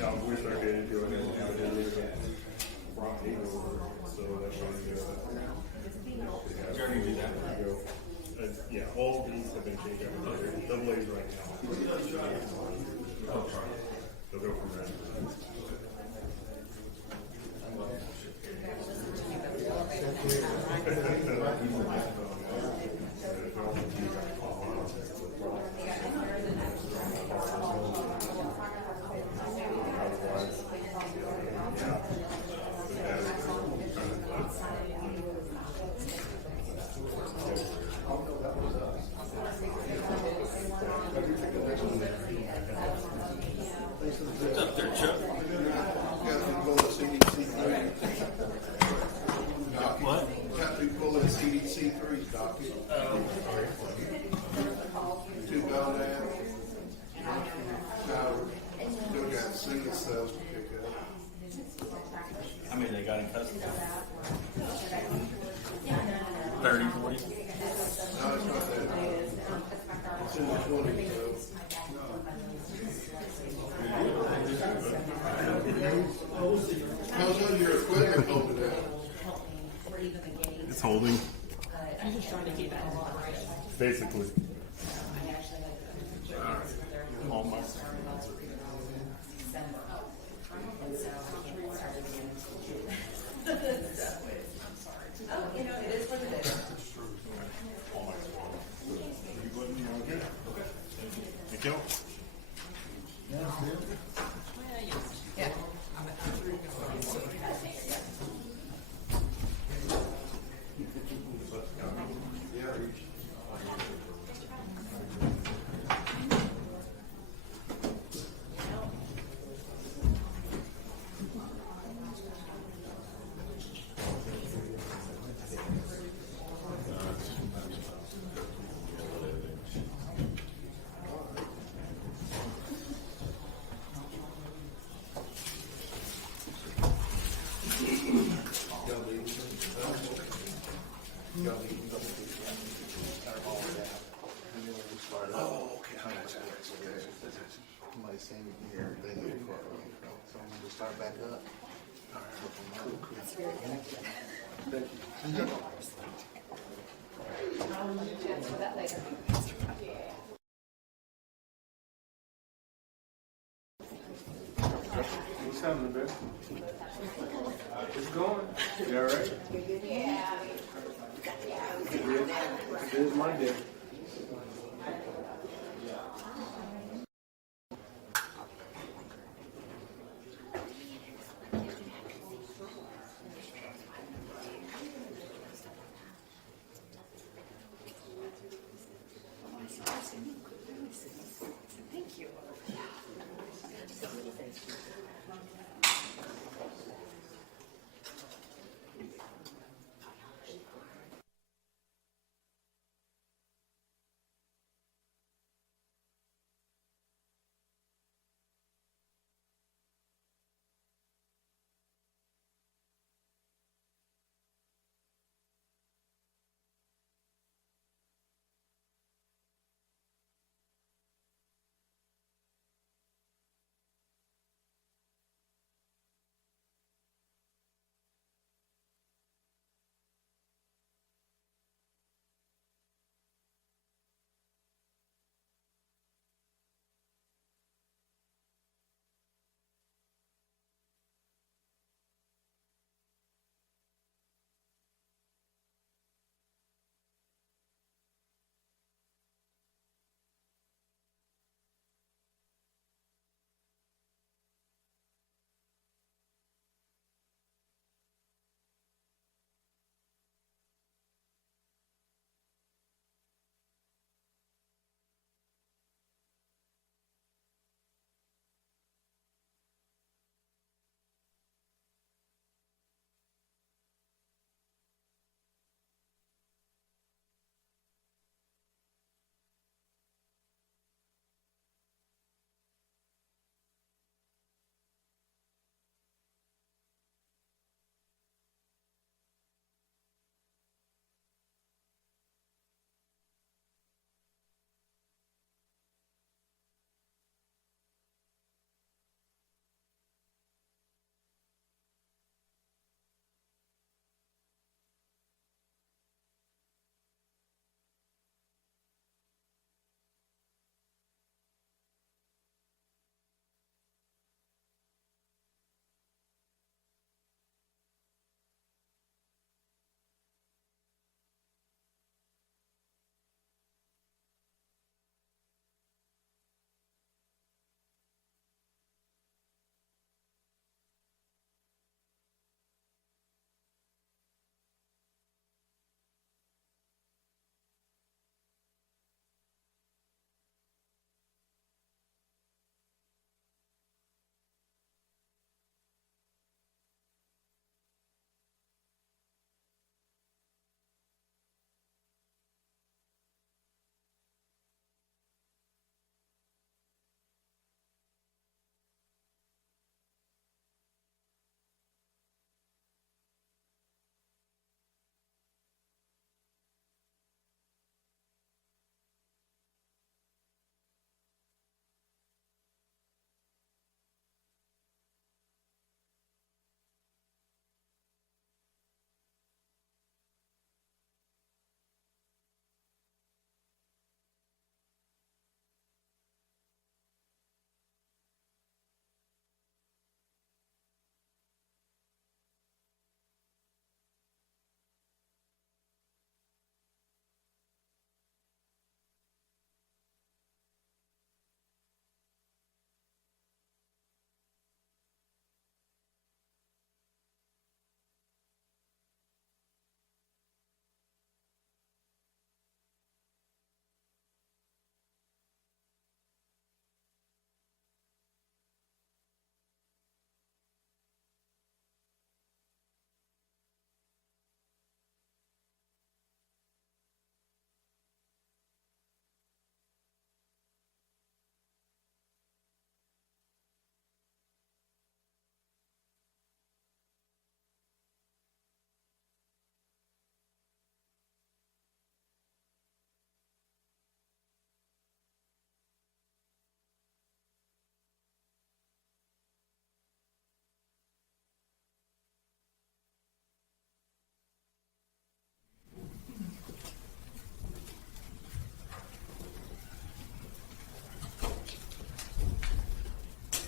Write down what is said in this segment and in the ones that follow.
Now, we started getting into it, and now it is from Eagle, so that's why we do that. Journey do that. Yeah, all B's have been changed every year. Double A's right now. Oh, sorry. They'll go from there. What's up there, Chuck? What? Got to pull in CDC3's docket. Two gone down. Still got single cells to pick up. How many they got in custody? 30, 40? No, it's not that. It's in the 20s, so. How's on your equipment over there? It's holding. I'm just trying to keep it alive. Basically. Hallmark. Oh, you know, it is what it is. Thank you. Yeah. Oh, okay. Somebody sent me here. So I'm going to start back up. All right. Thank you. What's happening, babe? It's going. You all right? Yeah. It is Monday.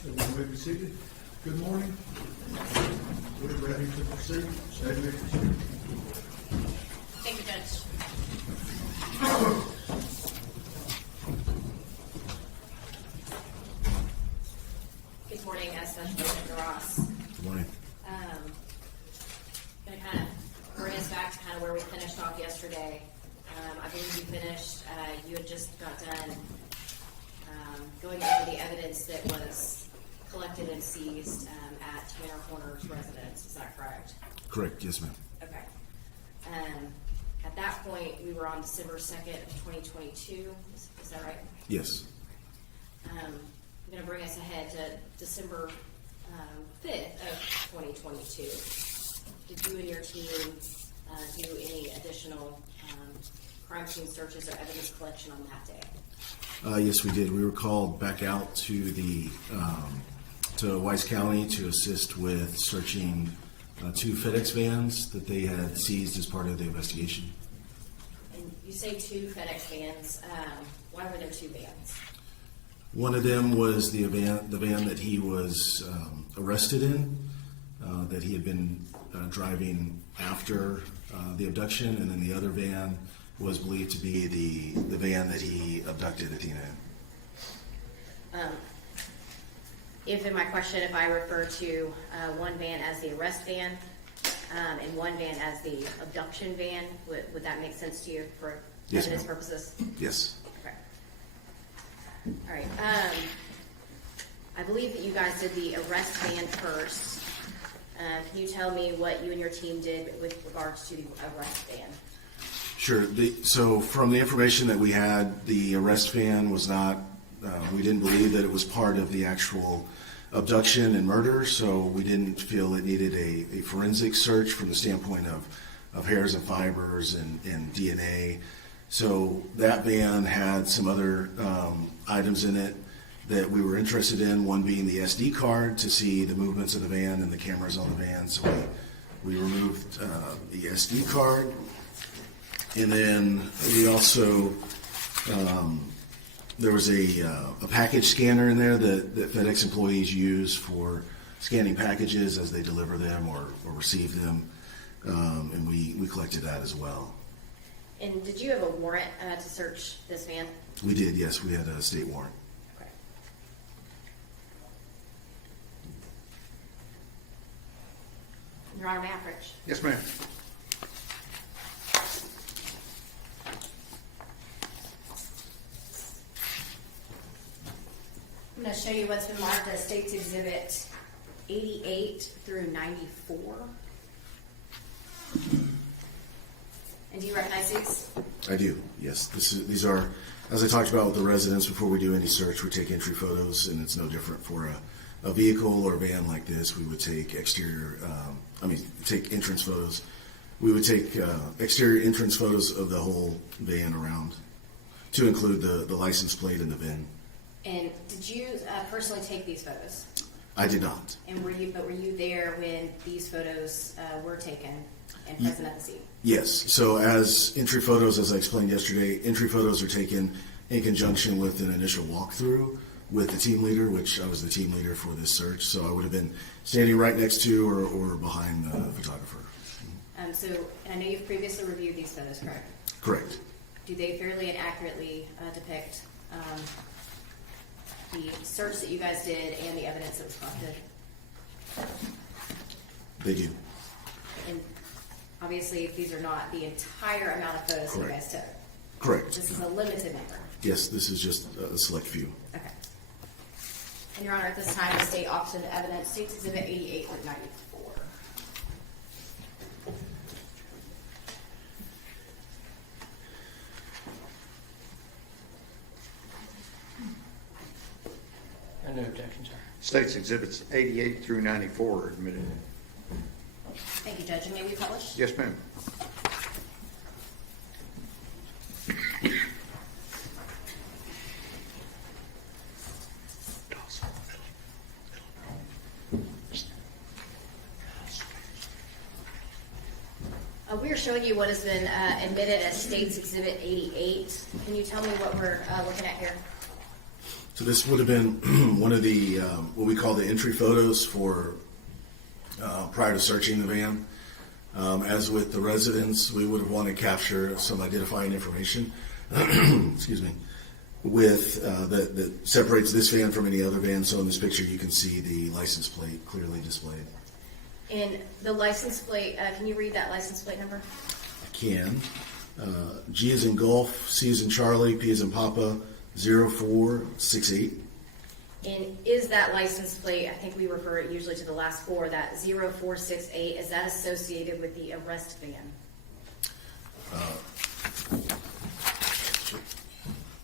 Everyone may be seated. Good morning. We're ready to proceed. Stay with us. Thank you, Judge. Good morning, Special Agent Ross. Good morning. Gonna kind of bring us back to kind of where we finished off yesterday. I believe you finished, you had just got done going over the evidence that was collected and seized at Tanner Horner's residence. Is that correct? Correct, yes, ma'am. Okay. At that point, we were on December 2nd of 2022. Is that right? Yes. I'm going to bring us ahead to December 5th of 2022. Did you and your team do any additional crime scene searches or evidence collection on that day? Yes, we did. We were called back out to to Wise County to assist with searching 2 FedEx vans that they had seized as part of the investigation. And you say 2 FedEx vans. Why were there 2 vans? One of them was the van that he was arrested in, that he had been driving after the abduction, and then the other van was believed to be the van that he abducted Athena in. If in my question, if I refer to one van as the arrest van and one van as the abduction van, would that make sense to you for Yes, evidence ma'am. purposes? Yes. Okay. All right. I believe that you guys did the arrest van first. Can you tell me what you and your team did with regards to the arrest van? Sure. So from the information that we had, the arrest van was not, we didn't believe that it was part of the actual abduction and murder, so we didn't feel it needed a forensic search from the standpoint of hairs and fibers and DNA. So that van had some other items in it that we were interested in, one being the SD card to see the movements of the van and the cameras on the van. So we removed the SD card. And then we also, there was a package scanner in there that FedEx employees use for scanning packages as they deliver them or receive them. And we collected that as well. And did you have a warrant to search this van? We did, yes. We had a state warrant. Okay. Your Honor, may I approach? Yes, ma'am. I'm going to show you what's been marked as State's Exhibit 88 through 94. And do you recognize these? I do, yes. These are, as I talked about with the residents before we do any search, we take entry photos, and it's no different for a vehicle or a van like this. We would take take entrance photos. We would take exterior entrance photos of the whole van around to include the license plate and the VIN. And did you personally take these photos? I did not. And were you there when these photos were taken and present at the scene? Yes. So as entry photos, as I explained yesterday, entry photos are taken in conjunction with an initial walkthrough with the team leader, which I was the team leader for this search. So I would have been standing right next to or behind the photographer. So I know you've previously reviewed these photos, correct? Correct. Do they fairly and accurately depict the search that you guys did and the evidence that was collected? They do. And obviously, these are not the entire amount of photos that you guys took. Correct. This is a limited number. Yes, this is just a select few. Okay. And Your Honor, at this time, the state opted evidence, State's Exhibit 88 through 94. No objection, sir. State's Exhibits 88 through 94 are admitted. Thank you, Judge. And may we publish? Yes, ma'am. We are showing you what has been admitted as State's Exhibit 88. Can you tell me what we're looking at here? So this would have been one of the, what we call the entry photos for, prior to searching the van. As with the residents, we would have wanted to capture some identifying information, excuse me, with, that separates this van from any other van. So in this picture, you can see the license plate clearly displayed. And the license plate, can you read that license plate number? I can. G is in Golf, C is in Charlie, P is in Papa, 0468. And is that license plate, I think we refer it usually to the last four, that 0468, is that associated with the arrest van?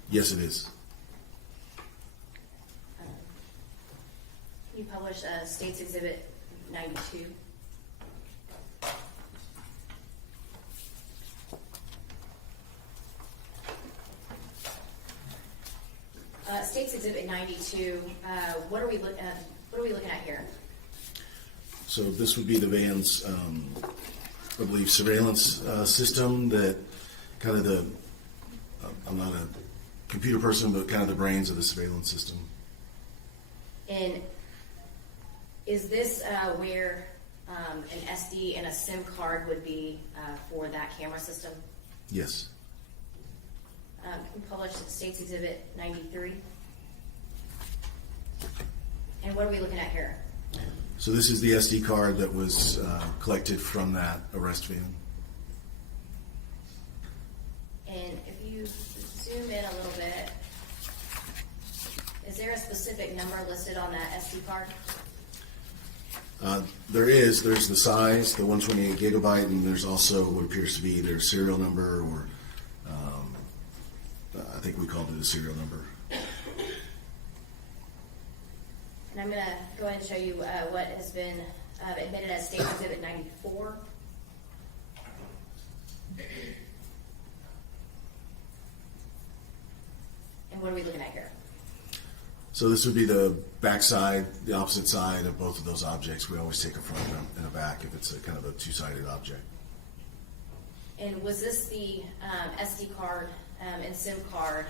Yes, it is. Can you publish State's Exhibit 92? State's Exhibit 92, what are we looking at here? So this would be the van's, I believe, surveillance system that kind of the, I'm not a computer person, but kind of the brains of the surveillance system. And is this where an SD and a SIM card would be for that camera system? Yes. Can you publish State's Exhibit 93? And what are we looking at here? So this is the SD card that was collected from that arrest van. And if you zoom in a little bit, is there a specific number listed on that SD card? There's the size, the 128 gigabyte, and there's also what appears to be their serial number, or I think we called it a serial number. And I'm going to go ahead and show you what has been admitted as State Exhibit 94. And what are we looking at here? So this would be the back side, the opposite side of both of those objects. We always take a front and a back if it's a kind of a two-sided object. And was this the SD card and SIM card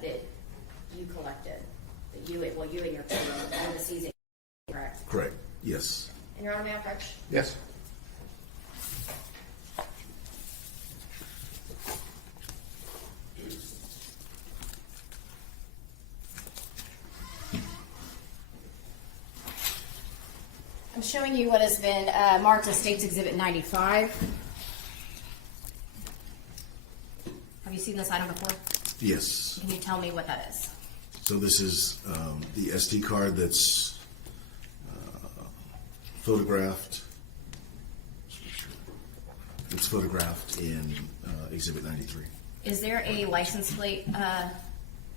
that you collected? That you and your team on the season, correct? Correct. Yes. And Your Honor, may I approach? Yes. I'm showing you what has been marked as State's Exhibit 95. Have you seen this item before? Yes. Can you tell me what that is? So this is the SD card that's photographed. It's photographed in Exhibit 93. Is there a license plate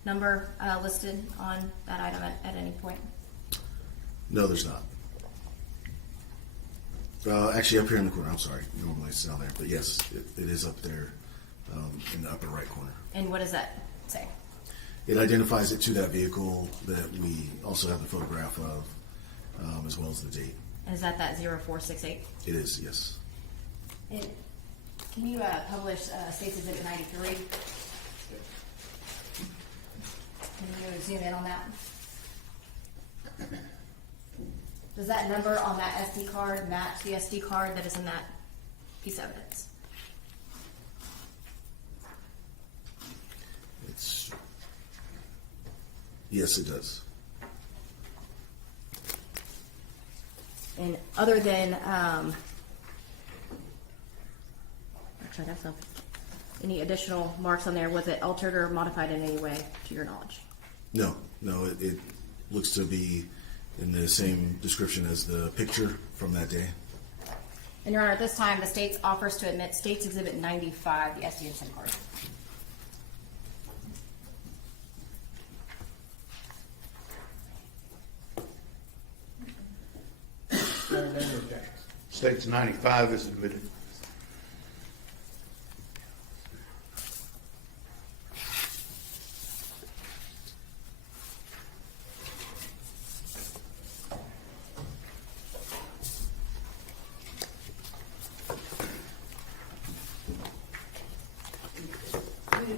number listed on that item at any point? No, there's not. Actually, up here in the corner. I'm sorry. Normally it's down there, but yes, it is up there in the upper right corner. And what does that say? It identifies it to that vehicle that we also have the photograph of, as well as the date. And is that 0468? It is, yes. And can you publish State's Exhibit 93? Can you zoom in on that? Does that number on that SD card match the SD card that is in that piece of evidence? Yes, it does. And other than, actually, that's up. Any additional marks on there? Was it altered or modified in any way, to your knowledge? No, it looks to be in the same description as the picture from that day. And Your Honor, at this time, the state offers to admit State's Exhibit 95, the SD and SIM card. State's 95 is admitted.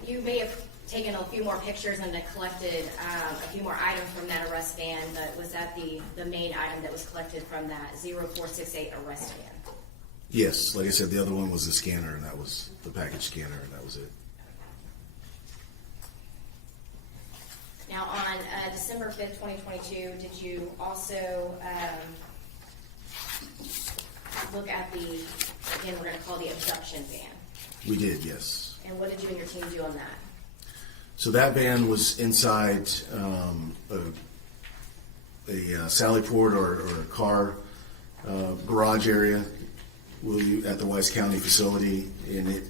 You may have taken a few more pictures and collected a few more items from that arrest van, but was that the main item that was collected from that 0468 arrest van? Yes, like I said, the other one was the scanner, and that was the package scanner, and that was it. Now, on December 5th, 2022, did you also look at again, we're going to call the abduction van? We did, yes. And what did you and your team do on that? So that van was inside a sally port or a car garage area at the Wise County facility, and it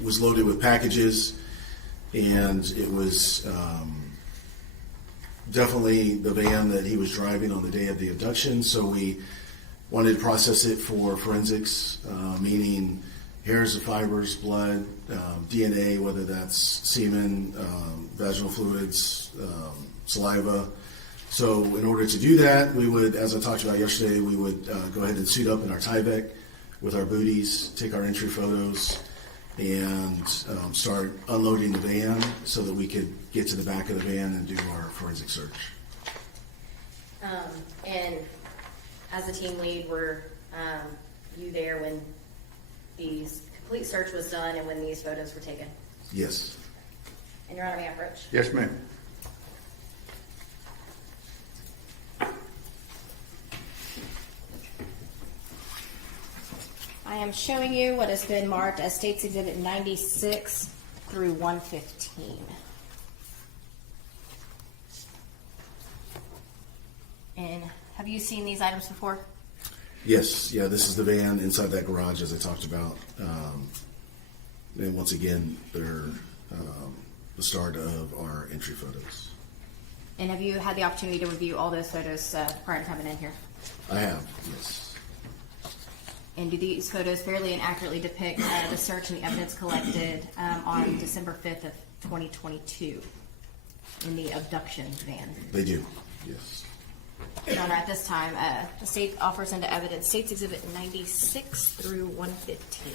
was loaded with packages, and it was definitely the van that he was driving on the day of the abduction. So we wanted to process it for forensics, meaning hairs of fibers, blood, DNA, whether that's semen, vaginal fluids, saliva. So in order to do that, we would, as I talked about yesterday, we would go ahead and suit up in our Tyvek with our booties, take our entry photos, and start unloading the van so that we could get to the back of the van and do our forensic search. And as the team lead, were you there when the complete search was done and when these photos were taken? Yes. And Your Honor, may I approach? Yes, ma'am. I am showing you what has been marked as States Exhibit 96 through 115. And have you seen these items before? Yes, yeah, this is the van inside that garage, as I talked about. And once again, they're the start of our entry photos. And have you had the opportunity to review all those photos prior to coming in here? I have, yes. And do these photos fairly and accurately depict the search and the evidence collected on December 5th of 2022 in the abduction van? They do, yes. Your Honor, at this time, the state offers into evidence States Exhibit 96 through 115.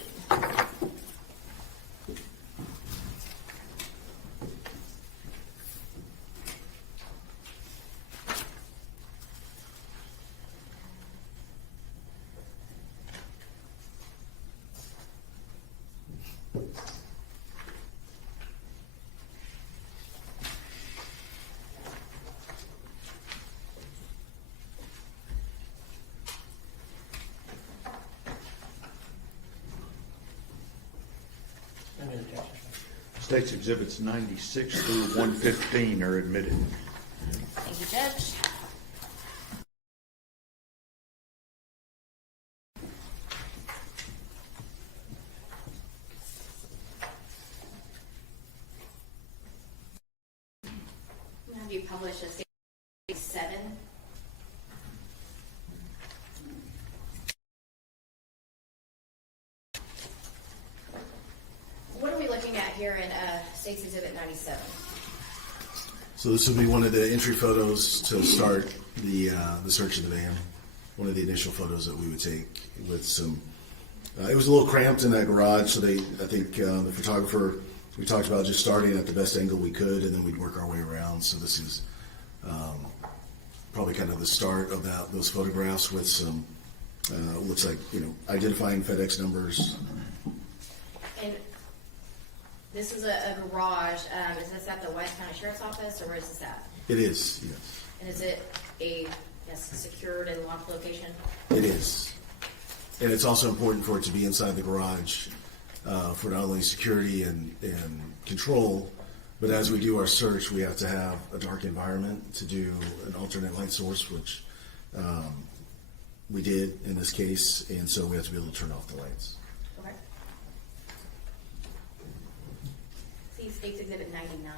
No objection, sir. States Exhibits 96 through 115 are admitted. Thank you, Judge. Have you published a State 7? What are we looking at here in States Exhibit 97? So this would be one of the entry photos to start the search of the van. One of the initial photos that we would take with some. It was a little cramped in that garage, so I think the photographer, we talked about just starting at the best angle we could, and then we'd work our way around. So this is probably kind of the start of those photographs with some looks like identifying FedEx numbers. And this is a garage. Is this at the Wise County Sheriff's Office, or where is this at? It is, yes. And is it a secured and locked location? It is. And it's also important for it to be inside the garage for not only security and control, but as we do our search, we have to have a dark environment to do an alternate light source, which we did in this case, and so we have to be able to turn off the lights. Okay. See States Exhibit 99.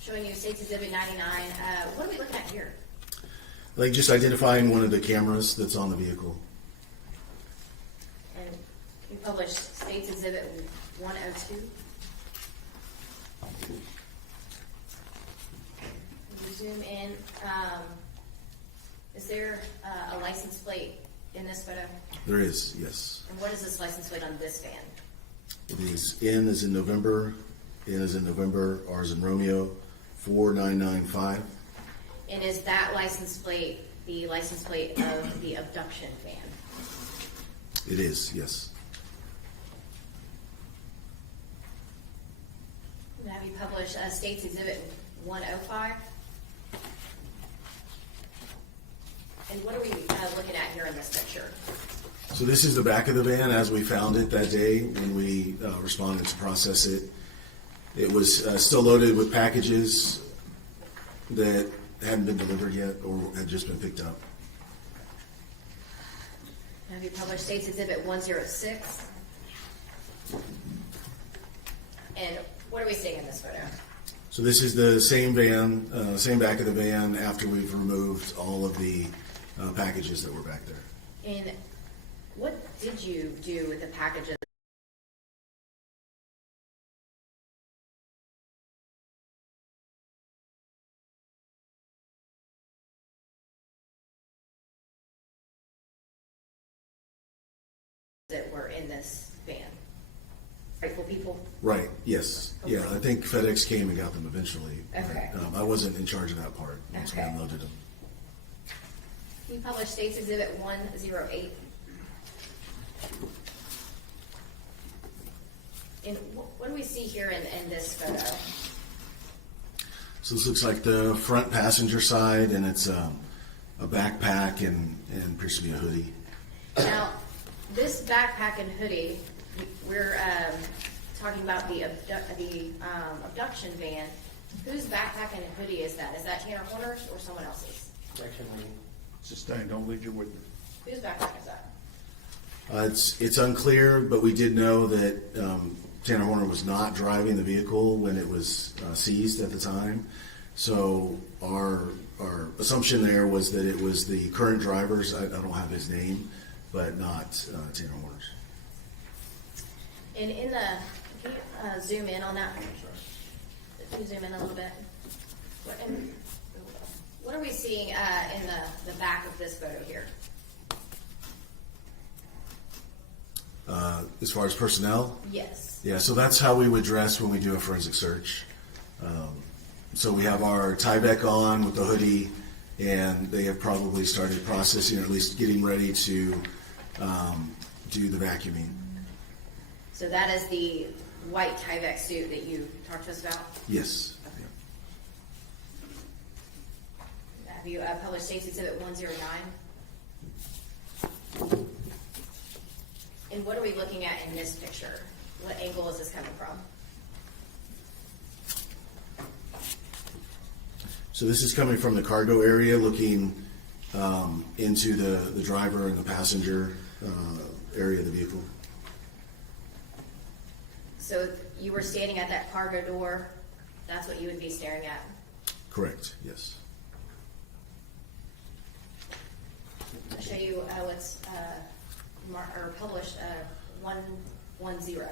Showing you States Exhibit 99. What are we looking at here? Like just identifying one of the cameras that's on the vehicle. And you published States Exhibit 102. You zoom in. Is there a license plate in this photo? There is, yes. And what is this license plate on this van? It is N as in November, N as in November, R as in Romeo, 4995. And is that license plate the license plate of the abduction van? It is, yes. And have you published State's Exhibit 105? And what are we looking at here in this picture? So this is the back of the van as we found it that day when we responded to process it. It was still loaded with packages that hadn't been delivered yet or had just been picked up. Have you published State's Exhibit 106? And what are we seeing in this photo? So this is the same van, same back of the van after we've removed all of the packages that were back there. And what did you do with the packages? That were in this van? Rightful people? Right, yes. Yeah, I think FedEx came and got them eventually. Okay. I wasn't in charge of that part once we Okay. unloaded them. You published State's Exhibit 108. And what do we see here in this photo? So this looks like the front passenger side, and it's a backpack and appears to be a hoodie. Now, this backpack and hoodie, we're talking about the abduction van. Whose backpack and hoodie is that? Is that Tanner Horner's or someone else's? Section lane. Sustained, don't leave you with me. Whose backpack is that? It's unclear, but we did know that Tanner Horner was not driving the vehicle when it was seized at the time. So our assumption there was that it was the current driver's. I don't have his name, but not Tanner Horner's. And in the, can you zoom in on that? Can you zoom in a little bit? What are we seeing in the back of this photo here? As far as personnel, Yes. yeah, so that's how we would dress when we do a forensic search. So we have our Tyvek on with the hoodie, and they have probably started processing, or at least getting ready to do the vacuuming. So that is the white Tyvek suit that you talked to us about? Yes. Have you published State's Exhibit 109? And what are we looking at in this picture? What angle is this coming from? So this is coming from the cargo area, looking into the driver and the passenger area of the vehicle. So if you were standing at that cargo door, that's what you would be staring at? Correct, yes. I'll show you what's published 110.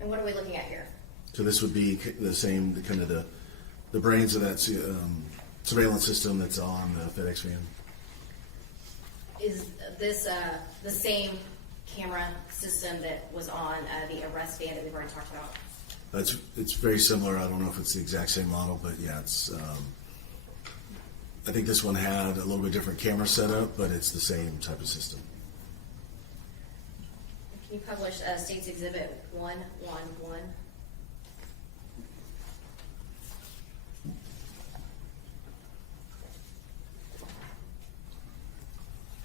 And what are we looking at here? So this would be the same, kind of the brains of that surveillance system that's on the FedEx van. Is this the same camera system that was on the arrest van that we've already talked about? It's very similar. I don't know if it's the exact same model, but yeah, it's. I think this one had a little bit different camera setup, but it's the same type of system. Can you publish State's Exhibit 111?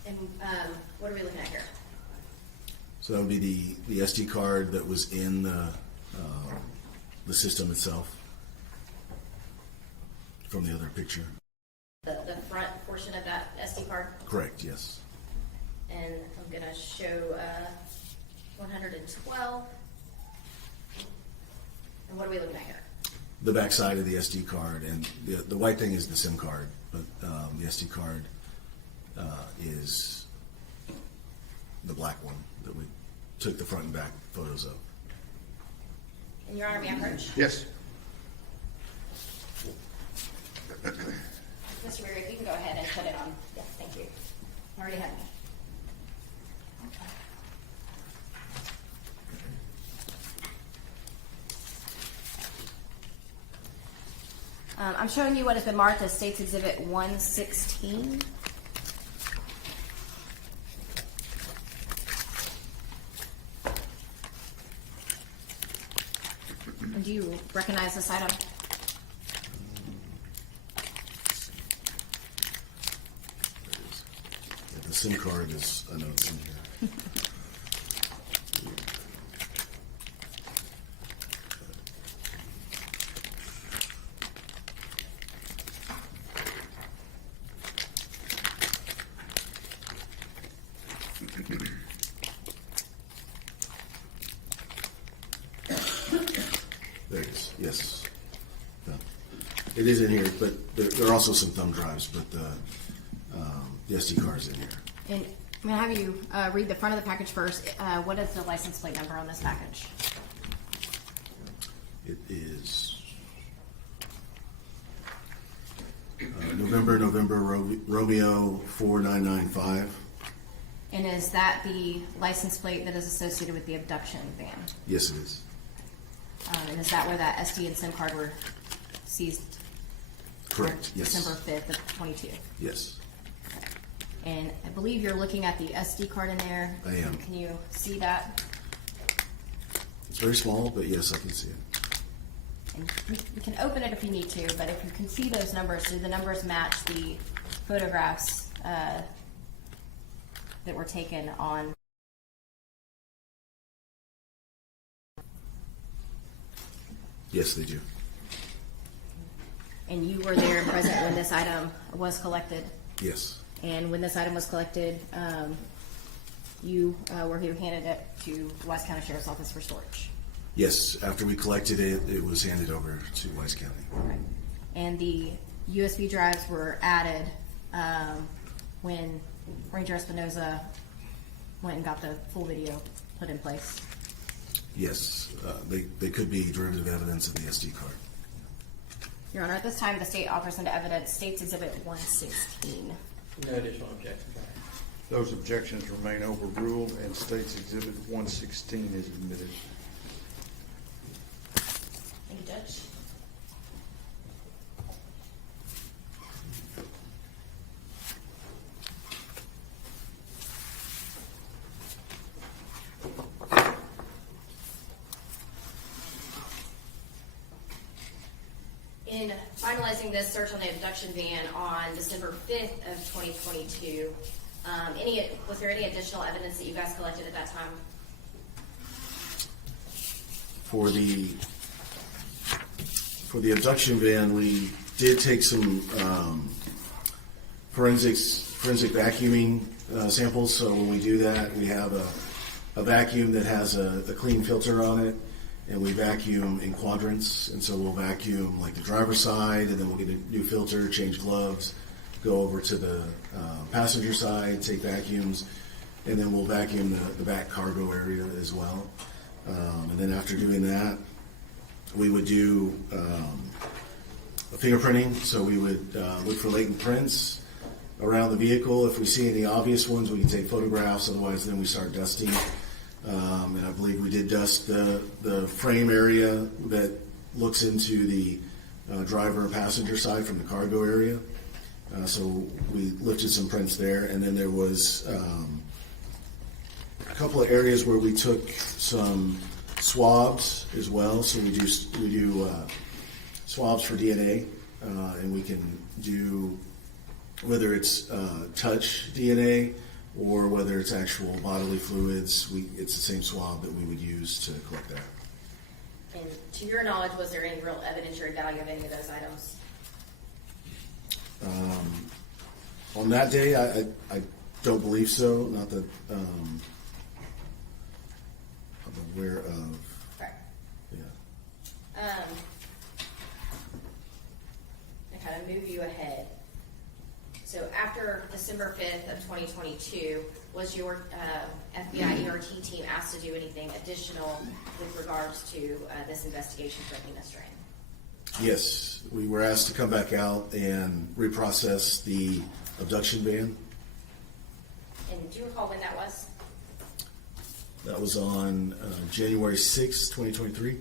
And what are we looking at here? So that would be the SD card that was in the system itself from the other picture. The front portion of that SD card? Correct, yes. And I'm going to show 112. And what are we looking at here? The back side of the SD card, and the white thing is the SIM card, but the SD card is the black one that we took the front and back photos of. And Your Honor, may I approach? Yes. Mr. Berry, if you can go ahead and put it on. Yes, thank you. Already had me. I'm showing you what has been marked as State's Exhibit 116. Do you recognize this item? Yeah, the SIM card is, I know it's in here. There it is, yes. Yeah. It is in here, but there are also some thumb drives, but the SD card is in here. And I'm going to have you read the front of the package first. What is the license plate number on this package? It is November Romeo 4995. And is that the license plate that is associated with the abduction van? Yes, it is. And is that where that SD and SIM card were seized? Correct, on yes. December 5th of 22. Yes, And I believe you're looking at the SD card in there. I am. Can you see that? it's very small, but yes, I can see it. And you can open it if you need to, but if you can see those numbers, do the numbers match the photographs that were taken on? Yes, they do. And you were there and present when this item was collected? Yes, And when this item was collected, you were who handed it to Wise County Sheriff's Office for storage? yes. After we collected it, it was handed over to Wise County. Right. And the USB drives were added when Ranger Espinoza went and got the full video put in place? Yes, they could be derivative evidence of the SD card. Your Honor, at this time, the state offers into evidence State's Exhibit 116. No additional objections. Those objections remain overruled and State's Exhibit 116 is admitted. Thank you, Judge. In finalizing this search on the abduction van on December 5th of 2022, was there any additional evidence that you guys collected at that time? For the abduction van, we did take some forensic vacuuming samples. So when we do that, we have a vacuum that has a clean filter on it, and we vacuum in quadrants. And so we'll vacuum like the driver's side, and then we'll get a new filter, change gloves, go over to the passenger side, take vacuums, and then we'll vacuum the back cargo area as well. And then after doing that, we would do fingerprinting. So we would look for latent prints around the vehicle. If we see any obvious ones, we can take photographs. Otherwise, then we start dusting. And I believe we did dust the frame area that looks into the driver and passenger side from the cargo area. So we lifted some prints there. And then there was a couple of areas where we took some swabs as well. So we do swabs for DNA, and we can do whether it's touch DNA or whether it's actual bodily fluids. It's the same swab that we would use to collect that. And to your knowledge, was there any real evidentiary value of any of those items? On that day, I don't believe so. Not that I'm aware of. Right. Yeah. To kind of move you ahead. So after December 5th of 2022, was your FBI ERT team asked to do anything additional with regards to this investigation for Athena Strand? Yes, we were asked to come back out and reprocess the abduction van. And do you recall when that was? That was on January 6th, 2023.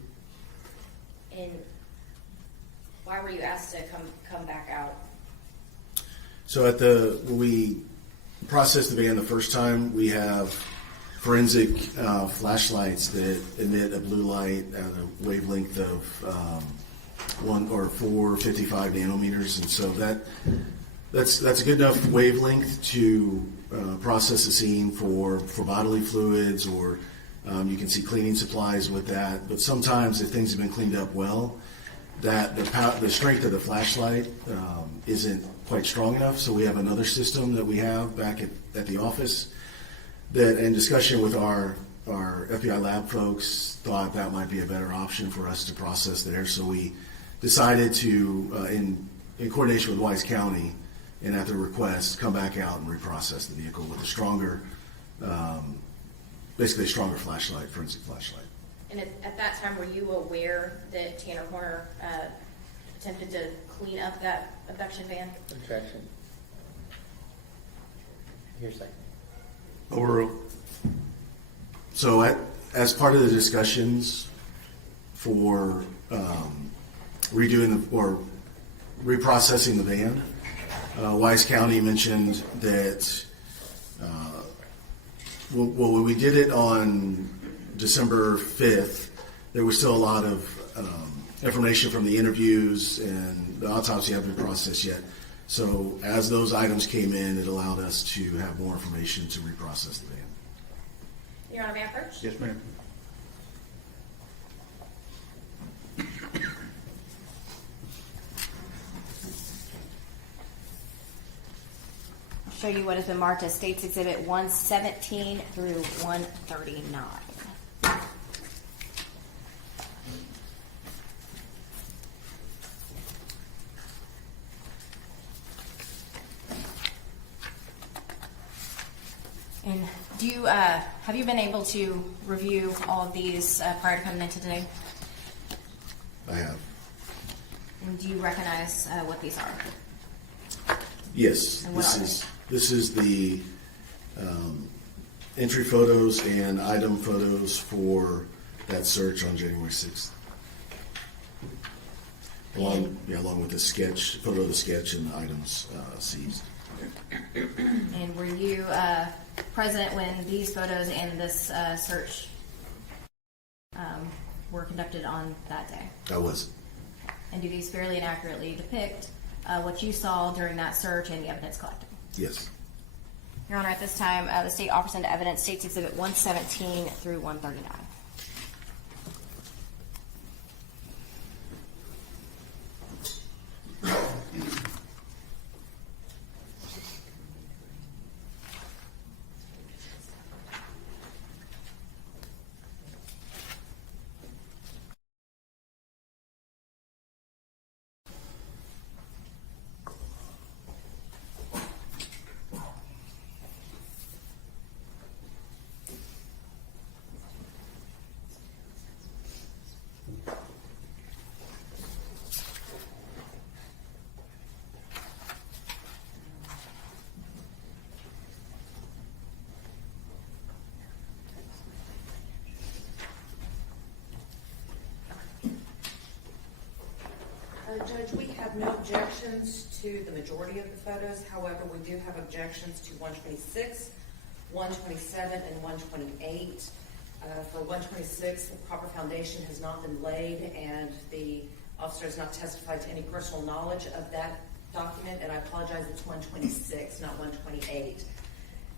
And why were were you asked to come back out? So when we processed the van the first time, we have forensic flashlights that emit a blue light at a wavelength of 455 nanometers, and so that's a good enough wavelength to process the scene for bodily fluids, or you can see cleaning supplies with that. But sometimes, if things have been cleaned up well, that the strength of the flashlight isn't quite strong enough. So we have another system that we have back at the office that, in discussion with our FBI lab folks, thought that might be a better option for us to process there. So we decided to, in coordination with Wise County, and at their request, come back out and reprocess the vehicle with a stronger, basically a stronger flashlight, forensic flashlight. And at that time, were you aware that Tanner Horner attempted to clean up that abduction van? Objection. Hearsay. Overruled. So as part of the discussions for reprocessing the van, Wise County mentioned that when we did it on December 5th, there was still a lot of information from the interviews, and the autopsy hadn't been processed yet. So as those items came in, it allowed us to have more information to reprocess the van. Your Honor, may I approach? Yes, ma'am. I'll show you what has been marked as State's Exhibit 117 through 139. And do you have you been able to review all of these prior to coming in today? I have. And do you recognize what these are? Yes, And what are they? this is the entry photos and item photos for that search on January 6th. Along with the sketch, photo of the sketch and the items seized. And were you present when these photos and this search were conducted on that day? I was. And do these fairly and accurately depict what you saw during that search and the evidence collected? Yes. Your Honor, at this time, the state offers into evidence State's Exhibit 117 through 139. Judge, we have no objections to the majority of the photos. However, we do have objections to 126, 127, and 128. For 126, the proper foundation has not been laid, and the officer has not testified to any personal knowledge of that document, and I apologize, it's 126, not 128.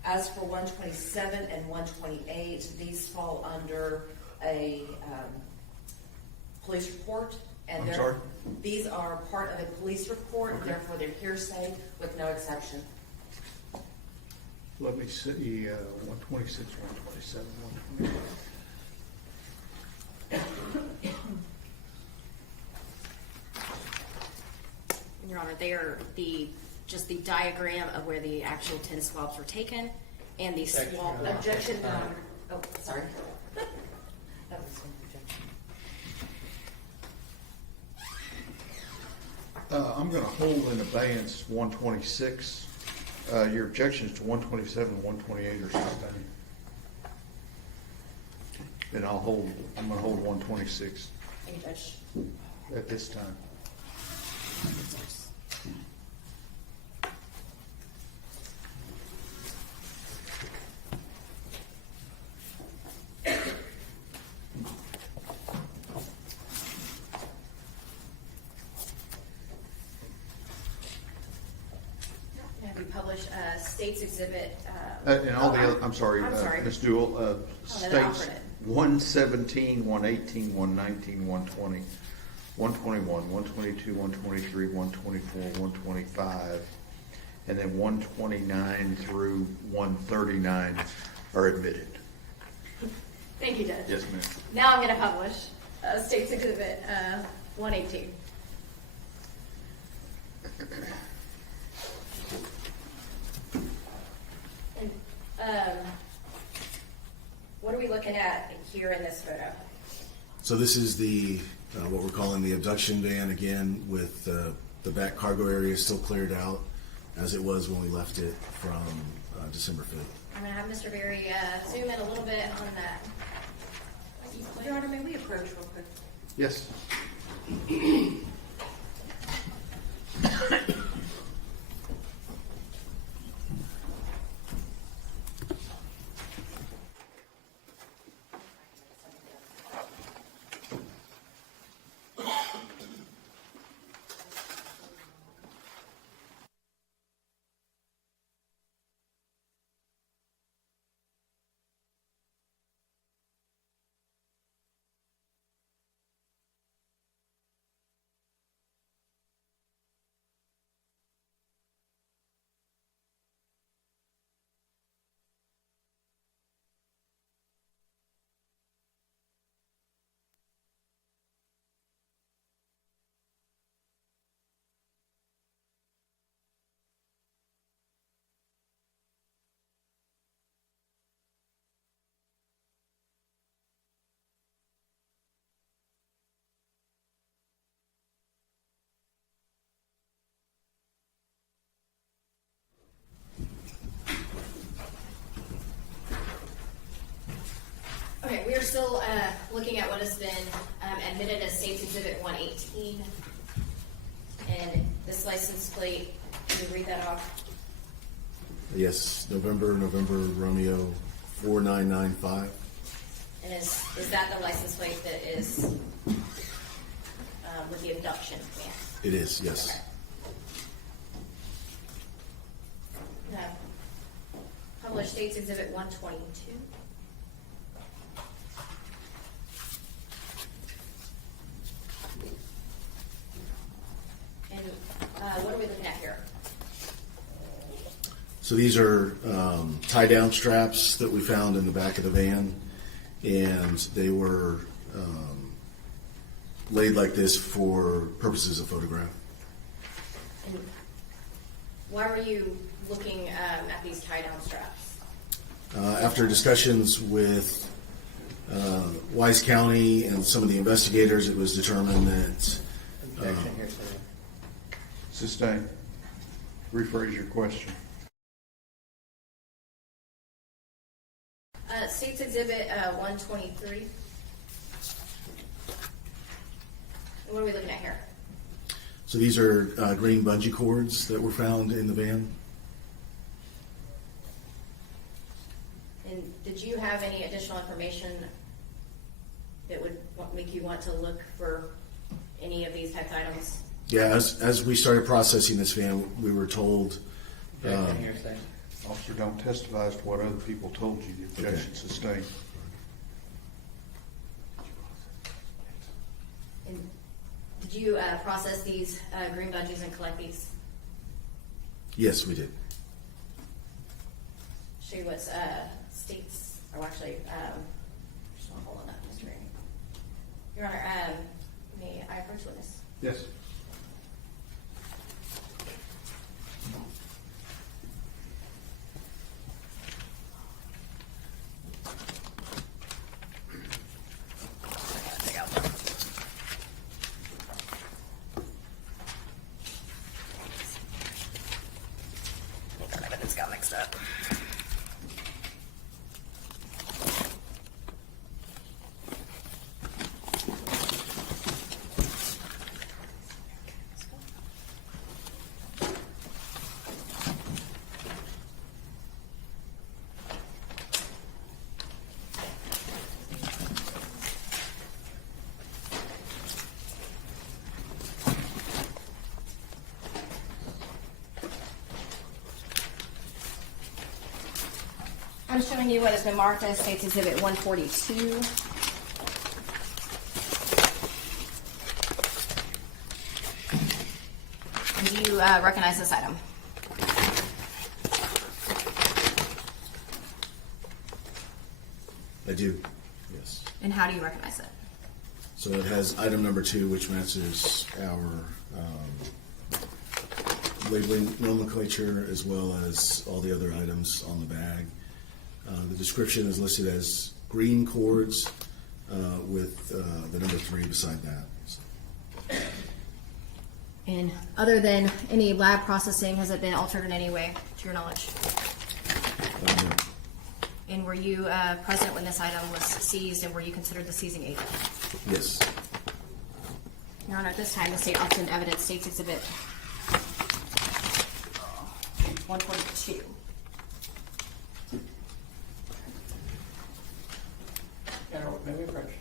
As for 127 and 128, these fall under a police report. And I'm sorry? These are part of a police report, and therefore they're hearsay with no exception. Let me see, 126, 127, 128. Your Honor, they are just the diagram of where the actual 10 swabs were taken, and the swab. Objection, oh, sorry. That was an objection. I'm going to hold in abeyance 126. Your objections to 127 and 128 are sustained. Then I'm going to hold 126 Thank you, Judge. at this time. Have you published States Exhibit? And all the other, I'm sorry, I'm sorry. Ms. Jewell, the states alternate. 117, 118, 119, 120, 121, 122, 123, 124, 125, and then 129 through 139 are admitted. Thank you, Judge. Yes, ma'am. Now I'm going to publish States Exhibit 118. And, what are we looking at here in this photo? So this is the, what we're calling the abduction van, again, with the back cargo area still cleared out as it was when we left it from December 5th. I'm going to have Mr. Berry zoom in a little bit on that. Your Honor, may we approach real quick? Yes. Okay, we are still looking at what has been admitted as States Exhibit 118. And this license plate, can you read that off? Yes, November, Romeo 4995. And is that the license plate that is with the abduction van? It is, yes. Okay. No. Published States Exhibit 122. And what are we looking at here? So these are tie-down straps that we found in the back of the van, and they were laid like this for purposes of photograph. And why were you looking at these tie-down straps? After discussions with Wise County and some of the investigators, it was determined that Objection, hearsay. Sustained. Rephrase your question. States Exhibit 123. And what are we looking at here? so these are green bungee cords that were found in the van. And did you have any additional information that would make you want to look for any of these type items? Yeah, as we started processing this van, we were told. Objection, hearsay. Officer, don't testify as to what other people told you. The objection sustained. And did you process these green bungees and collect these? Yes, we did. Show you what states, or actually, just want to hold on that, Mr. Berry. Your Honor, may I approach witness? Yes. Evidence got mixed up. I'm showing you what has been marked as State's Exhibit 142. And do you recognize this item? I do, yes. And how do you recognize it? So it has item number 2, which matches our labeling nomenclature as well as all the other items on the bag. The description is listed as green cords with the number 3 beside that. So, And other than any lab processing, has it been altered in any way, to your knowledge? no. And were you present when this item was seized, and were you considered the seizing agent? Yes. Your Honor, at this time, the state opts in evidence, State's Exhibit 142. Yaro, may we approach?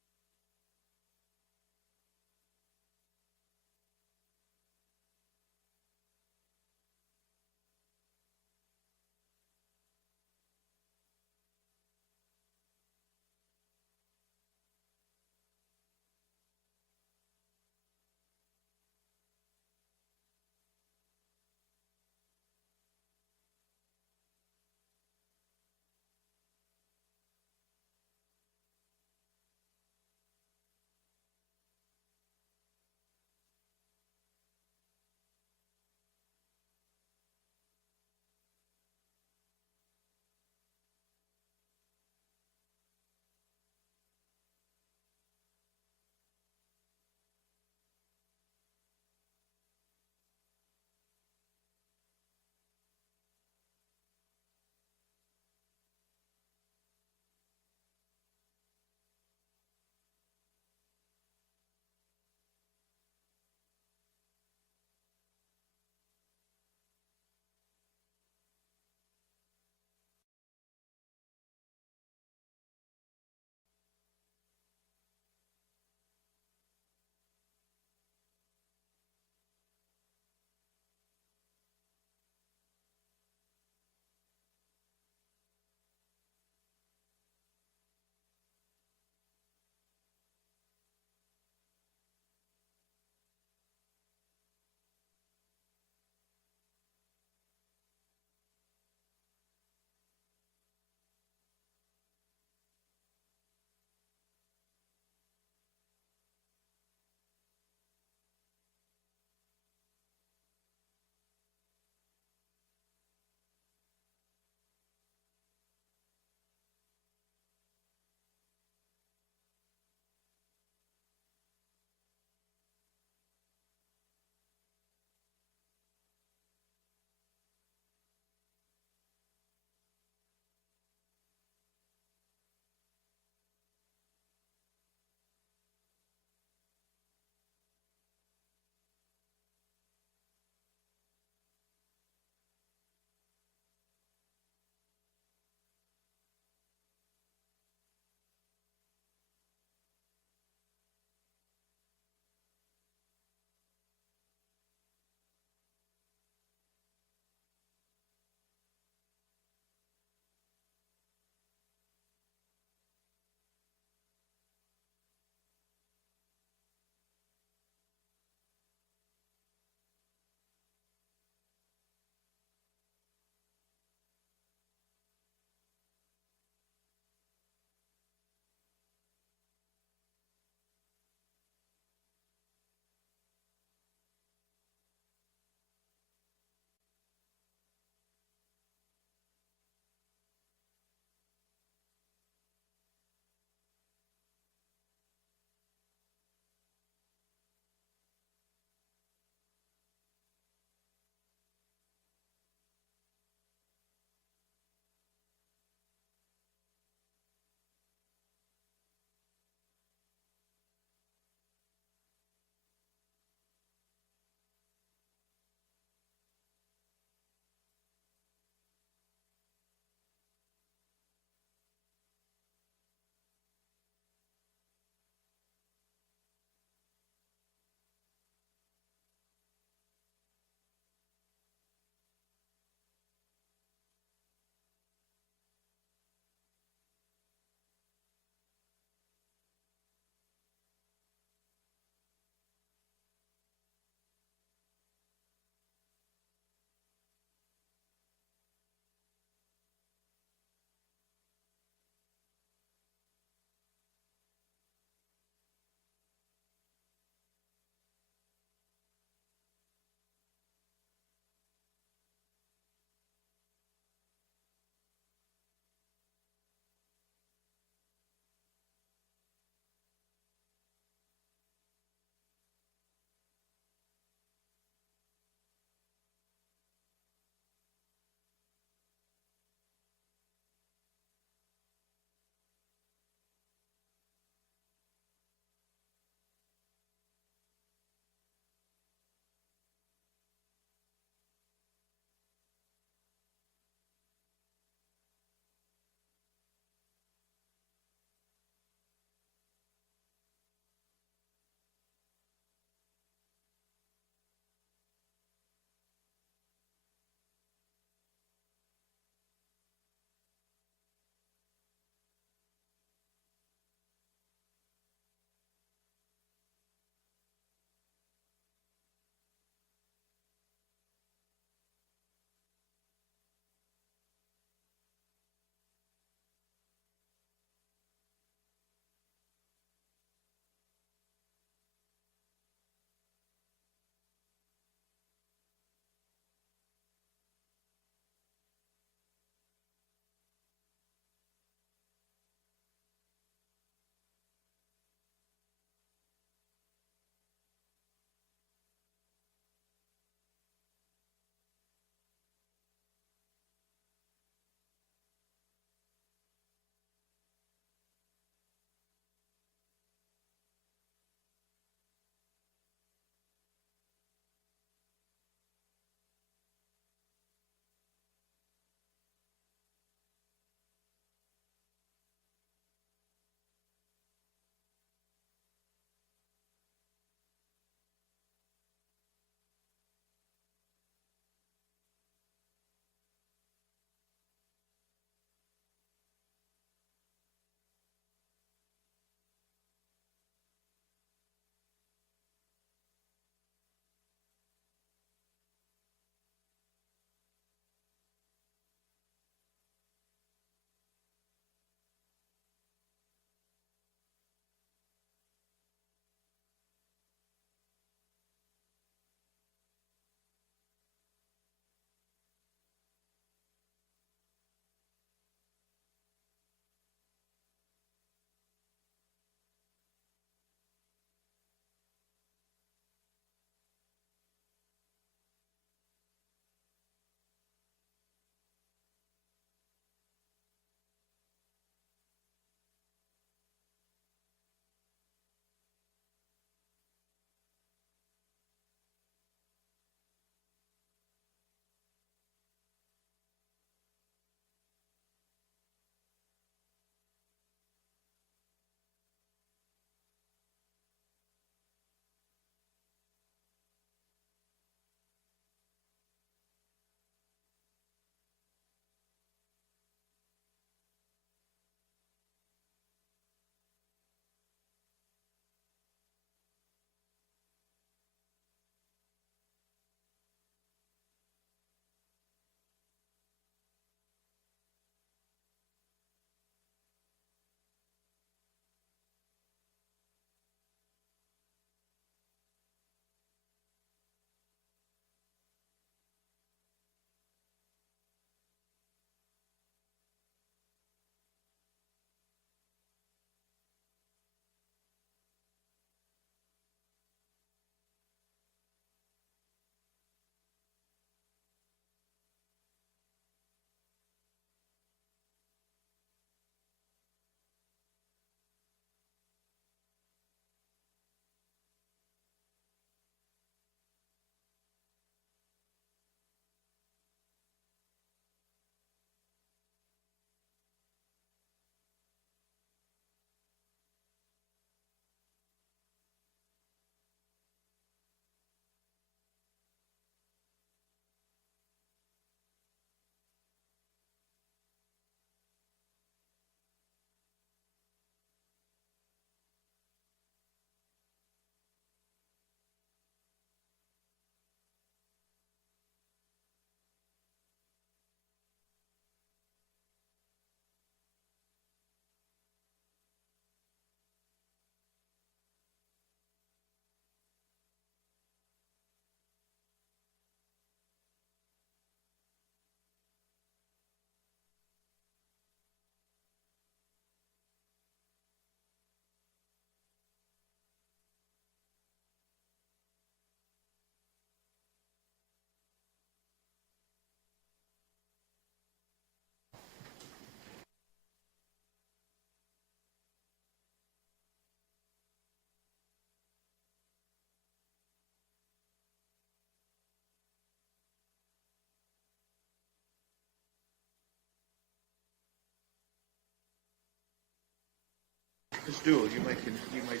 Ms. Dooley, you may continue. Thank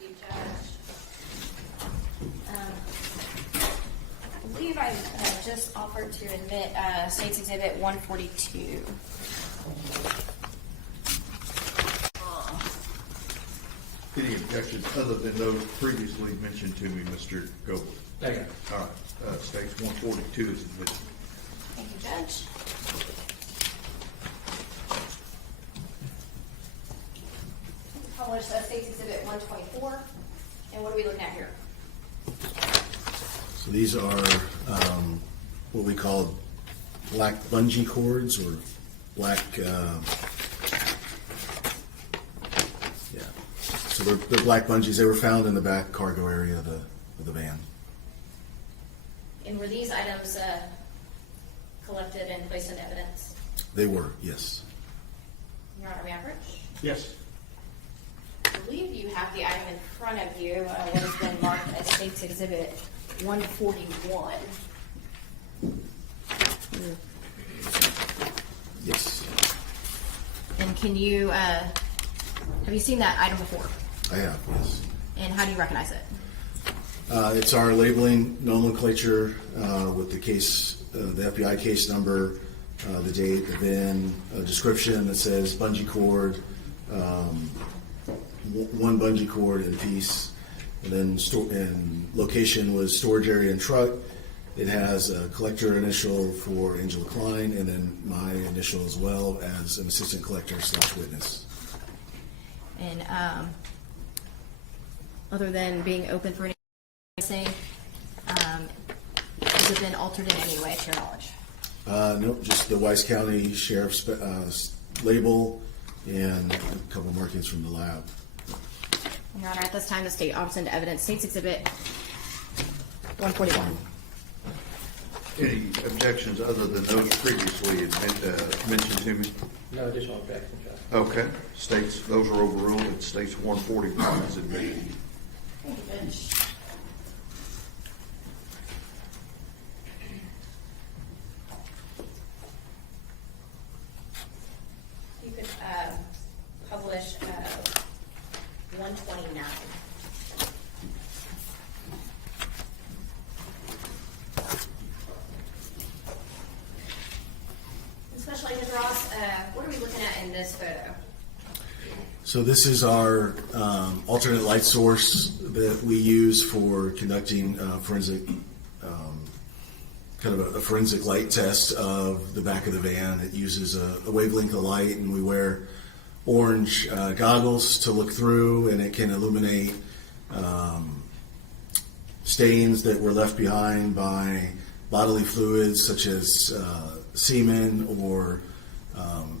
you, Judge. I believe I just offered to admit State's Exhibit 142. Any objections other than those previously mentioned to me, Mr. Goble? Second. All right, States 142 is admitted. Thank you, Judge. Published State's Exhibit 124. And what are we looking at here? So these are what we call black bungee cords or black, So they're black bungees. They were found in the back cargo area of the van. And were these items collected and placed in evidence? They were, yes. Your Honor, may I approach? Yes. I believe you have the item in front of you, what has been marked as State's Exhibit 141. Yes, And can you, have you seen that item before? I have, yes. And how do you recognize it? It's our labeling nomenclature with the case, the FBI case number, the date, the VIN, a description that says bungee cord, one bungee cord in piece, and then and location was storage area and truck. It has a collector initial for Angela Klein, and then my initial as well as an assistant collector / witness. And other than being open for anything, has it been altered in any way to your knowledge? Nope, just the Weiss County Sheriff's label and a couple markings from the lab. Your Honor, at this time, the state offers into evidence State's Exhibit 141. Any objections other than those previously mentioned to me? No additional objections, Judge. Okay, states, those are overruled, and states 141 is admitted. Thank you, Judge. You could publish 129. Special Agent Ross, what are we looking at in this photo? So this is our alternate light source that we use for conducting forensic, kind of a forensic light test of the back of the van. It uses a wavelength of light, and we wear orange goggles to look through, and it can illuminate stains that were left behind by bodily fluids such as semen or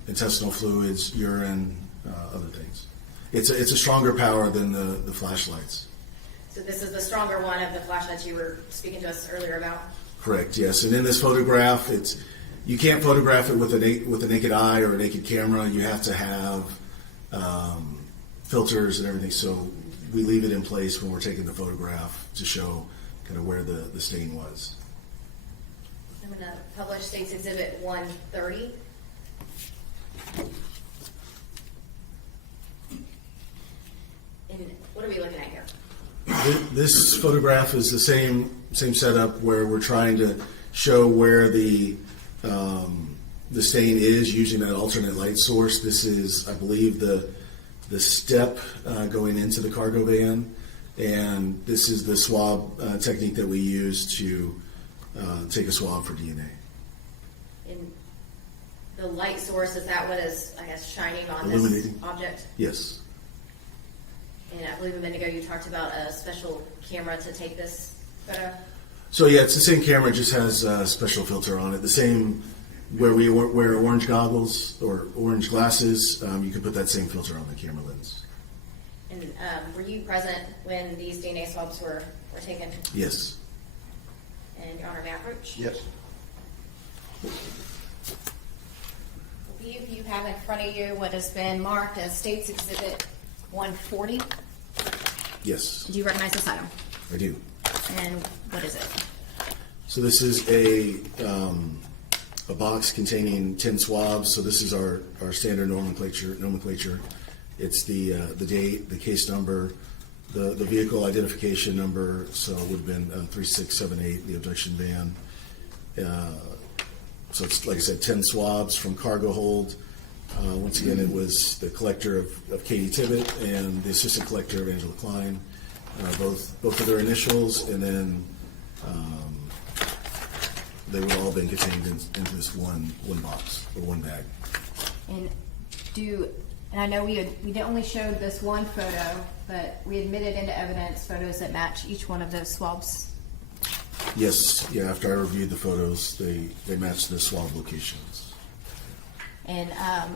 intestinal fluids, urine, other things. It's a stronger power than the flashlights. So this is the stronger one of the flashlights you were speaking to us earlier about? Correct, yes. And in this photograph, you can't photograph it with a naked eye or a naked camera. You have to have filters and everything. So we leave it in place when we're taking the photograph to show kind of where the stain was. I'm going to publish State's Exhibit 130. And what are we looking at here? This photograph is the same setup where we're trying to show where the stain is using that alternate light source. This is, I believe, the step going into the cargo van, and this is the swab technique that we use to take a swab for DNA. In the light source, is that what is, I guess, shining on Illuminating. this object? Yes. And I believe a minute ago you talked about a special camera to take this photo. So yeah, it's the same camera, just has a special filter on it. The same where we wear orange goggles or orange glasses, you can put that same filter on the camera lens. And were you present when these DNA swabs were taken? Yes. And Your Honor, may I approach? Yes. I believe you have in front of you what has been marked as State's Exhibit 140. Yes, Do you recognize this item? I do. And what is it? So this is a box containing 10 swabs. So this is our standard nomenclature. It's the date, the case number, the vehicle identification number, so it would have been 3678, the abduction van. So it's, like I said, 10 swabs from cargo hold. Once again, it was the collector of Katie Tibbett and the assistant collector of Angela Klein, both of their initials, and then they would all been contained into this one box or one bag. And I know we only showed this one photo, but we admitted into evidence photos that match each one of those swabs. Yes, yeah. After I reviewed the photos, they matched the swab locations. And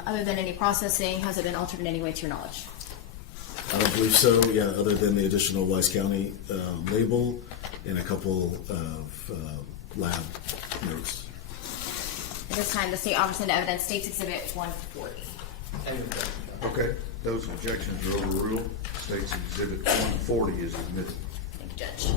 other than any processing, has it been altered in any way to your knowledge? I don't believe so. Yeah, other than the additional Wise County label and a couple of lab notes. At this time, the state offers into evidence State's Exhibit 140. Any objection, Josh? Okay, those objections are overruled. State's Exhibit 140 is admitted. Thank you, Judge.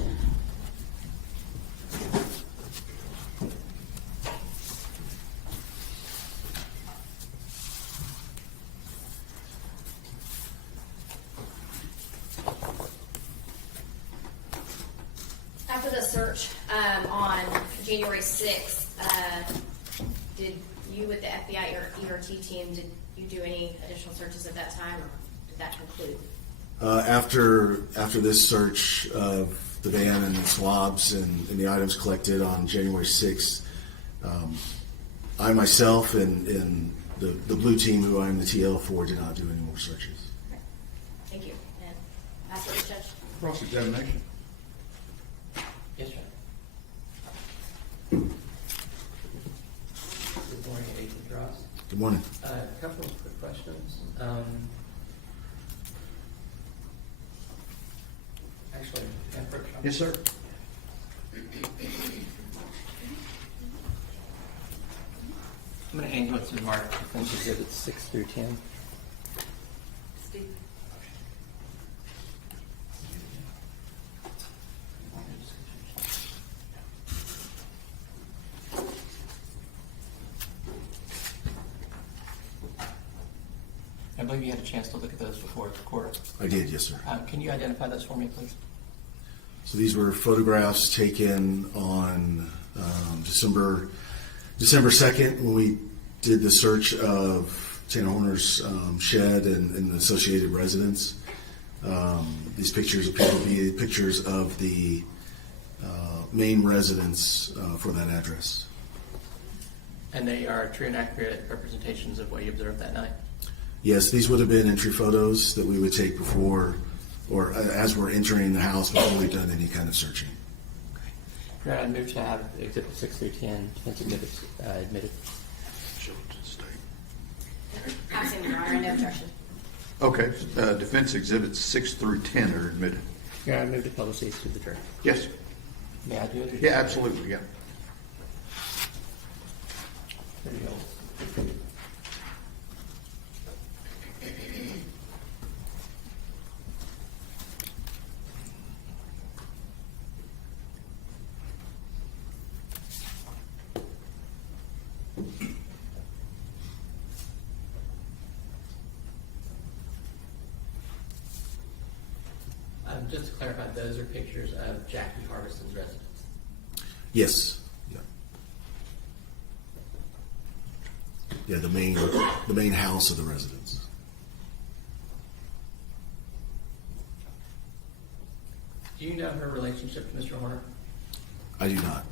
After the search on January 6th, did you with the FBI or ERT team, did you do any additional searches at that time, or did that conclude? After this search of the van and the swabs and the items collected on January 6th, I myself and the blue team, who I'm the TL for, did not do any more searches. Okay. Thank you. And last witness, Judge. Cross-examination. Yes, sir. Good morning, Agent Ross. Good morning. A couple of quick questions. Actually, can I approach? Yes, sir. I'm going to hand you what's in marked defense exhibits 6 through 10. Steve? I believe you had a chance to look at those before the court. I did, yes, sir. Can you identify those for me, please? So these were photographs taken on December 2nd when we did the search of Tanner Horner's shed and the associated residence. These pictures appear to be pictures of the main residence for that address. And they are true and accurate representations of what you observed that night? Yes, these would have been entry photos that we would take before or as we're entering the house before we've done any kind of searching. Your Honor, I move to have exhibits 6 through 10, defense exhibits admitted. Absent, Your Honor, no objection. Okay, defense exhibits 6 through 10 are admitted. Your Honor, I move to publish these to the jury. Yes. May I do it? Yeah, absolutely, yeah. There you go. Just to clarify, those are pictures of Jackie Harbison's residence. Yes. Yeah. Yeah, the main house of the residence. Do you know her relationship to Mr. Horner? I do not.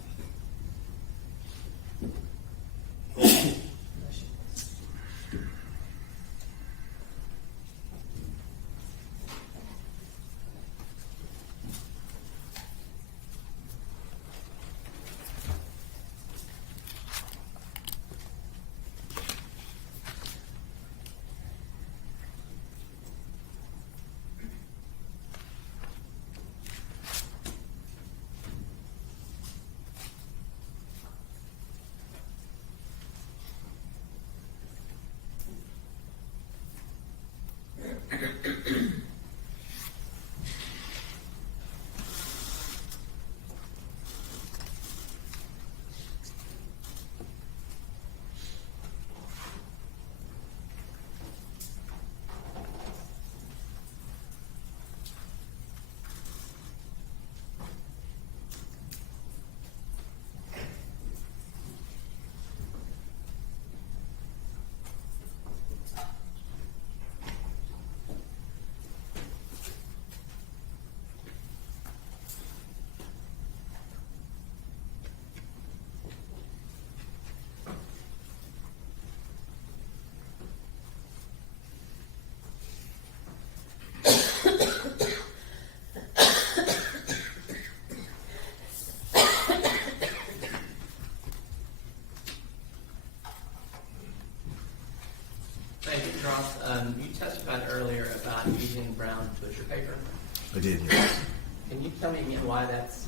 I did, yes. Can you tell me again why that's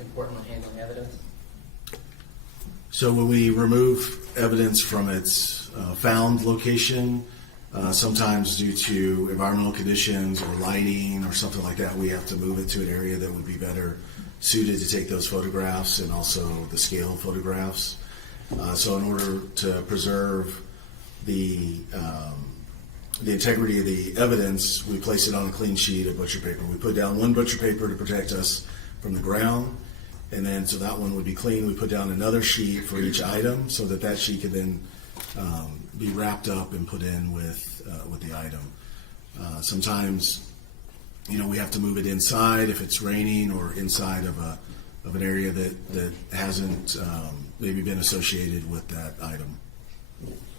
important when handling evidence? So when we remove evidence from its found location, sometimes due to environmental conditions or lighting or something like that, we have to move it to an area that would be better suited to take those photographs and also the scale photographs. So in order to preserve the integrity of the evidence, we place it on a clean sheet of butcher paper. We put down one butcher paper to protect us from the ground, and then so that one would be clean. We put down another sheet for each item so that that sheet could then be wrapped up and put in with the item. Sometimes, we have to move it inside if it's raining, or inside of an area that hasn't maybe been associated with that item.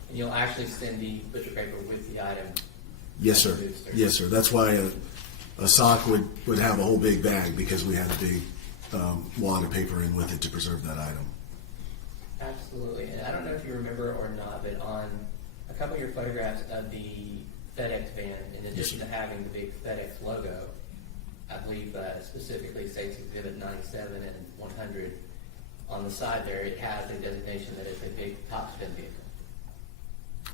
And you'll actually send the butcher paper with the item? Yes, sir. Yes, sir. That's why a sock would have a whole big bag, because we had a big wad of paper in with it to preserve that item. Absolutely. And I don't know if you remember or not, but on a couple of your photographs of the FedEx van, in addition to having the big FedEx logo, I believe specifically states Exhibit 97 and 100, on the side there, it has a designation that it's a big top spin vehicle.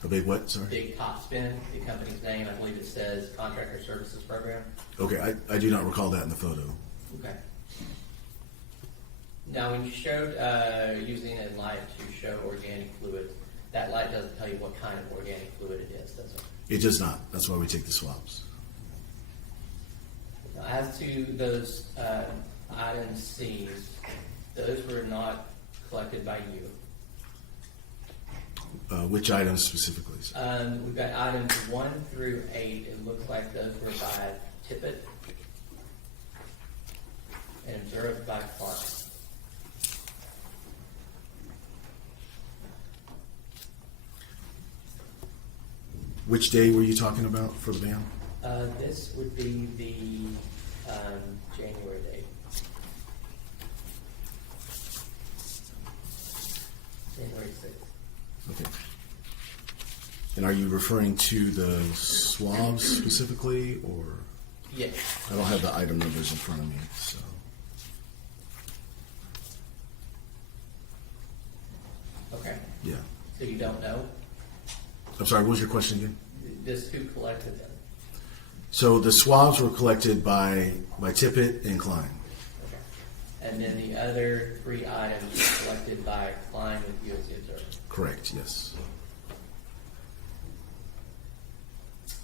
A big what? Sorry. Big top spin, the company's name, I believe it says Contractor Services Program. Okay, I do not recall that in the photo. Okay. Now, when you showed using a light to show organic fluid, that light doesn't tell you what kind of organic fluid it is, does it? It does not. That's why we take the swabs. Now, as to those items seized, those were not collected by you. Which items specifically? Sir? We've got items 1 through 8. It looks like those were by Tippett and observed by Clark. Which day were you talking about for the van? This would be the January date. January 6th. Okay. And are you referring to the swabs specifically, or? Yes. I don't have the item numbers in front of me, so. Okay. Yeah. So you don't know? I'm sorry, what was your question again? Just who collected them? So the swabs were collected by Tippett and Klein. Okay. And then the other 3 items were collected by Klein with you as the observer. Correct, yes.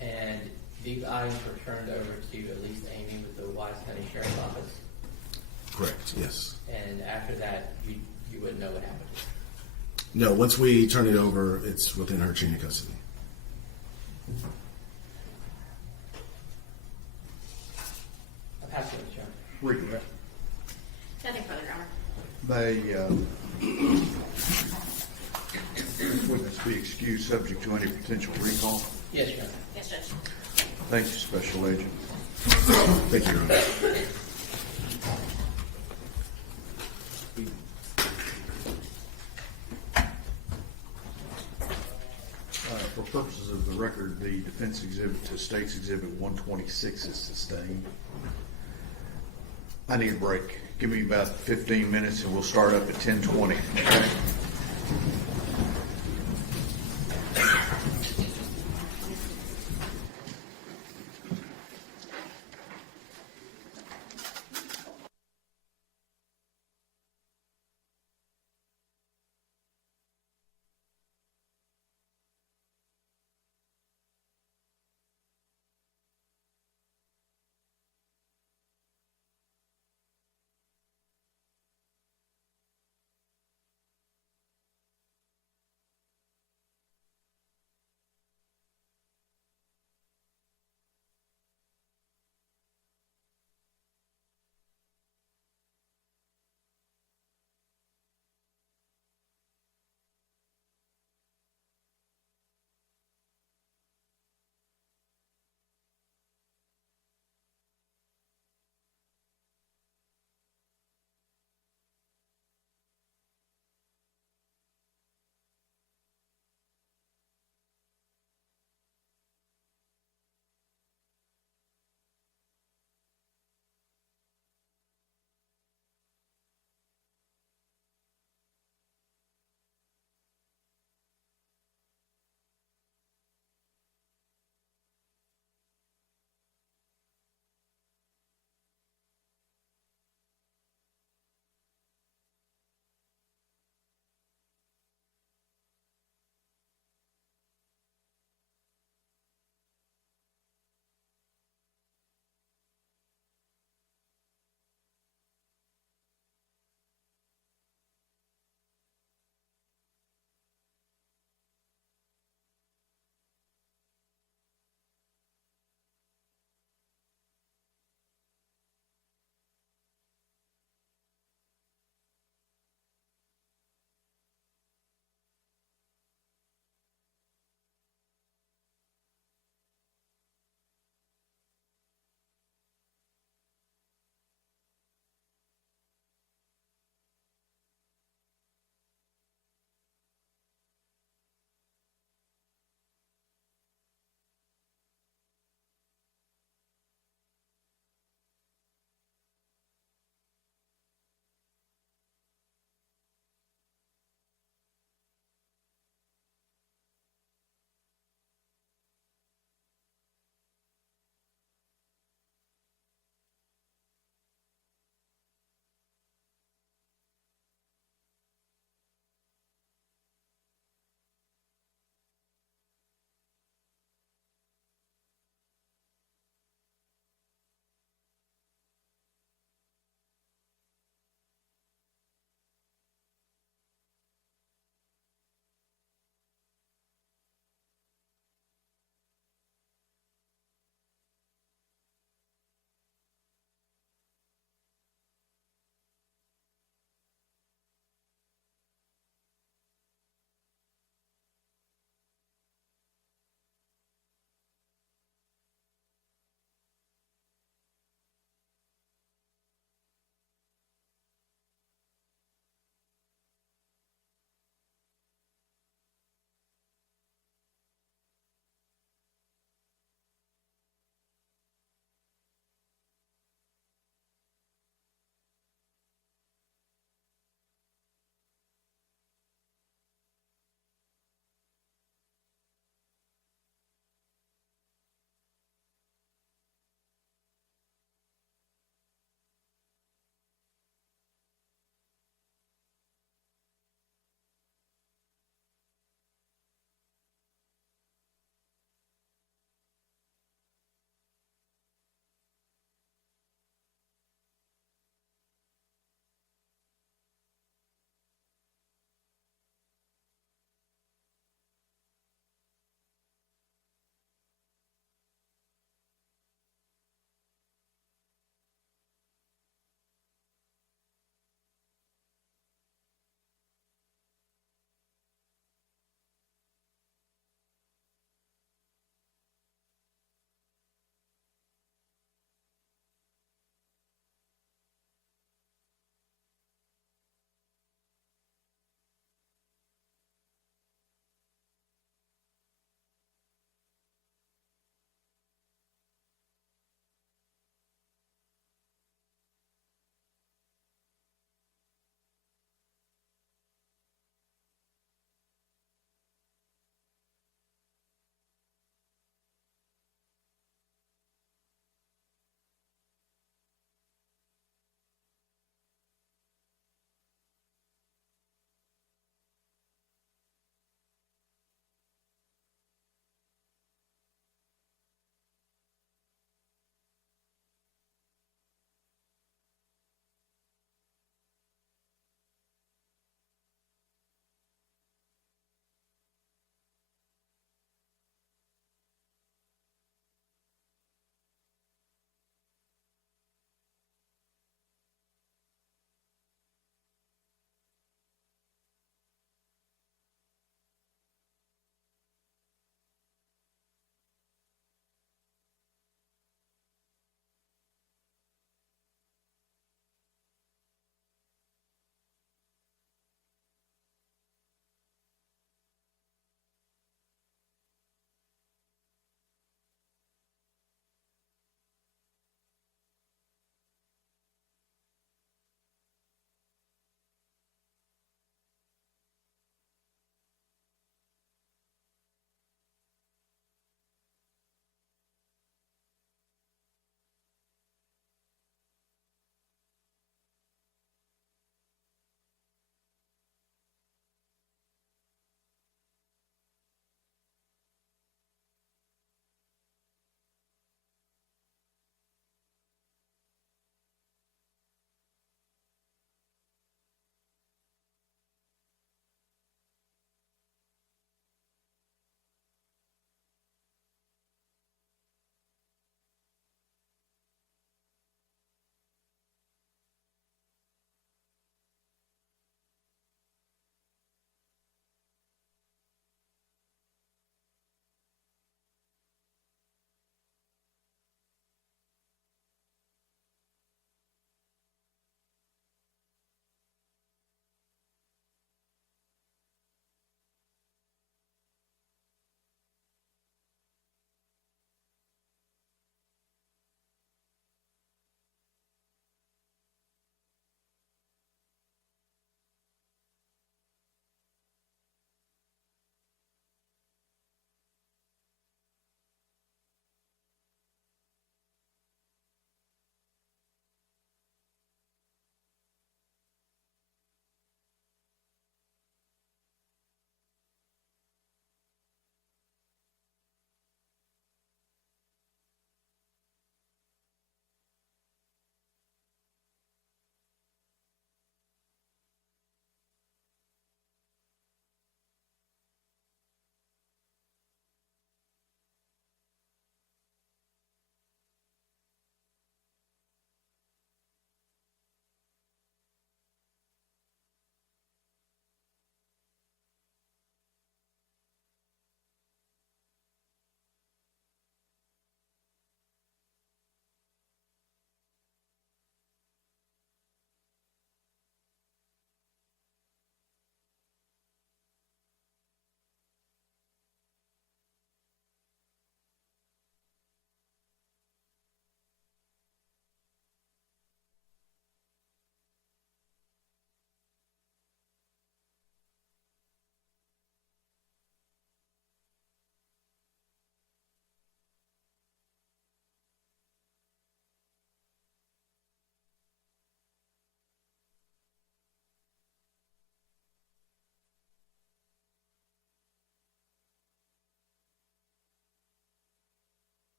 And these items were turned over to at least Amy with the Wise County Sheriff's Office. Correct, yes. And after that, you wouldn't know what happened. No, once we turn it over, it's within her chain of custody. I'll pass it to John. Regret. Nothing further, Your Honor. May this witness be excused subject to any potential recall? Yes, Your Honor. Yes, Judge. Thank you, Special Agent. Thank you, Your Honor. For purposes of the record, the defense exhibit to State's Exhibit 126 is sustained. I need a break. Give me about 15 minutes and we'll start up at 10:20. Okay?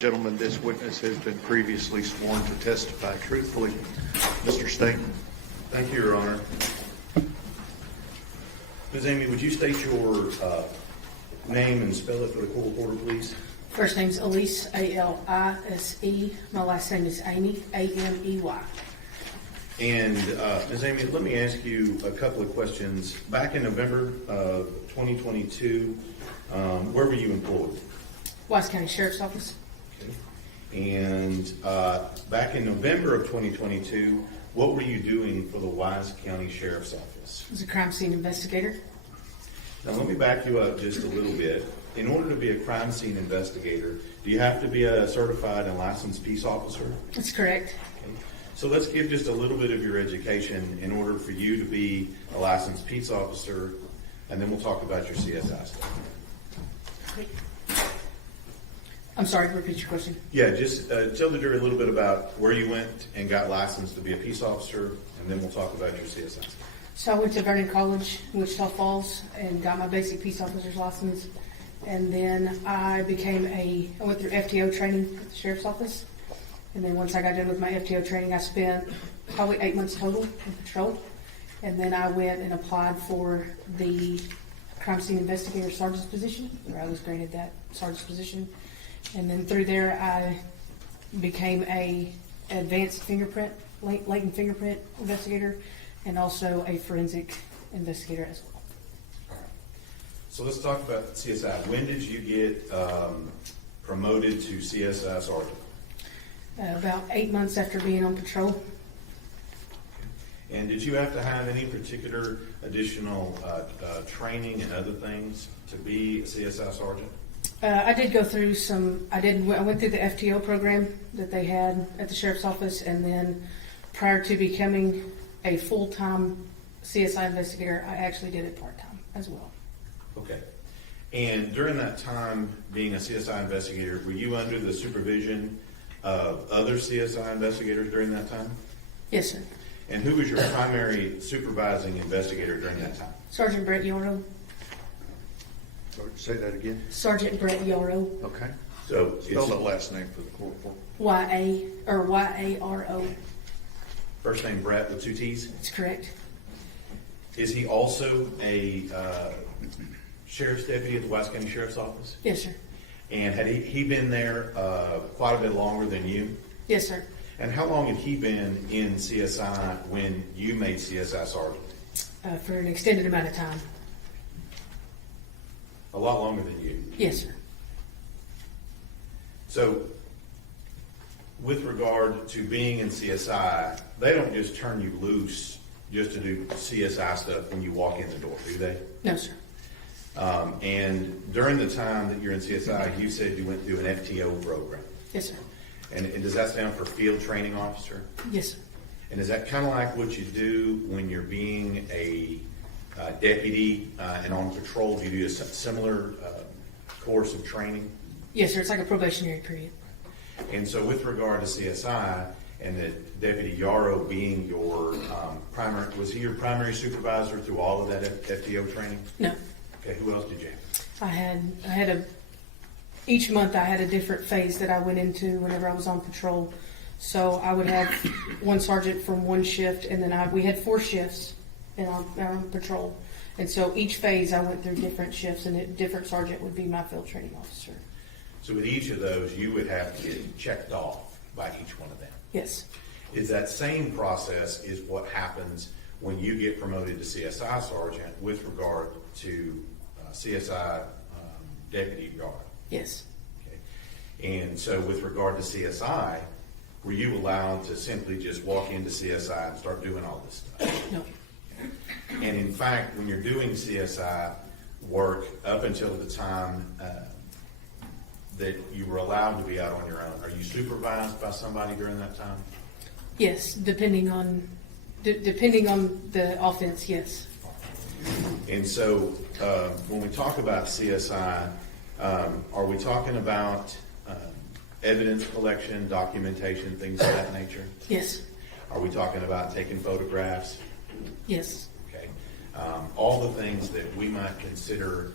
Gentlemen, this witness has been previously sworn to testify truthfully. Mr. Staten. Thank you, Your Honor. Ms. Amy, would you state your name and spell it for the court reporter, please? First name's Elise, A-L-I-S-E. My last name is Amy, A-M-E-Y. And Ms. Amy, let me ask you a couple of questions. Back in November of 2022, where were you employed? Wise County Sheriff's Office. Okay. And back in November of 2022, what were you doing for the Wise County Sheriff's Office? I was a crime scene investigator. Now, let me back you up just a little bit. In order to be a crime scene investigator, do you have to be a certified and licensed peace officer? That's correct. Okay. So let's give just a little bit of your education in order for you to be a licensed peace officer, and then we'll talk about your CSI stuff. I'm sorry, repeat your question. Yeah, just tell the jury a little bit about where you went and got licensed to be a peace officer, and then we'll talk about your CSI stuff. So I went to Vernon College, Wichita Falls, and got my basic peace officer's license. And then I went through FTO training at the Sheriff's Office. And then once I got done with my FTO training, I spent probably 8 months total in patrol. And then I went and applied for the crime scene investigator sergeant's position, where I was granted that sergeant's position. And then through there, I became a advanced latent fingerprint investigator, and also a forensic investigator as well. So let's talk about CSI. When did you get promoted to CSI sergeant? About 8 months after being on patrol. And did you have to have any particular additional training and other things to be a CSI sergeant? I did go through I went through the FTO program that they had at the Sheriff's Office, and then prior to becoming a full-time CSI investigator, I actually did it part-time as well. Okay. And during that time being a CSI investigator, were you under the supervision of other CSI investigators during that time? Yes, sir. And who was your primary supervising investigator during that time? Sergeant Brett Yaro. Say that again. Sergeant Brett Yaro. Okay. So Spell that last name for the court report. Y-A-R-O. first name Brett with 2 T's. That's correct. Is he also a sheriff's deputy at the Wise County Sheriff's Office? Yes, sir. And had he been there quite a bit longer than you? Yes, sir. And how long had he been in CSI when you made CSI sergeant? For an extended amount of time. A lot longer than you. Yes, sir. So, with regard to being in CSI, they don't just turn you loose just to do CSI stuff when you walk in the door, do they? No, sir. And during the time that you're in CSI, you said you went through an FTO program. Yes, sir. And does that stand for Field Training Officer? Yes, sir. And is that kind of like what you do when you're being a deputy and on patrol? Do you do a similar course of training? Yes, sir. It's like a probationary period. And so with regard to CSI and the Deputy Yaro being your primary, was he your primary supervisor through all of that FTO training? No. Okay, who else did you have? Each month I had a different phase that I went into whenever I was on patrol. So I would have one sergeant from one shift, and then we had 4 shifts on patrol. And so each phase I went through different shifts, and a different sergeant would be my field training officer. So with each of those, you would have to get checked off by each one of them. Yes. Is that same process is what happens when you get promoted to CSI sergeant with regard to CSI deputy guard? Yes. Okay. And so with regard to CSI, were you allowed to simply just walk into CSI and start doing all this stuff? No. And in fact, when you're doing CSI work up until the time that you were allowed to be out on your own, are you supervised by somebody during that time? Yes, depending on the offense, yes. And so when we talk about CSI, are we talking about evidence collection, documentation, things of that nature? Yes. Are we talking about taking photographs? Yes. Okay. All the things that we might consider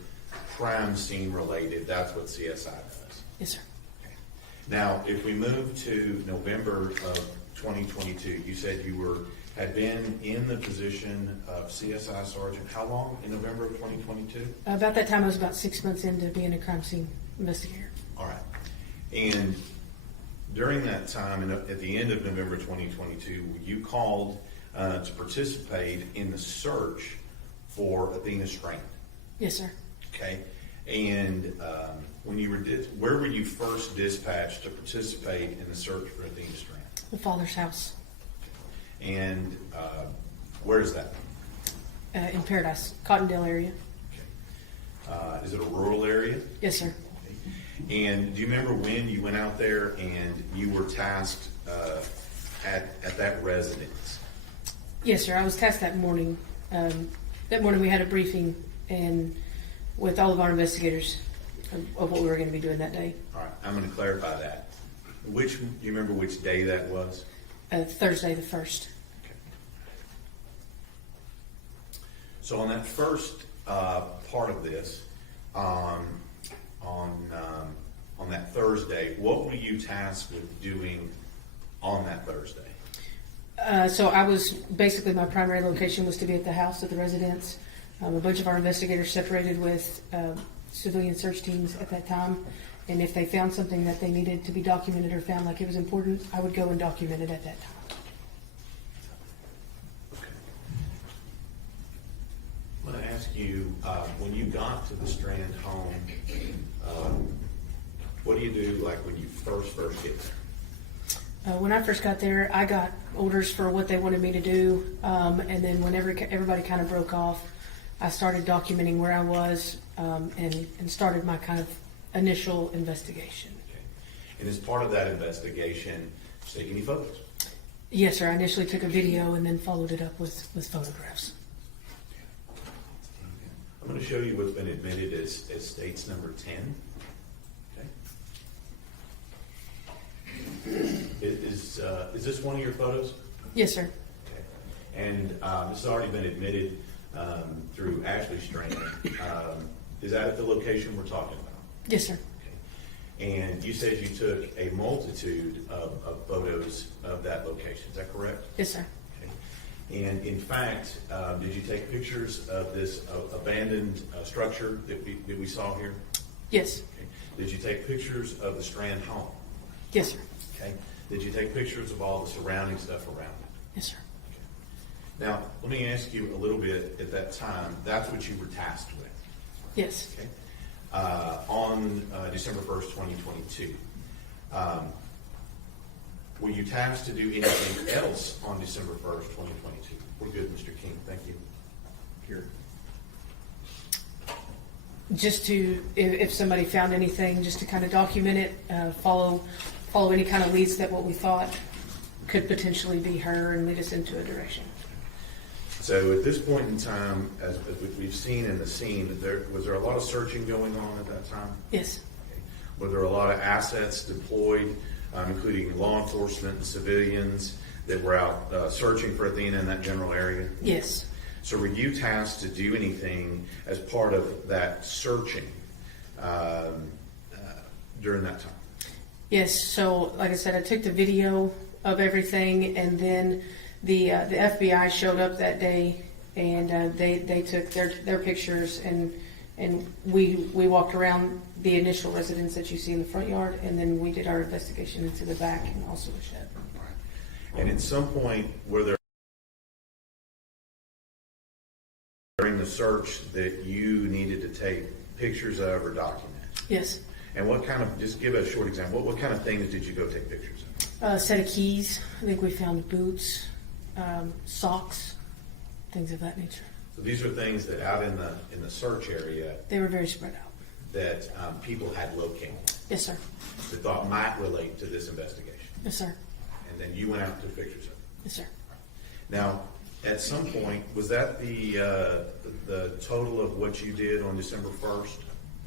crime scene related, that's what CSI does. Yes, sir. Okay. Now, if we move to November of 2022, you said you had been in the position of CSI sergeant. How long in November of 2022? About that time, I was about 6 months into being a crime scene investigator. All right. And during that time, and at the end of November 2022, you called to participate in the search for Athena Strand. Yes, sir. Okay. And when you where were you first dispatched to participate in the search for Athena Strand? The father's house And where is that? in Paradise, Cottondale area. Is it a rural area? Yes, sir. And do you remember when you went out there and you were tasked at that residence? Yes, sir. I was tasked that morning. That morning we had a briefing and with all of our investigators of what we were going to be doing that day. All right, I'm going to clarify that. Do you remember which day that was? Thursday the 1st. Okay. So on that first part of this, on that Thursday, what were you tasked with doing on that Thursday? So I was basically, my primary location was to be at the house at the residence. A bunch of our investigators separated with civilian search teams at that time. And if they found something that they needed to be documented or found like it was important, I would go and document it at that time. Okay. I'm going to ask you, when you got to the Strand home, what do you do like when you first get there? When I first got there, I got orders for what they wanted me to do. And then whenever everybody kind of broke off, I started documenting where I was and started my kind of initial investigation. Okay. And as part of that investigation, did you take any photos? Yes, sir. I initially took a video and then followed it up with photographs. I'm going to show you what's been admitted as states number 10. Okay. Is this one of your photos? Yes, sir. Okay. And this has already been admitted through Ashley Strand. Is that at the location we're talking about? Yes, sir. Okay. And you said you took a multitude of photos of that location. Is that correct? Yes, sir. Okay. And in fact, did you take pictures of this abandoned structure that we saw here? Yes. Okay. Did you take pictures of the Strand home? Yes, sir. Okay. Did you take pictures of all the surrounding stuff around it? Yes, sir. Okay. Now, let me ask you a little bit at that time. That's what you were tasked with. Yes. Okay. On December 1st, 2022. Were you tasked to do anything else on December 1st, 2022? We're good, Mr. King. Thank you. Here. Just to, if somebody found anything, just to kind of document it, follow any kind of leads that what we thought could potentially be her and lead us into a direction. So at this point in time, as we've seen in the scene, was there a lot of searching going on at that time? Yes. Okay. Were there a lot of assets deployed, including law enforcement and civilians that were out searching for Athena in that general area? Yes. So were you tasked to do anything as part of that searching during that time? Yes. So, like I said, I took the video of everything, and then the FBI showed up that day, and they took their pictures, and we walked around the initial residence that you see in the front yard, and then we did our investigation into the back and also the shed. Right. And at some point, were there during the search that you needed to take pictures of or document? Yes. And what kind of, just give a short example, what kind of things did you go take pictures of? A set of keys. I think we found boots, socks, things of that nature. So these are things that out in the search area They were very spread out. that people had located Yes, sir. that thought might relate to this investigation. Yes, sir. And then you went out and took pictures of it. Yes, sir. Now, at some point, was that the total of what you did on December 1st?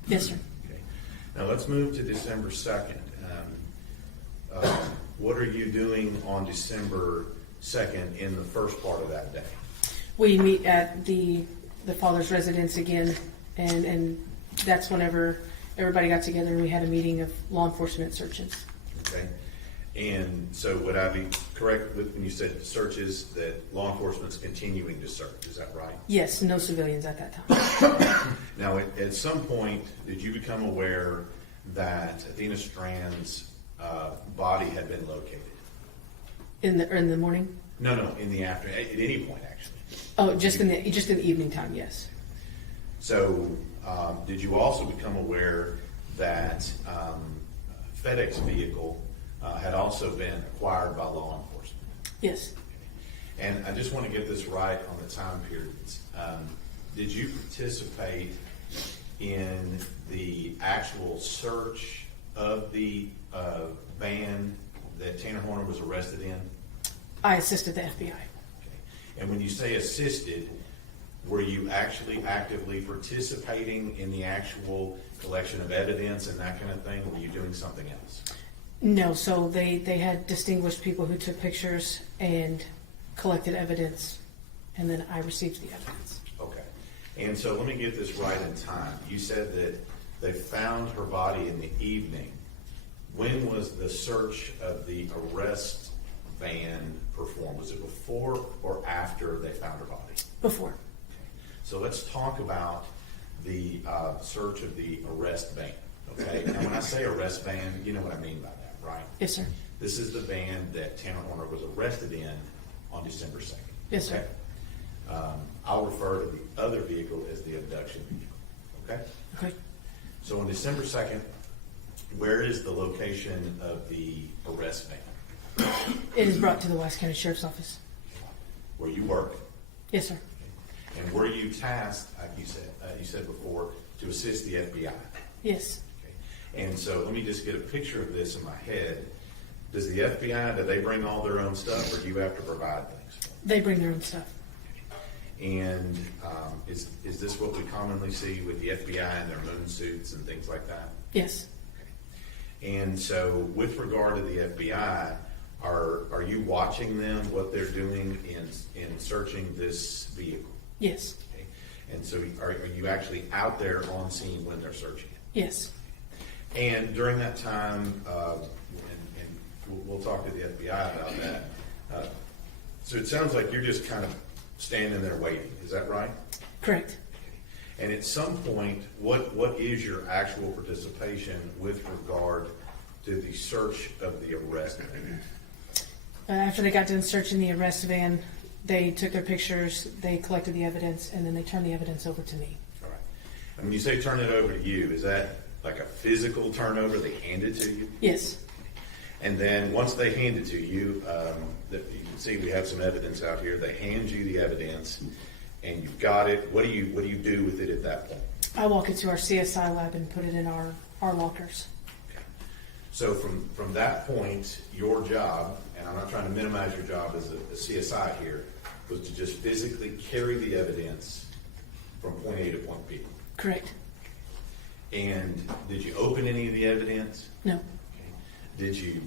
Yes, sir. Okay. Now let's move to December 2nd. What are you doing on December 2nd in the first part of that day? We meet at the father's residence again, and that's whenever everybody got together and we had a meeting of law enforcement searches. Okay? And so would I be correct when you said searches, that law enforcement's continuing to search, is that right? Yes, no civilians at that time. Now, at some point, did you become aware that Athena Strand's body had been located? In the morning? No, in the afternoon, at any point, actually. Oh, just in the evening time, yes. So, did you also become aware that FedEx vehicle had also been acquired by law enforcement? Yes. And I just want to get this right on the time periods. Did you participate in the actual search of the van that Tanner Horner was arrested in? I assisted the FBI. Okay. And when you say assisted, were you actually actively participating in the actual collection of evidence and that kind of thing? Or were you doing something else? No, so they had distinguished people who took pictures and collected evidence, and then I received the evidence. Okay. And so let me get this right in time. You said that they found her body in the evening. When was the search of the arrest van performed? Was it before or after they found her body? Before. So let's talk about the search of the arrest van. Okay. Now, when I say arrest van, you know what I mean by that, right? Yes, sir. This is the van that Tanner Horner was arrested in on December 2nd. Yes, sir. Okay? I'll refer to the other vehicle as the abduction vehicle. Okay? Okay. So on December 2nd, where is the location of the arrest van? It is brought to the West County Sheriff's Office. Where you work? Yes, sir. And were you tasked, like you said before, to assist the FBI? Yes. Okay. And so let me just get a picture of this in my head. Does the FBI, do they bring all their own stuff, or do you have to provide things for them? They bring their own stuff. And is this what we commonly see with the FBI in their moon suits and things like that? Yes. And so with regard to the FBI, are you watching them, what they're doing in searching this vehicle? Yes. Okay. And so are you actually out there on scene when they're searching it? Yes. And during that time, and we'll talk to the FBI about that. So it sounds like you're just kind of standing there waiting. Is that right? Correct. And at some point, what is your actual participation with regard to the search of the arrest van? After they got done searching the arrest van, they took their pictures, they collected the evidence, and then they turned the evidence over to me. All right. And when you say turn it over to you, is that like a physical turnover? They hand it to you? Yes. And then once they hand it to you, you can see we have some evidence out here. They hand you the evidence, and you've got it. What do you do with it at that point? I walk it to our CSI lab and put it in our lockers. Okay. So from that point, your job, and I'm not trying to minimize your job as a CSI here, was to just physically carry the evidence from point A to point B. Correct. And did you open any of the evidence? No. Okay. Did you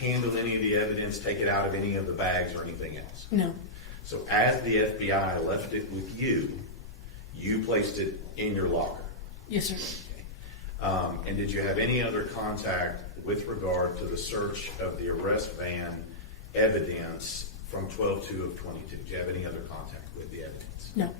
handle any of the evidence, take it out of any of the bags or anything else? No. So as the FBI left it with you, you placed it in your locker. Yes, sir. Okay. And did you have any other contact with regard to the search of the arrest van evidence from 12/2 of 22? Did you have any other contact with the evidence? No.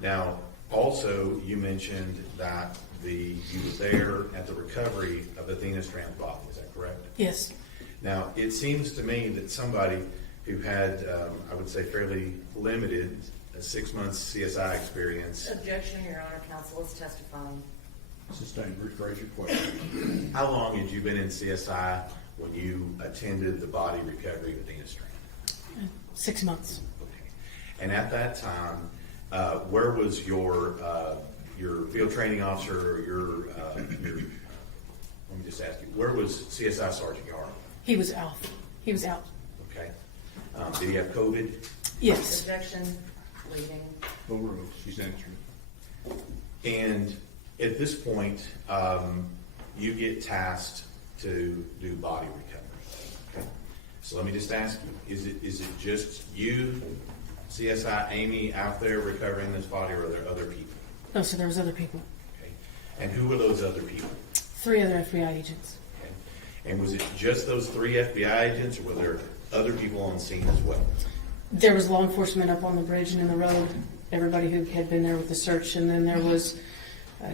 Now, also, you mentioned that you were there at the recovery of Athena Strand's body. Is that correct? Yes. Now, it seems to me that somebody who had, I would say, fairly limited 6 months CSI experience. Objection, Your Honor, counsel is testifying. Sustained, rephrase your question. How long had you been in CSI when you attended the body recovery of Athena Strand? 6 months. Okay. And at that time, where was your field training officer, or let me just ask you, where was CSI Sergeant Yaro? He was out. He was out. Okay. Did he have COVID? Yes. Objection, pleading. Overruled, she's answering. And at this point, you get tasked to do body recovery. Okay. So let me just ask you, is it just you, CSI Amy, out there recovering this body, or are there other people? No, so there was other people. Okay. And who were those other people? 3 other FBI agents. Okay. And was it just those 3 FBI agents, or were there other people on scene as well? There was law enforcement up on the bridge and in the road, everybody who had been there with the search, and then there was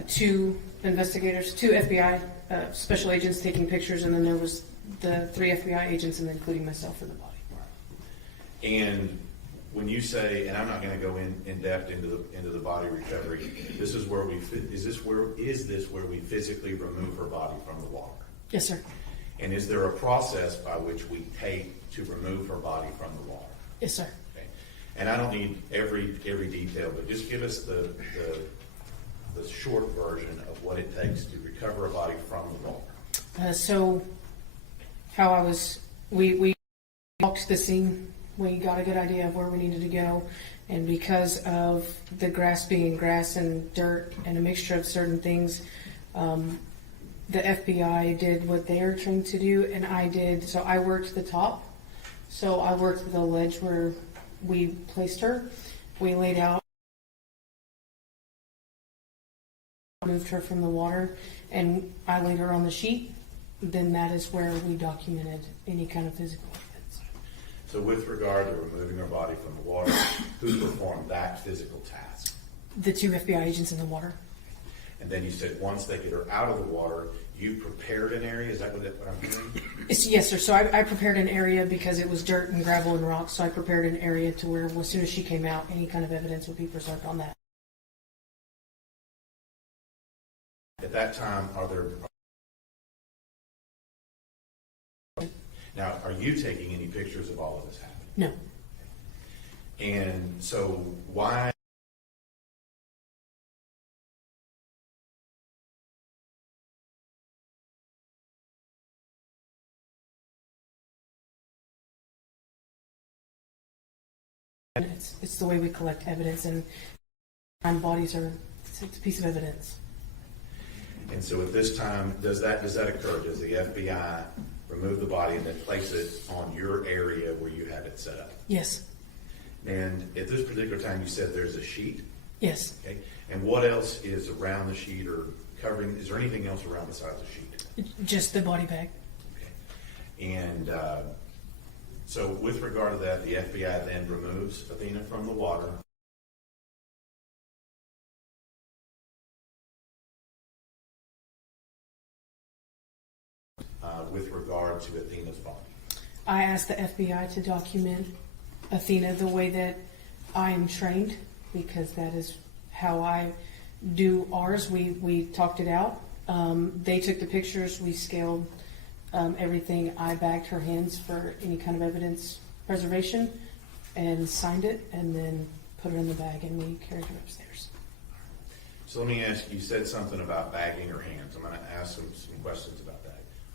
2 investigators, 2 FBI special agents taking pictures, and then there was the 3 FBI agents, and including myself for the body. And when you say, and I'm not going to go in depth into the body recovery, this is where is this where we physically remove her body from the water? Yes, sir. And is there a process by which we take to remove her body from the water? Yes, sir. Okay. And I don't need every detail, but just give us the short version of what it takes to recover a body from the water. So, how we walked the scene. We got a good idea of where we needed to go, and because of the grass being grass and dirt and a mixture of certain things, the FBI did what they are trained to do, and I did. So I worked the top. So I worked the ledge where we placed her. We laid out, moved her from the water, and I laid her on the sheet. Then that is where we documented any kind of physical evidence. So with regard to removing her body from the water, who performed that physical task? The 2 FBI agents in the water. And then you said once they get her out of the water, you prepared an area. Is that what I'm hearing? Yes, sir. So I prepared an area because it was dirt and gravel and rocks. So I prepared an area to where as soon as she came out, any kind of evidence would be preserved on that. At that time, now, are you taking any pictures of all of this happening? No. And so why? It's the way we collect evidence, and bodies are it's a piece of evidence. And so at this time, does that occur? Does the FBI remove the body and then place it on your area where you have it set up? Yes. And at this particular time, you said there's a sheet? Yes. Okay. And what else is around the sheet or covering? Is there anything else around besides the sheet? Just the body bag. Okay. And so with regard to that, the FBI then removes Athena from the water. With regard to Athena's body. I asked the FBI to document Athena the way that I am trained, because that is how I do ours. We talked it out. They took the pictures. We scaled everything. I bagged her hands for any kind of evidence preservation and signed it, and then put her in the bag, and we carried her upstairs. So let me ask, you said something about bagging her hands. I'm going to ask some questions about that.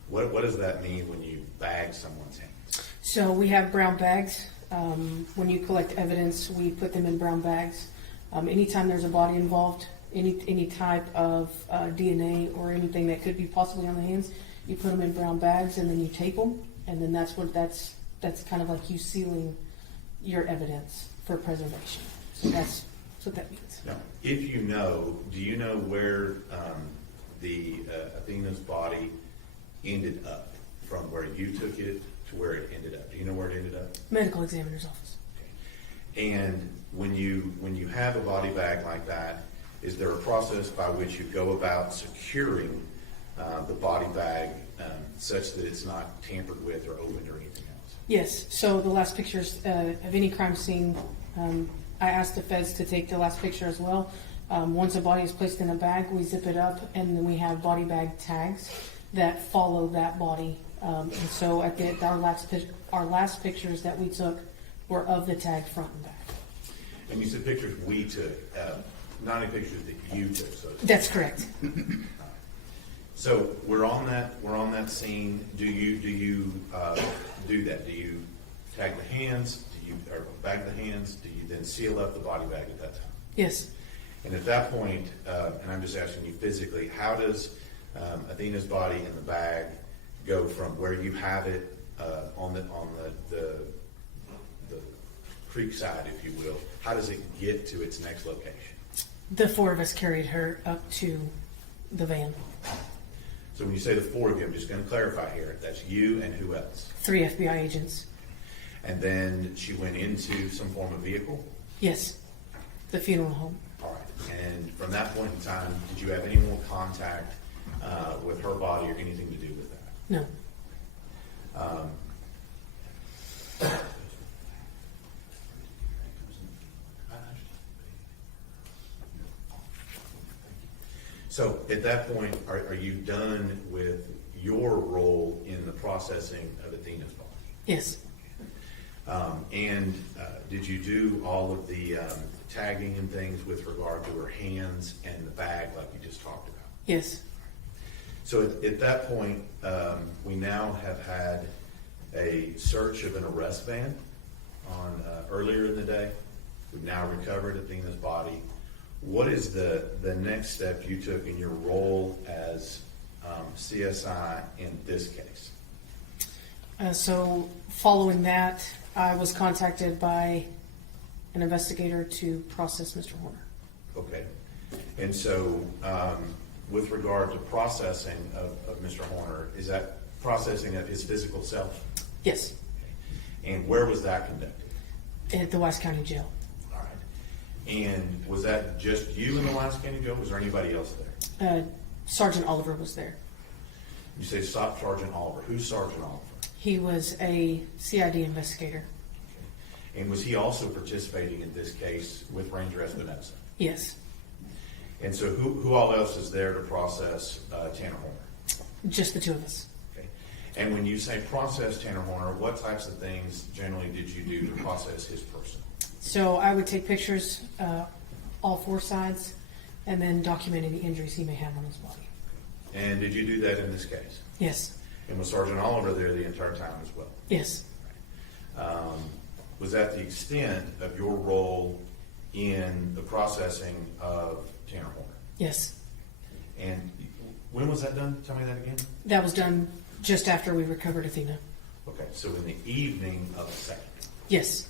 What does that mean when you bag someone's hands? So we have brown bags. When you collect evidence, we put them in brown bags. Anytime there's a body involved, any type of DNA or anything that could be possibly on the hands, you put them in brown bags, and then you tape them, and then that's kind of like you sealing your evidence for preservation. So that's what that means. Now, if you know, do you know where the Athena's body ended up from where you took it to where it ended up? Do you know where it ended up? Medical examiner's office. Okay. And when you have a body bag like that, is there a process by which you go about securing the body bag such that it's not tampered with or opened or anything else? Yes. So the last pictures of any crime scene, I asked the feds to take the last picture as well. Once a body is placed in a bag, we zip it up, and then we have body bag tags that follow that body. And so at our last pictures that we took were of the tag front and back. And you said pictures we took, not any pictures that you took. So That's correct. So we're on that scene. Do you do that? Do you tag the hands? Or bag the hands? Do you then seal up the body bag at that time? Yes. And at that point, and I'm just asking you physically, how does Athena's body in the bag go from where you have it on the creek side, if you will? How does it get to its next location? The 4 of us carried her up to the van. So when you say the four of you, I'm just gonna clarify here, that's you and who else? 3 FBI agents. And then she went into some form of vehicle? Yes, the funeral home. All right. And from that point in time, did you have any more contact with her body or anything to do with that? No. So at that point, are you done with your role in the processing of Athena's body? Yes. And did you do all of the tagging and things with regard to her hands and the bag like you just talked about? Yes. So at that point, we now have had a search of an arrest van on earlier in the day. We've now recovered Athena's body. What is the next step you took in your role as CSI in this case? So following that, I was contacted by an investigator to process Mr. Horner. Okay. And so with regard to processing of Mr. Horner, is that processing of his physical self? Yes, And where was that conducted? at the Wise County Jail. All right. And was that just you in the Wise County Jail? Was there anybody else there? Sergeant Oliver was there. You say stop Sergeant Oliver. Who's Sergeant Oliver? He was a CID investigator. And was he also participating in this case with Ranger Espinosa? Yes, And so who all else is there to process Tanner Horner? just the two of us. Okay. And when you say process Tanner Horner, what types of things generally did you do to process his person? So I would take pictures, all 4 sides, and then document any injuries he may have on his body. And did you do that in this case? Yes, And was Sergeant Oliver there the entire time as well? yes, Was that the extent of your role in the processing of Tanner Horner? yes. And when was that done? Tell me that again. That was done just after we recovered Athena. Okay, so in the evening of the second. Yes.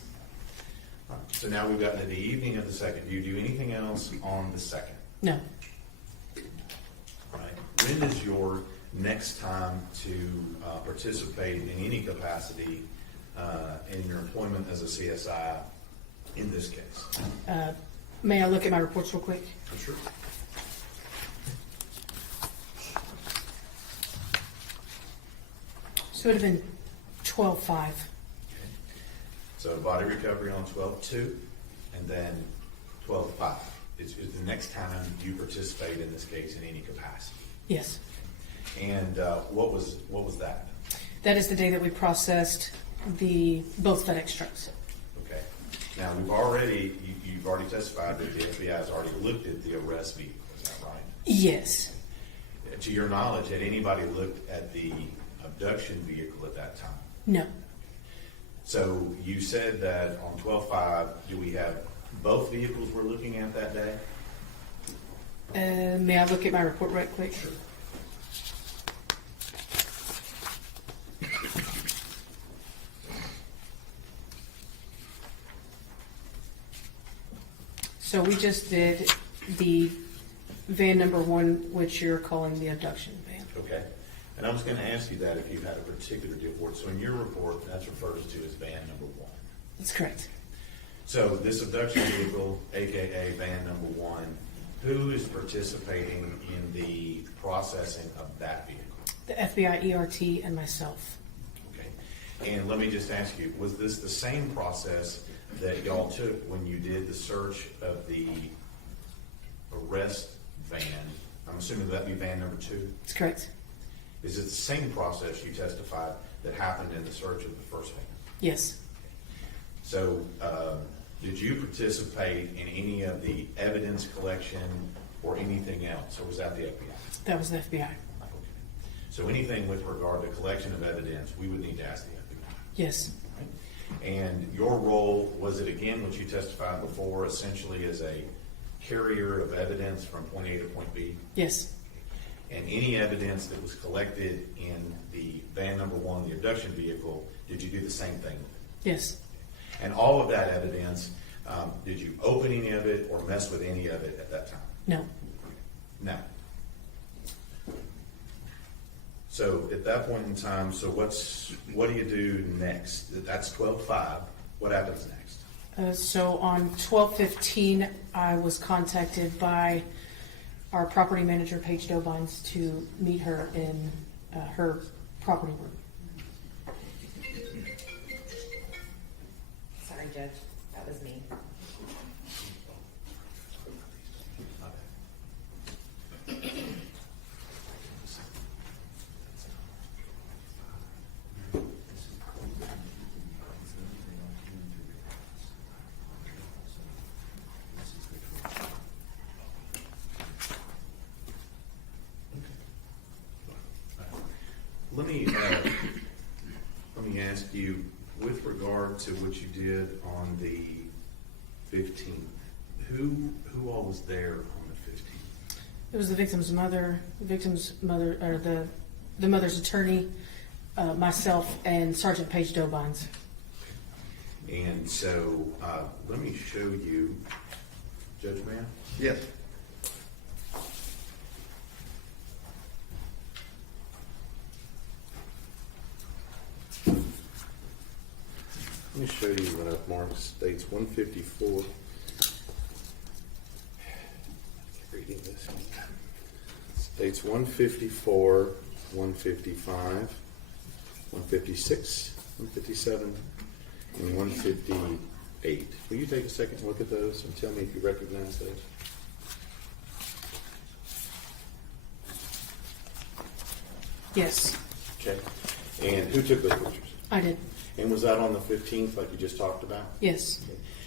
All right, so now we've gotten to the evening of the second. Do you do anything else on the second? No. All right. When is your next time to participate in any capacity in your employment as a CSI in this case? May I look at my reports real quick? Sure. So it would have been 12/5. So body recovery on 12/2, and then 12/5 is the next time you participate in this case in any capacity. Yes. And what was that? That is the day that we processed both FedEx trucks. Okay. Now you've already testified that the FBI has already looked at the arrest vehicle. Is that right? Yes. To your knowledge, had anybody looked at the abduction vehicle at that time? No. So you said that on 12/5, do we have both vehicles we're looking at that day? May I look at my report right quick? Sure. So we just did the van number 1, which you're calling the abduction van. Okay. And I was going to ask you that if you had a particular deal for it. So in your report, that's referred to as van number 1. That's correct. So this abduction vehicle, AKA van number 1, who is participating in the processing of that vehicle? The FBI ERT and myself. Okay. And let me just ask you, was this the same process that y'all took when you did the search of the arrest van? I'm assuming that'd be van number 2? That's correct. Is it the same process you testified that happened in the search of the first van? Yes. So, did you participate in any of the evidence collection or anything else, or was that the FBI? That was the FBI. Okay. So anything with regard to collection of evidence, we would need to ask the FBI. Yes. Right? And your role, was it again what you testified before, essentially as a carrier of evidence from point A to point B? Yes. And any evidence that was collected in the van number 1, the abduction vehicle, did you do the same thing with it? Yes. And all of that evidence, did you open any of it or mess with any of it at that time? No. No. So at that point in time, so what do you do next? That's 12/5. What happens next? So on 12/15, I was contacted by our property manager, Paige Dobines, to meet her in her property room. Sorry, Judge, that was me. Let me ask you, with regard to what you did on the 15th, who all was there on the 15th? It was the victim's mother, or the mother's attorney, myself, and Sergeant Paige Dobines. And so, let me show you, Judge Mann. Yes. Let me show you what I've marked. States 154. Reading this. States 154, 155, 156, 157, and 158. Will you take a second and look at those and tell me if you recognize those? Yes, Okay. And who took those pictures? I did. And was that on the 15th, like you just talked about? Yes,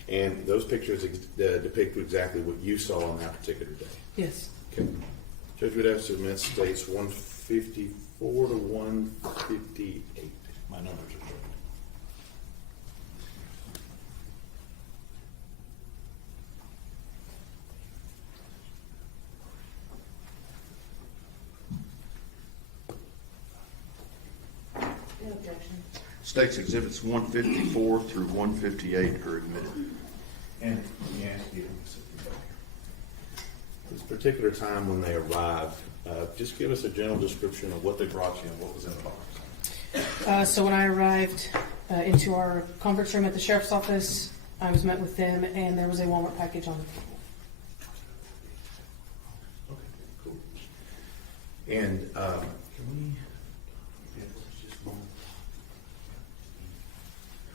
And those pictures depict exactly what you saw on that particular day. yes. Okay. Judge would have to submit states 154 to 158. My numbers are short. No objection. States exhibits 154 through 158 are admitted. And let me ask you, this particular time when they arrived, just give us a general description of what they brought you and what was in the box. So when I arrived into our conference room at the sheriff's office, I was met with them, and there was a Walmart package on the table. Okay, cool. And can we? Yeah, just one.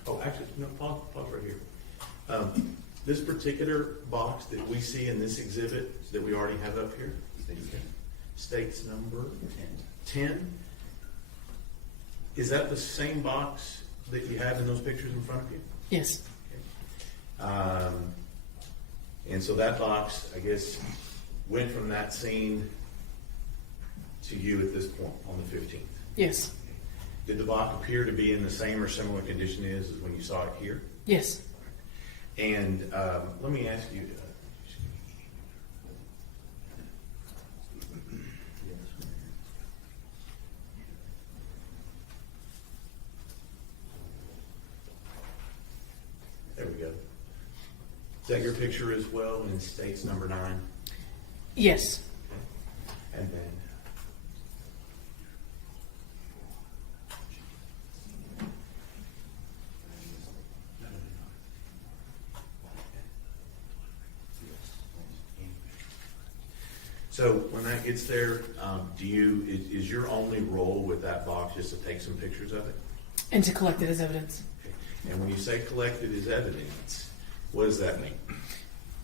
Oh, actually, no. Pause right here. This particular box that we see in this exhibit that we already have up here, states number 10. Is that the same box that you have in those pictures in front of you? Yes, And so that box, I guess, went from that scene to you at this point on the 15th. yes, Did the box appear to be in the same or similar condition as when you saw it here? yes. And let me ask you. There we go. Is that your picture as well in states number 9? Yes. Okay. And then. So when that gets there, is your only role with that box just to take some pictures of it? And to collect it as evidence. Okay. And when you say collected as evidence, what does that mean?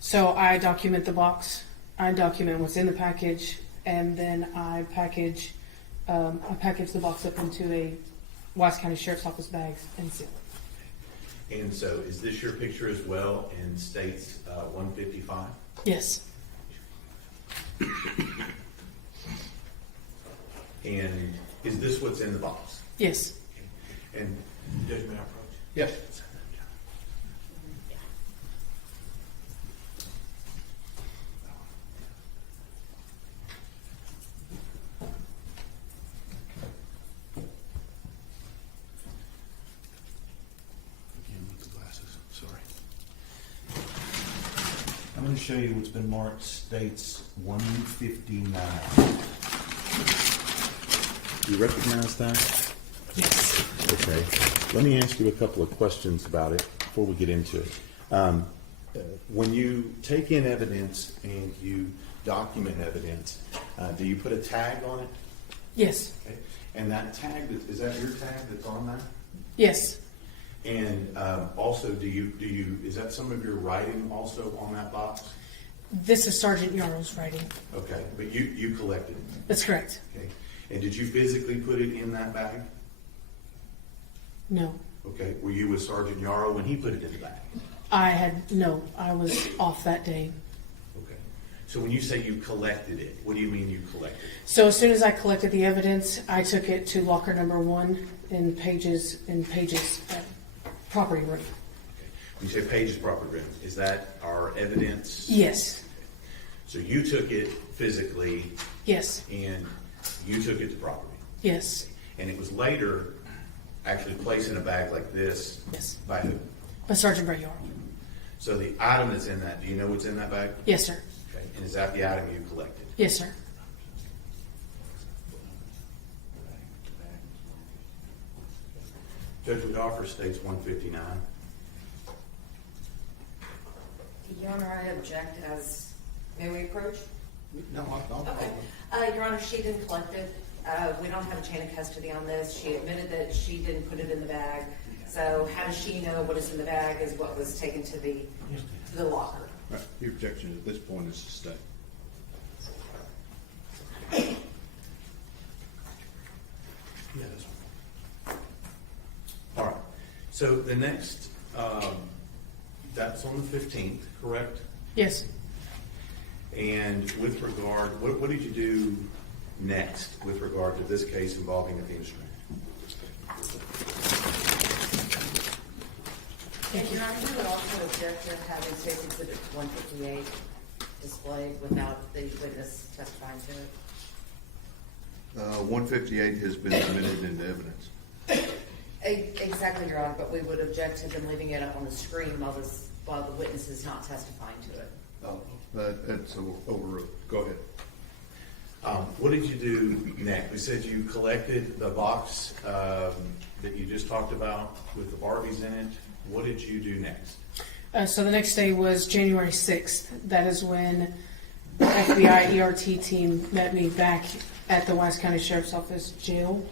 So I document the box, I document what's in the package, and then I package the box up into a Wise County Sheriff's Office bags and seal it. And so is this your picture as well in states 155? Yes, And is this what's in the box? yes. And Judge, may I approach? Yes. Again, with the glasses, sorry. I'm going to show you what's been marked states 159. You recognize that? Yes. Okay. Let me ask you a couple of questions about it before we get into it. When you take in evidence and you document evidence, do you put a tag on it? Yes. Okay. And that tag, is that your tag that's on that? Yes. And also, is that some of your writing also on that box? This is Sergeant Yaro's writing. Okay, but you collected it. That's correct. Okay. And did you physically put it in that bag? No. Okay. Were you with Sergeant Yaro when he put it in the bag? I was off that day. Okay. So when you say you collected it, what do you mean you collected it? So as soon as I collected the evidence, I took it to locker number 1 in Page's property room. Okay. When you say Page's property room, is that our evidence? Yes. So you took it physically Yes. and you took it to property. Yes. And it was later actually placed in a bag like this. Yes. By who? By Sergeant Brett Yaro. So the item that's in that, do you know what's in that bag? Yes, sir. Okay. And is that the item you collected? Yes, sir. Judge Woodoffer states 159. Your Honor, I object as, may we approach? No, I'll. Okay. Your Honor, she didn't collect it. We don't have a chain of custody on this. She admitted that she didn't put it in the bag. So how does she know what is in the bag is what was taken to the locker? Right. Your objection at this point is to stay. Yeah, that's right. All right. So the next, that's on the 15th, correct? Yes. And with regard, what did you do next with regard to this case involving Athena Strand? And Your Honor, you would also object to having State Exhibit 158 displayed without the witness testifying to it? 158 has been admitted into evidence. Exactly, Your Honor, but we would object to them leaving it up on the screen while the witness is not testifying to it. That's overruled. Go ahead. What did you do next? We said you collected the box that you just talked about with the Barbies in it. What did you do next? So the next day was January 6th. That is when the FBI ERT team met me back at the Wise County Sheriff's Office jail,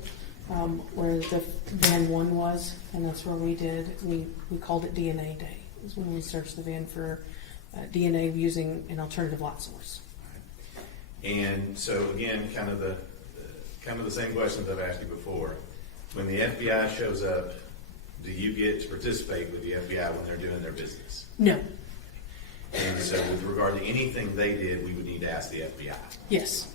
where the van 1 was, and that's where we called it DNA Day. It was when we searched the van for DNA using an alternative light source. And so again, kind of the same questions I've asked you before. When the FBI shows up, do you get to participate with the FBI when they're doing their business? No. And so with regard to anything they did, we would need to ask the FBI. Yes.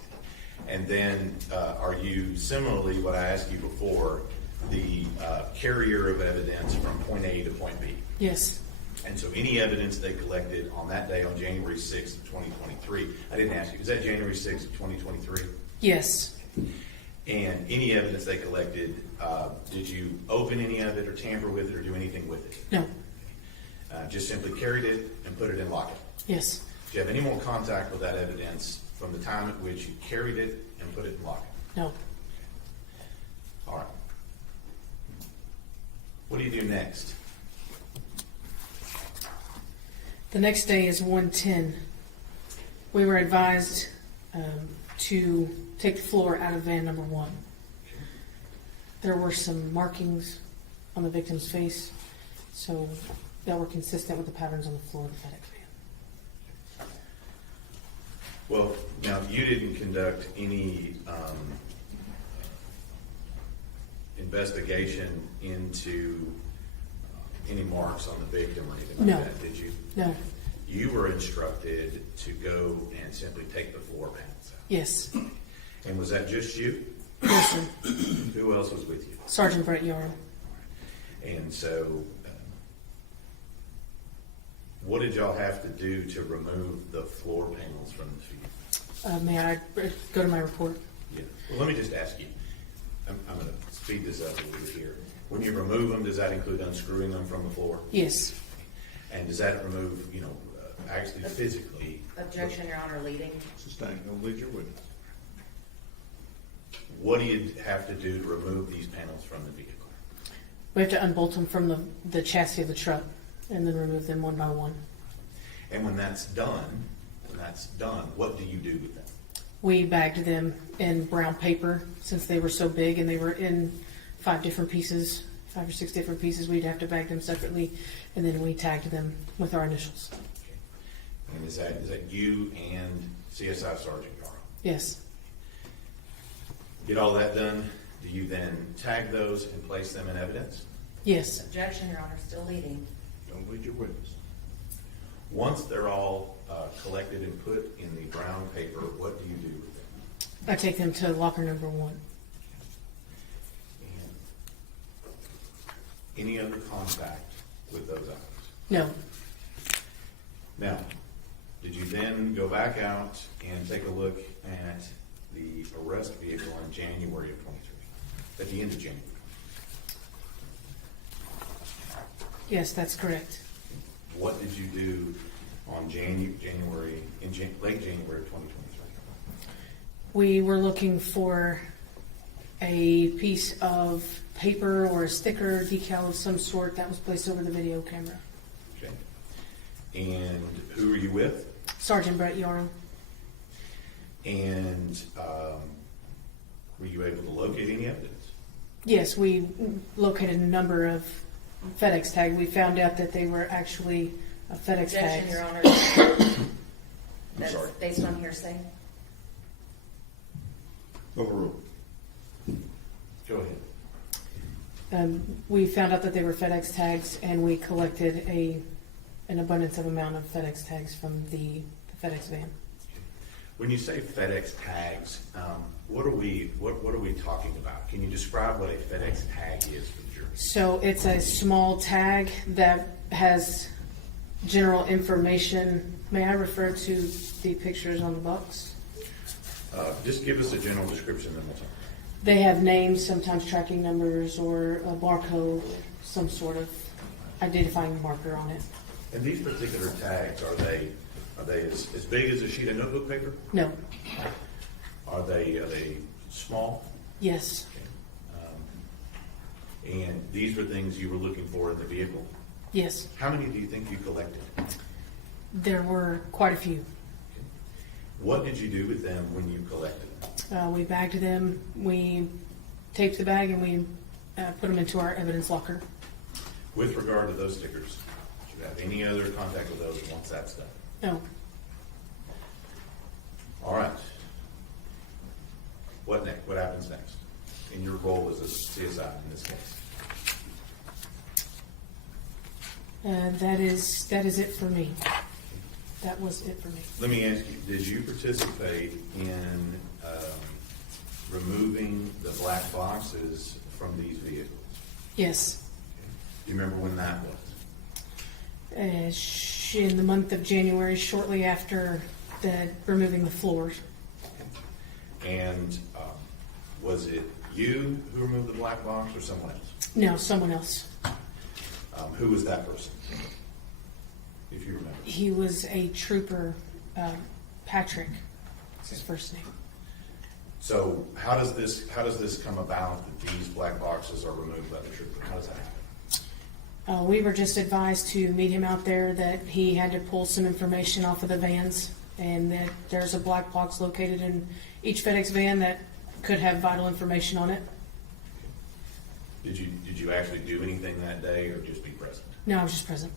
And then are you similarly, what I asked you before, the carrier of evidence from point A to point B? Yes. And so any evidence they collected on that day on January 6th of 2023, I didn't ask you, is that January 6th of 2023? Yes. And any evidence they collected, did you open any of it or tamper with it or do anything with it? No. Just simply carried it and put it in locker? Yes. Do you have any more contact with that evidence from the time at which you carried it and put it in locker? No. All right. What do you do next? The next day is 110. We were advised to take the floor out of van number 1. There were some markings on the victim's face, so that were consistent with the patterns on the floor of the FedEx van. Well, now you didn't conduct any investigation into any marks on the victim or anything like No. that, did you? No. You were instructed to go and simply take the floor panels out. Yes. And was that just you? Yes, sir. Who else was with you? Sergeant Brett Yaro. And so, what did y'all have to do to remove the floor panels from the feet? May I go to my report? Yeah. Well, let me just ask you. I'm going to speed this up a little bit here. When you remove them, does that include unscrewing them from the floor? Yes. And does that remove, actually physically? Objection, Your Honor, leading. Sustained. Don't lead your witness. what do you have to do to remove these panels from the vehicle? We have to unbolt them from the chassis of the truck and then remove them one by one. And when that's done, what do you do with them? We bagged them in brown paper since they were so big and they were in 5 or 6 different pieces. We'd have to bag them separately, and then we tagged them with our initials. And is that you and CSI Sergeant Yaro? Yes. Get all that done, do you then tag those and place them in evidence? Yes. Objection, Your Honor, still leading. Don't lead your witness. Once they're all collected and put in the brown paper, what do you do with them? I take them to locker number 1. And any other contact with those items? No. Now, did you then go back out and take a look at the arrest vehicle in January of 23, at the end of January? Yes, that's correct. What did you do on late January of 2023? We were looking for a piece of paper or a sticker, decal of some sort that was placed over the video camera. Okay. And who were you with? Sergeant Brett Yaro. And were you able to locate any evidence? Yes, we located a number of FedEx tags. We found out that they were actually FedEx Objection, tags. Your Honor. That's sorry. based on hearsay. Overruled. Go ahead. We found out that they were FedEx tags, and we collected an abundance of amount of FedEx tags from the FedEx van. When you say FedEx tags, what are we talking about? Can you describe what a FedEx tag is for the jury? So it's a small tag that has general information. May I refer to the pictures on the box? Just give us a general description, then we'll talk. They have names, sometimes tracking numbers, or a barcode, some sort of identifying marker on it. And these particular tags, are they as big as a sheet of notebook paper? No. Are they small? Yes. And these were things you were looking for in the vehicle? Yes. How many do you think you collected? There were quite a few. What did you do with them when you collected them? We bagged them, we taped the bag, and we put them into our evidence locker. With regard to those stickers, do you have any other contact with those once that's done? No. All right. What next? What happens next in your role as a CSI in this case? That is it for me. That was it for me. Let me ask you, did you participate in removing the black boxes from these vehicles? Yes. Do you remember when that was? In the month of January, shortly after removing the floors. And was it you who removed the black box or someone else? No, someone else. Who was that person, if you remember? He was a trooper, Patrick. That's his first name. So how does this come about that these black boxes are removed by the trooper? How does that happen? We were just advised to meet him out there, that he had to pull some information off of the vans, and that there's a black box located in each FedEx van that could have vital information on it. Did you actually do anything that day or just be present? No, I was just present.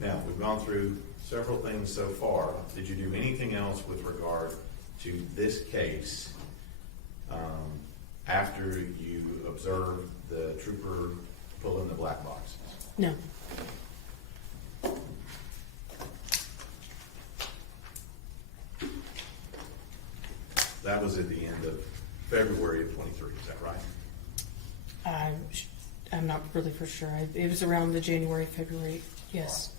Now, we've gone through several things so far. Did you do anything else with regard to this case after you observed the trooper pull in the black boxes? No. That was at the end of February of 23, is that right? I'm not really for sure. It was around the January, February, yes.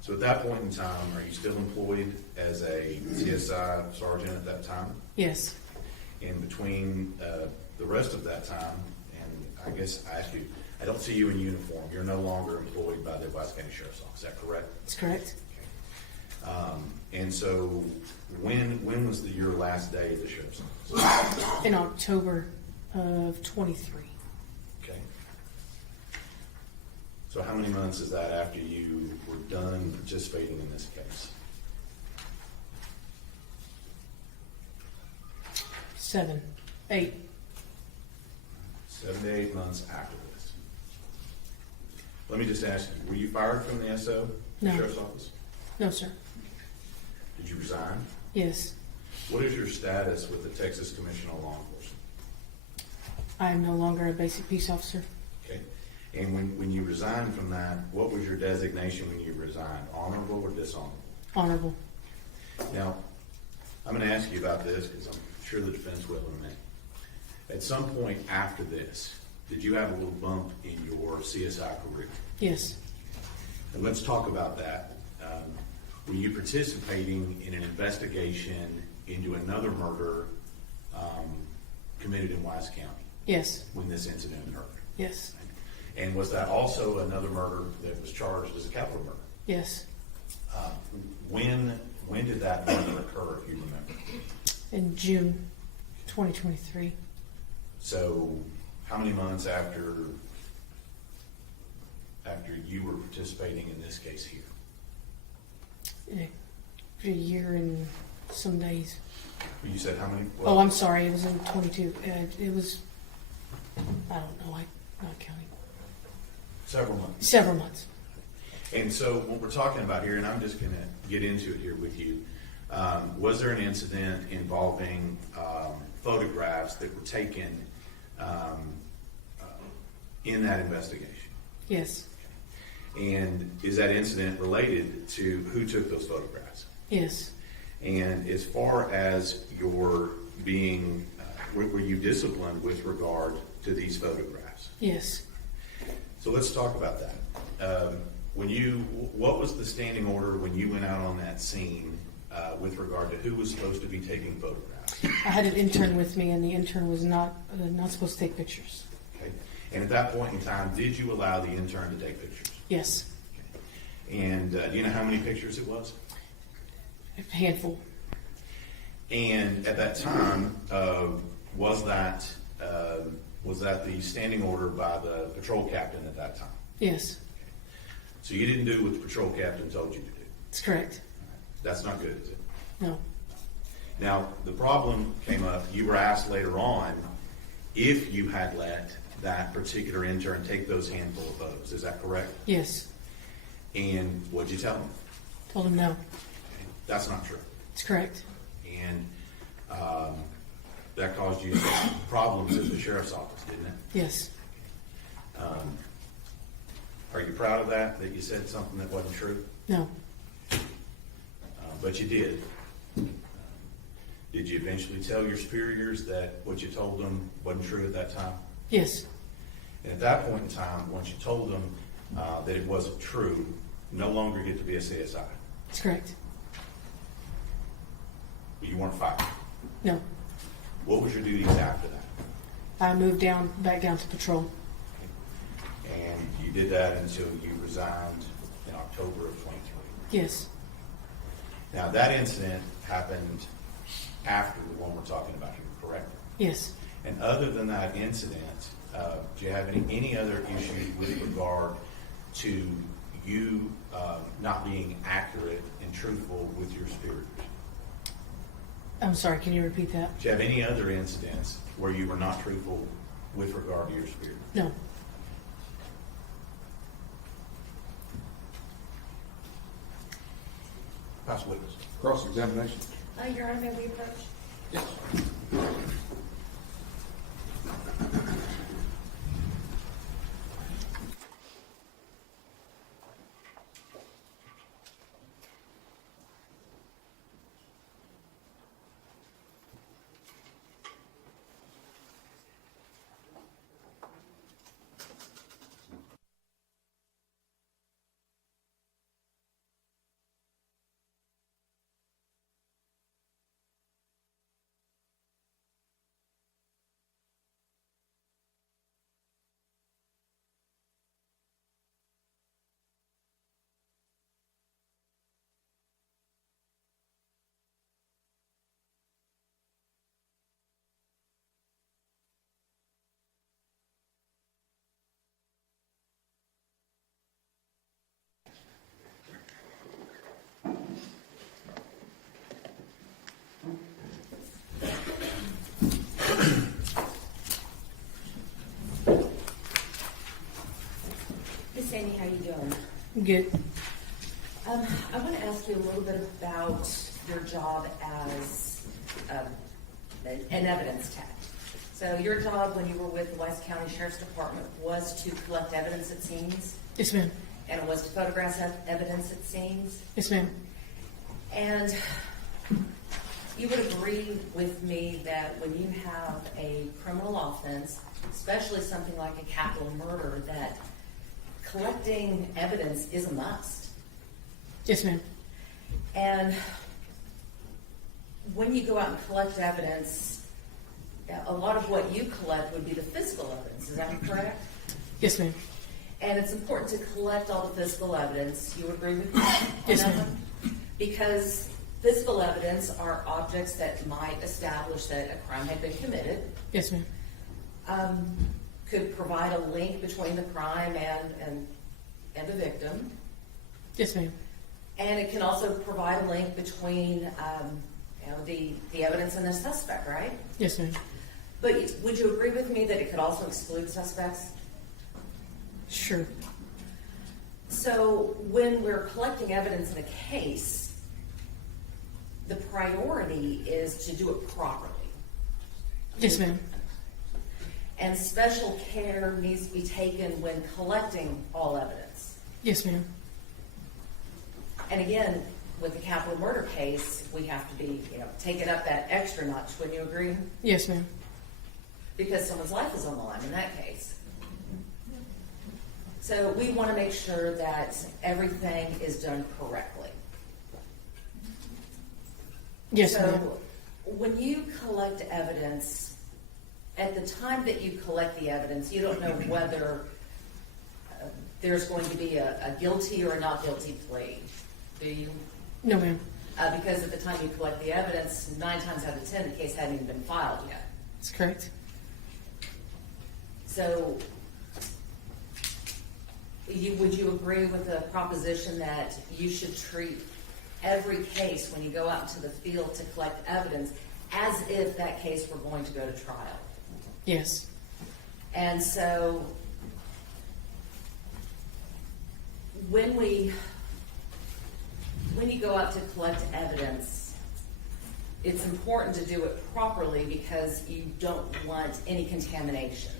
So at that point in time, are you still employed as a CSI sergeant at that time? Yes. And between the rest of that time, and I guess I ask you, I don't see you in uniform. You're no longer employed by the Vice County Sheriff's Office. Is that correct? That's correct. And so when was your last day at the sheriff's office? In October of 23. Okay. So how many months is that after you were done participating in this case? 7, 8. 7 to 8 months after this. Let me just ask you, were you fired from the SO, the No. sheriff's office? No, sir. Did you resign? Yes. What is your status with the Texas Commission on Law Enforcement? I am no longer a basic peace officer. Okay. And when you resigned from that, what was your designation when you resigned? Honorable or dishonorable? Honorable. Now, I'm going to ask you about this because I'm sure the defense will in a minute. At some point after this, did you have a little bump in your CSI career? Yes. And let's talk about that. Were you participating in an investigation into another murder committed in Wise County Yes. when this incident occurred? Yes. And was that also another murder that was charged as a capital murder? Yes. When did that murder occur, if you remember? In June 2023. So how many months after you were participating in this case here? A year and some days. You said how many? Oh, I'm sorry. It was in 22. It was, I don't know. I'm not counting. Several months. Several months. And so what we're talking about here, and I'm just going to get into it here with you, was there an incident involving photographs that were taken in that investigation? Yes. And is that incident related to who took those photographs? Yes. And as far as your being, were you disciplined with regard to these photographs? Yes. So let's talk about that. What was the standing order when you went out on that scene with regard to who was supposed to be taking photographs? I had an intern with me, and the intern was not supposed to take pictures. Okay. And at that point in time, did you allow the intern to take pictures? Yes. Okay. And do you know how many pictures it was? A handful. And at that time, was that the standing order by the patrol captain at that time? Yes. So you didn't do what the patrol captain told you to do. That's correct. That's not good, is it? No. Now, the problem came up, you were asked later on if you had let that particular intern take those handful of photos. Is that correct? Yes. And what'd you tell him? Told him no. Okay. That's not true. It's correct. And that caused you some problems at the sheriff's office, didn't it? Yes. Are you proud of that you said something that wasn't true? No. But you did. Did you eventually tell your superiors that what you told them wasn't true at that time? Yes. And at that point in time, once you told them that it wasn't true, you no longer get to be a CSI. That's correct. But you weren't fired. No. What was your duties after that? I moved back down to patrol. And you did that until you resigned in October of 23. Yes. Now, that incident happened after the one we're talking about here, correct? Yes. And other than that incident, do you have any other issues with regard to you not being accurate and truthful with your superiors? I'm sorry, can you repeat that? Do you have any other incidents where you were not truthful with regard to your superiors? No. House witness. Cross-examination. Your Honor, may we approach? Yes. Good. I want to ask you a little bit about your job as an evidence tech. So your job when you were with the Wise County Sheriff's Department was to collect evidence at scenes, Yes, ma'am. and it was to photograph evidence at scenes. Yes, ma'am. And you would agree with me that when you have a criminal offense, especially something like a capital murder, that collecting evidence is a must. Yes, ma'am. And when you go out and collect evidence, a lot of what you collect would be the physical evidence, is that correct? Yes, ma'am. And it's important to collect all the physical evidence. You agree with me? Yes, on that ma'am. one? Because physical evidence are objects that might establish that a crime had been committed, Yes, ma'am. could provide a link between the crime and the victim. Yes, ma'am. And it can also provide a link between the evidence and the suspect, right? Yes, ma'am. But would you agree with me that it could also exclude suspects? Sure. So when we're collecting evidence in a case, the priority is to do it properly. Yes, ma'am. And special care needs to be taken when collecting all evidence. Yes, ma'am. And again, with the capital murder case, we have to be, take it up that extra notch. Wouldn't you agree? Yes, ma'am. Because someone's life is on the line in that case. So we want to make sure that everything is done correctly. Yes, ma'am. So when you collect evidence, at the time that you collect the evidence, you don't know whether there's going to be a guilty or a not guilty plea, do you? No, ma'am. Because at the time you collect the evidence, 9 times out of 10, the case hadn't even been filed yet. That's correct. So would you agree with the proposition that you should treat every case when you go out into the field to collect evidence as if that case were going to go to trial? Yes. And so when you go out to collect evidence, it's important to do it properly because you don't want any contamination.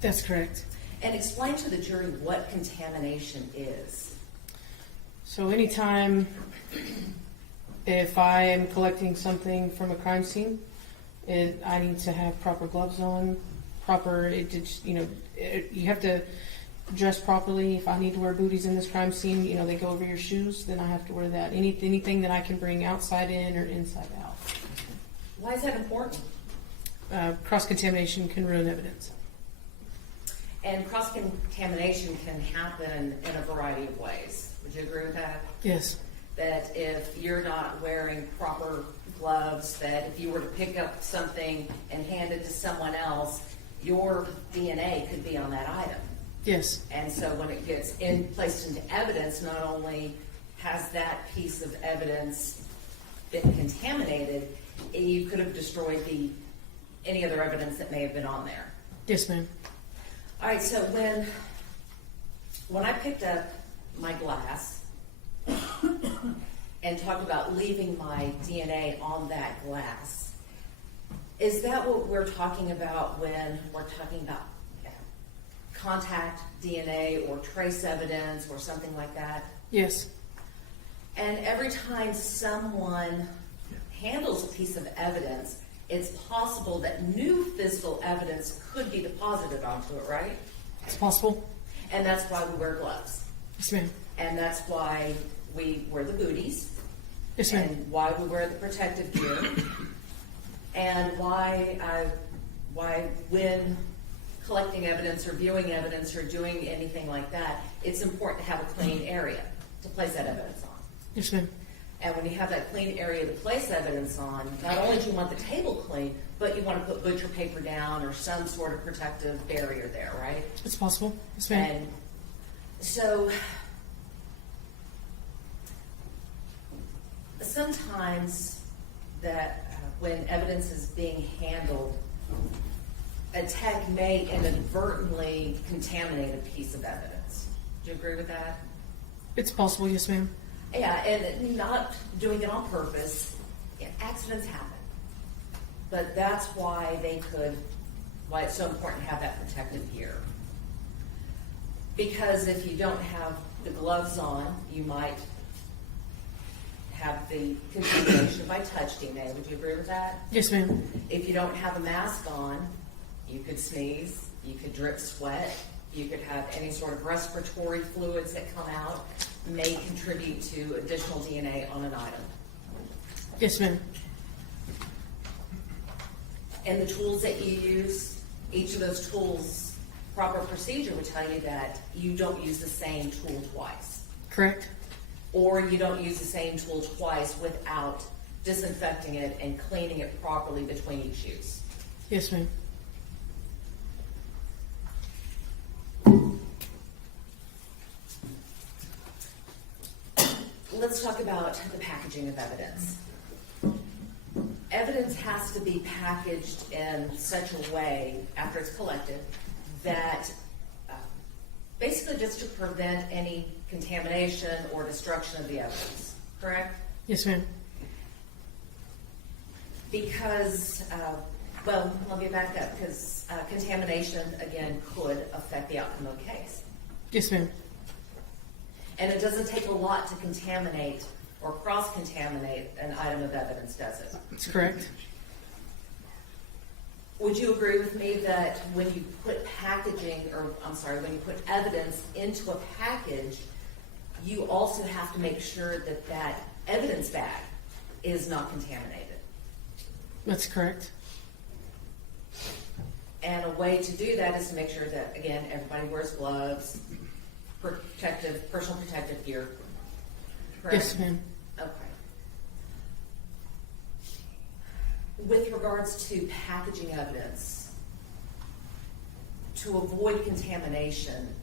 That's correct. And explain to the jury what contamination is. So anytime if I am collecting something from a crime scene, I need to have proper gloves on, you have to dress properly. If I need to wear booties in this crime scene, they go over your shoes, then I have to wear that. Anything that I can bring outside in or inside out. Why is that important? Cross-contamination can ruin evidence. And cross-contamination can happen in a variety of ways. Would you agree with that? Yes. That if you're not wearing proper gloves, that if you were to pick up something and hand it to someone else, your DNA could be on that item. Yes. And so when it gets placed into evidence, not only has that piece of evidence been contaminated, you could have destroyed any other evidence that may have been on there. Yes, ma'am. All right, so when I picked up my glass and talked about leaving my DNA on that glass, is that what we're talking about when we're talking about contact DNA or trace evidence or something like that? Yes. And every time someone handles a piece of evidence, it's possible that new physical evidence could be deposited onto it, right? It's possible. And that's why we wear gloves. Yes, ma'am. And that's why we wear the booties. Yes, ma'am. And why we wear the protective gear. And why when collecting evidence or viewing evidence or doing anything like that, it's important to have a clean area to place that evidence on. Yes, ma'am. And when you have that clean area to place evidence on, not only do you want the table clean, but you want to put butcher paper down or some sort of protective barrier there, right? It's possible. Yes, ma'am. And so sometimes that when evidence is being handled, a tech may inadvertently contaminate a piece of evidence. Do you agree with that? It's possible, yes, ma'am. Yeah, and not doing it on purpose. Yeah, accidents happen. But that's why why it's so important to have that protective gear. Because if you don't have the gloves on, you might have the contamination by touch DNA. Would you agree with that? Yes, ma'am. If you don't have a mask on, you could sneeze, you could drip sweat, you could have any sort of respiratory fluids that come out, may contribute to additional DNA on an item. Yes, ma'am. And the tools that you use, each of those tools, proper procedure would tell you that you don't use the same tool twice. Correct? Or you don't use the same tool twice without disinfecting it and cleaning it properly between each use. Yes, ma'am. Let's talk about the packaging of evidence. Evidence has to be packaged in such a way, after it's collected, that basically just to prevent any contamination or destruction of the evidence, correct? Yes, ma'am. Because, well, let me back up, because contamination, again, could affect the outcome of the case. Yes, ma'am. And it doesn't take a lot to contaminate or cross-contaminate an item of evidence, does it? That's correct. Would you agree with me that when you put when you put evidence into a package, you also have to make sure that that evidence bag is not contaminated? That's correct. And a way to do that is to make sure that, again, everybody wears gloves, personal protective gear. Correct? Yes, ma'am. Okay. With regards to packaging evidence, to avoid contamination,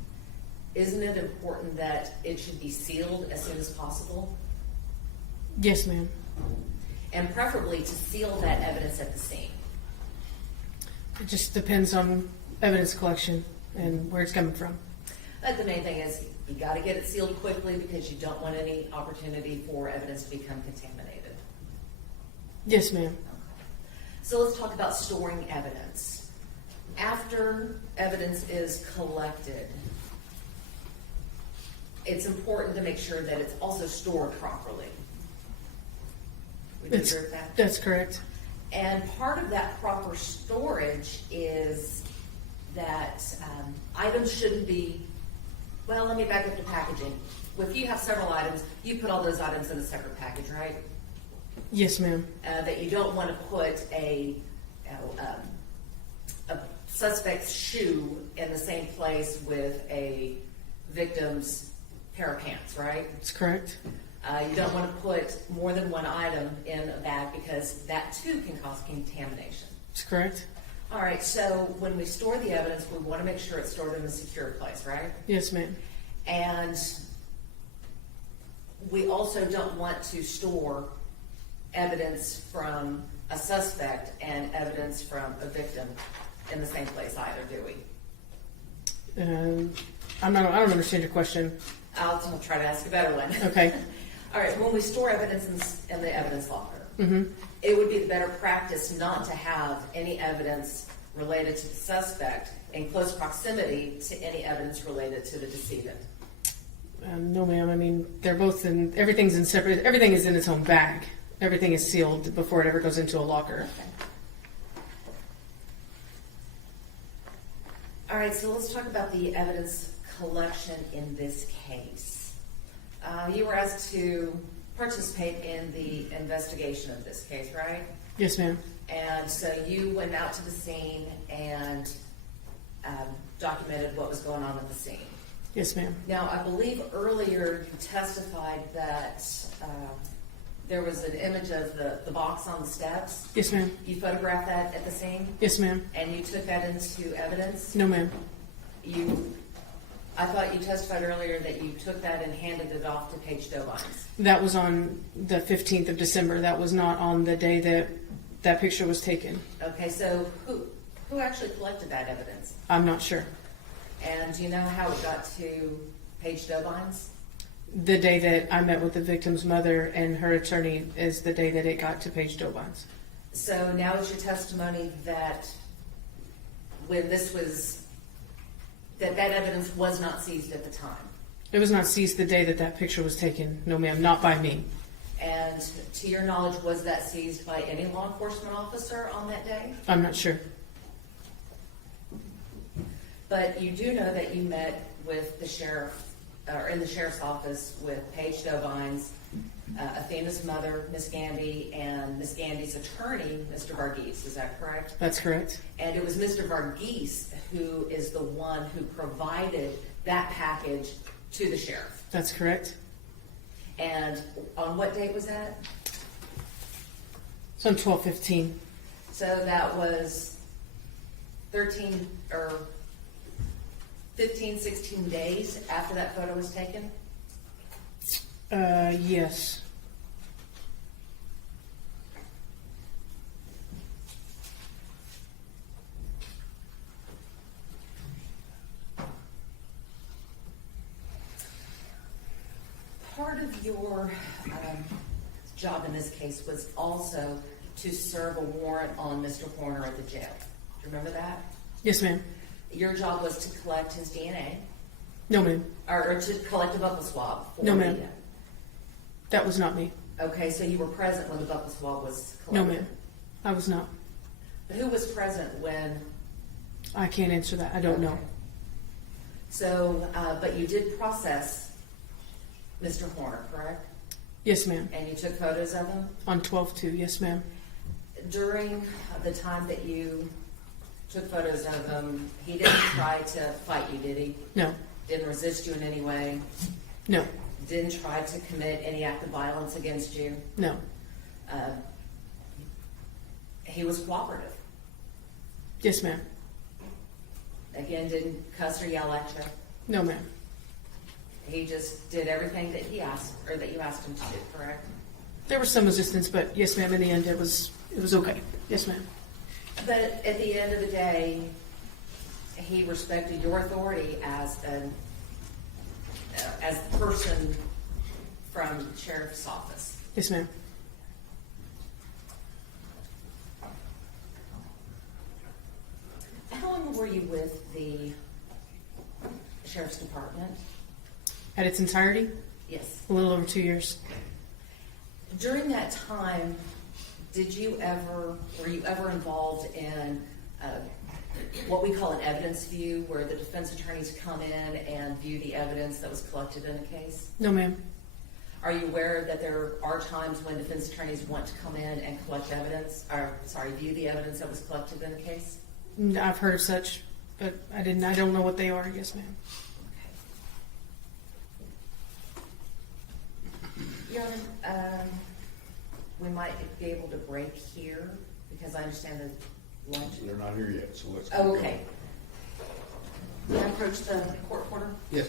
isn't it important that it should be sealed as soon as possible? Yes, ma'am. And preferably to seal that evidence at the scene. It just depends on evidence collection and where it's coming from. But the main thing is you got to get it sealed quickly because you don't want any opportunity for evidence to become contaminated. Yes, ma'am. So let's talk about storing evidence. After evidence is collected, it's important to make sure that it's also stored properly. Would you agree with that? That's correct. And part of that proper storage is that items shouldn't be, well, let me back up to packaging. If you have several items, you put all those items in a separate package, right? Yes, ma'am. That you don't want to put a suspect's shoe in the same place with a victim's pair of pants, right? That's correct. You don't want to put more than one item in a bag because that too can cause contamination. That's correct. All right, so when we store the evidence, we want to make sure it's stored in a secure place, right? Yes, ma'am. And we also don't want to store evidence from a suspect and evidence from a victim in the same place either, do we? I don't understand your question. I'll try to ask a better one. Okay. All right, when we store evidence in the evidence locker, Mm-hmm. it would be the better practice not to have any evidence related to the suspect in close proximity to any evidence related to the decedent. No, ma'am. I mean, they're both everything is in its own bag. Everything is sealed before it ever goes into a locker. Okay. All right, so let's talk about the evidence collection in this case. You were asked to participate in the investigation of this case, right? Yes, ma'am. And so you went out to the scene and documented what was going on at the scene. Yes, ma'am. Now, I believe earlier you testified that there was an image of the box on the steps. Yes, ma'am. You photographed that at the scene? Yes, ma'am. And you took that into evidence? No, ma'am. I thought you testified earlier that you took that and handed it off to Paige Dobines. That was on the 15th of December. That was not on the day that picture was taken. Okay, so who actually collected that evidence? I'm not sure. And do you know how it got to Paige Dobines? The day that I met with the victim's mother and her attorney is the day that it got to Paige Dobines. So now is your testimony that when this was, that evidence was not seized at the time? It was not seized the day that that picture was taken. No, ma'am, not by me. And to your knowledge, was that seized by any law enforcement officer on that day? I'm not sure. But you do know that you met with the sheriff, or in the sheriff's office with Paige Dobines, Athena's mother, Miss Gandy, and Miss Gandy's attorney, Mr. Varghese. Is that correct? That's correct. And it was Mr. Varghese who is the one who provided that package to the sheriff. That's correct. And on what date was that? It's on 12/15. So that was 13 or 15, 16 days after that photo was taken? Yes. Part of your job in this case was also to serve a warrant on Mr. Horner at the jail. Do you remember that? Yes, ma'am. Your job was to collect his DNA, No, ma'am. or to collect a buccal swab. For No, ma'am. the- That was not me. Okay, so you were present when the buccal swab was No, collected? ma'am. I was not. Who was present when? I can't answer that. I don't know. Okay. So, but you did process Mr. Horner, correct? Yes, ma'am. And you took photos of him? On 12/2. Yes, ma'am. During the time that you took photos of him, he didn't try to fight you, did he? No. Didn't resist you in any way? No. Didn't try to commit any act of violence against you? No. He was cooperative. Yes, ma'am. Again, didn't cuss or yell at you? No, ma'am. He just did everything that he asked, or that you asked him to do, correct? There was some resistance, but yes, ma'am. In the end, it was okay. Yes, ma'am. But at the end of the day, he respected your authority as the person from the sheriff's office. Yes, ma'am. How long were you with the sheriff's department? At its entirety, Yes. a little over 2 years. During that time, were you ever involved in what we call an evidence view, where the defense attorneys come in and view the evidence that was collected in a case? No, ma'am. Are you aware that there are times when defense attorneys want to come in and collect evidence, view the evidence that was collected in a case? I've heard of such, but I don't know what they are. Yes, ma'am. Yaro, we might be able to break here, because I understand the lunch. They're not here yet, so let's. Oh, okay. Can I approach the court reporter? Yes.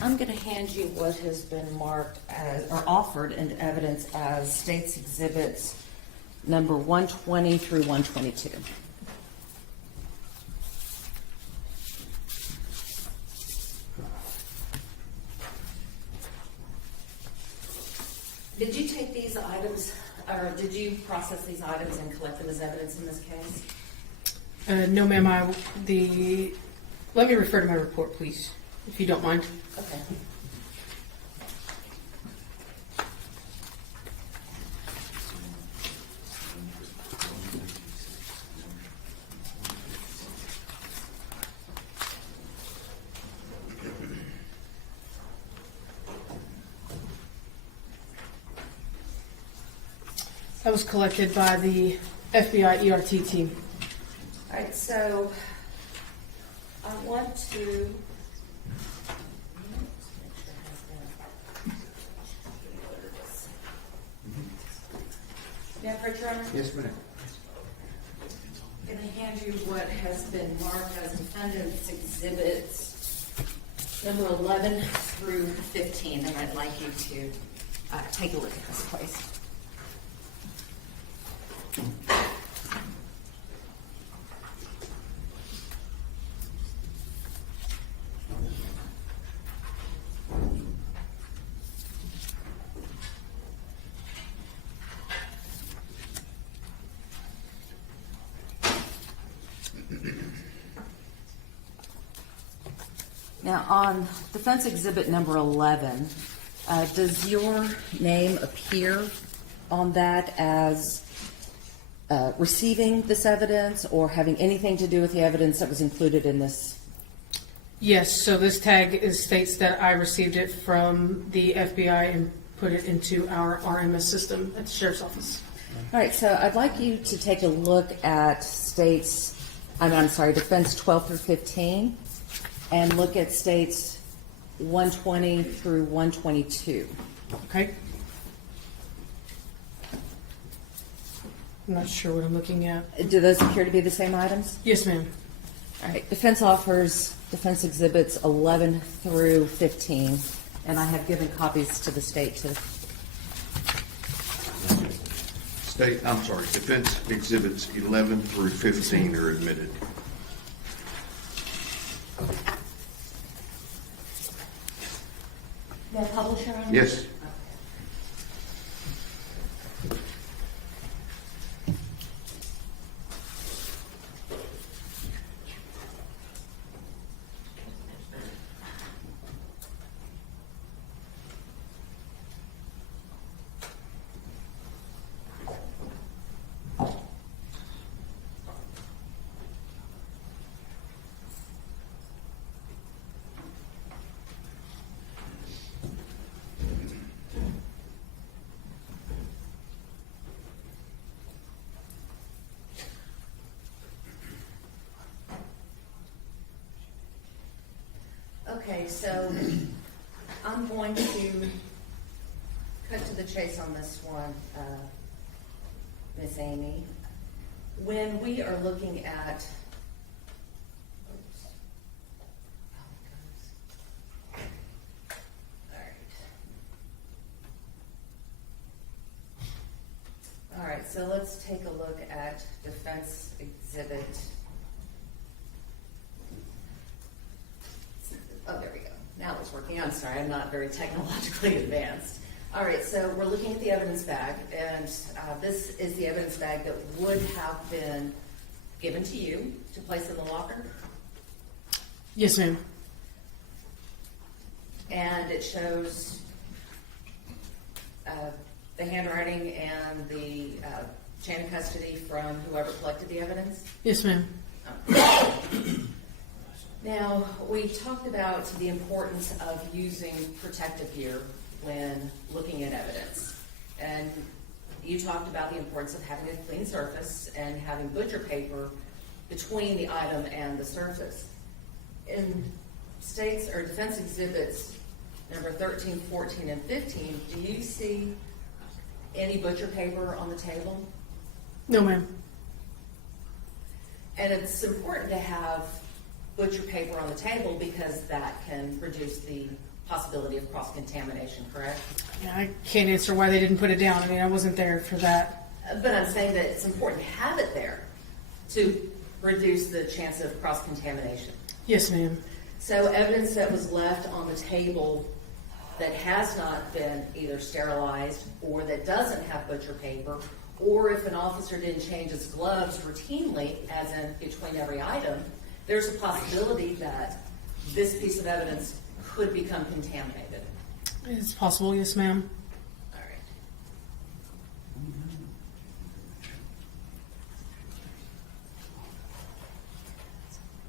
I'm going to hand you what has been marked as, or offered in evidence as State's Exhibits number 120 through 122. Did you take these items, or did you process these items and collect them as evidence in this case? No, ma'am. Let me refer to my report, please, if you don't mind. Okay. That was collected by the FBI ERT team. All right, so I want to. Yeah, Fred, Your Honor? Yes, ma'am. I'm going to hand you what has been marked as defendant's exhibits number 11 through 15, and I'd like you to take a look at this, please. Now, on defense exhibit number 11, does your name appear on that as receiving this evidence or having anything to do with the evidence that was included in this? Yes, so this tag states that I received it from the FBI and put it into our RMS system at the sheriff's office. All right, so I'd like you to take a look at defense 12 through 15, and look at states 120 through 122. Okay? I'm not sure what I'm looking at. Do those appear to be the same items? Yes, ma'am. All right, defense offers defense exhibits 11 through 15, and I have given copies to the state to. Defense exhibits 11 through 15 are admitted. May I publish, Your Honor? Yes. Okay, so I'm going to cut to the chase on this one, Miss Amy. When we are looking at, all right, so let's take a look at defense exhibit. Oh, there we go. Now it's working. I'm sorry, I'm not very technologically advanced. All right, so we're looking at the evidence bag, and this is the evidence bag that would have been given to you to place in the locker. Yes, ma'am. And it shows the handwriting and the chain of custody from whoever collected the evidence. Yes, ma'am. Now, we talked about the importance of using protective gear when looking at evidence. And you talked about the importance of having a clean surface and having butcher paper between the item and the surface. In states or defense exhibits number 13, 14, and 15, do you see any butcher paper on the table? No, ma'am. And it's important to have butcher paper on the table because that can reduce the possibility of cross-contamination, correct? Yeah, I can't answer why they didn't put it down. I mean, I wasn't there for that. But I'm saying that it's important to have it there to reduce the chance of cross-contamination. Yes, ma'am. So evidence that was left on the table that has not been either sterilized or that doesn't have butcher paper, or if an officer didn't change his gloves routinely, as in between every item, there's a possibility that this piece of evidence could become contaminated. It's possible, yes, ma'am. All right.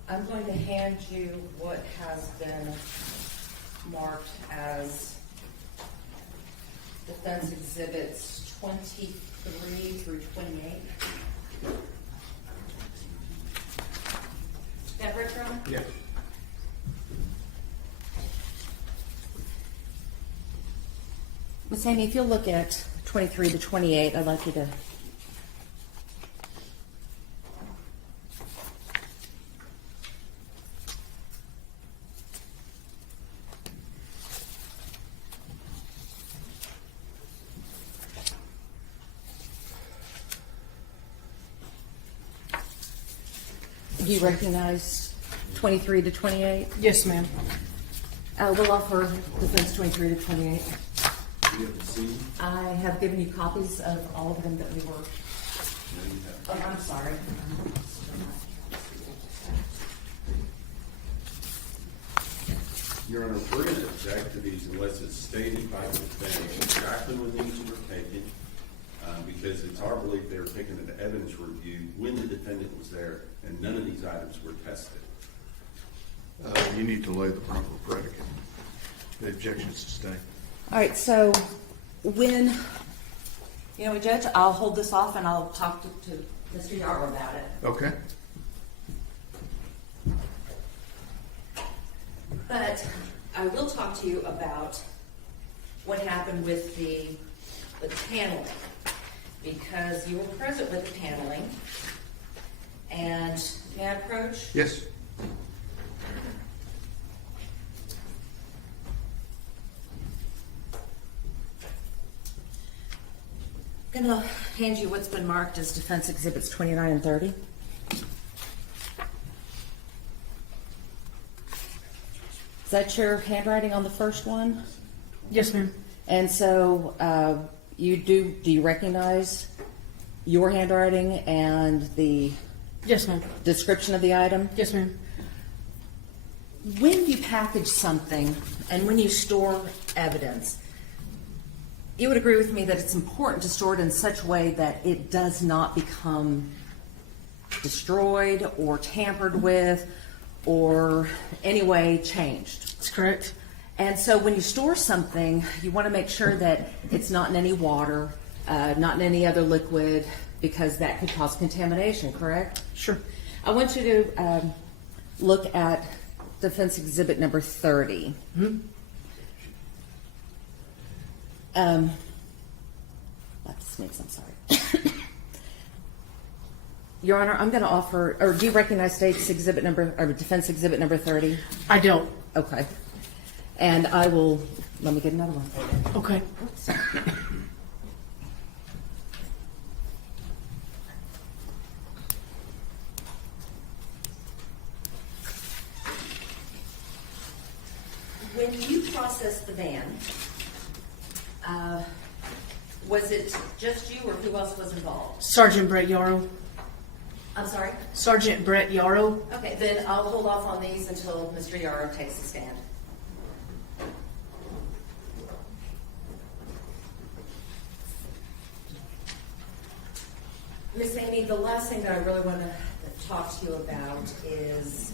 I'm going to hand you what has been marked as defense exhibits 23 through 28. That right, Ron? Yeah. Ms. Amy, if you'll look at 23 to 28, I'd like you to. Do you recognize 23 to 28? Yes, ma'am. We'll offer defense 23 to 28. I have given you copies of all of them that we were. Oh, I'm sorry. Your Honor, we're going to object to these unless it's stated by the defendant exactly when these were taken, because it's our belief they were taken into evidence review when the defendant was there, and none of these items were tested. You need to lay the proper predicate. The objections to stay. All right, so when, you know, Judge, I'll hold this off and I'll talk to Mr. Yaro about it. Okay. But I will talk to you about what happened with the paneling, because you were present with the paneling. And may I approach? Yes. I'm going to hand you what's been marked as defense exhibits 29 and 30. Is that your handwriting on the first one? Yes, ma'am. And so do you recognize your handwriting and the Yes, ma'am. description of the item? Yes, ma'am. When you package something and when you store evidence, you would agree with me that it's important to store it in such a way that it does not become destroyed or tampered with or any way changed. That's correct. And so when you store something, you want to make sure that it's not in any water, not in any other liquid, because that could cause contamination, correct? Sure. I want you to look at defense exhibit number 30. I'm sorry. Your Honor, I'm going to offer, or do you recognize state's exhibit number, or defense exhibit number 30? I don't. Okay. And I will, let me get another one for you. Okay. Oops. When you processed the van, was it just you or who else was involved? Sergeant Brett Yaro. I'm sorry? Sergeant Brett Yaro. Okay, then I'll hold off on these until Mr. Yaro takes the stand. Miss Amy, the last thing that I really want to talk to you about is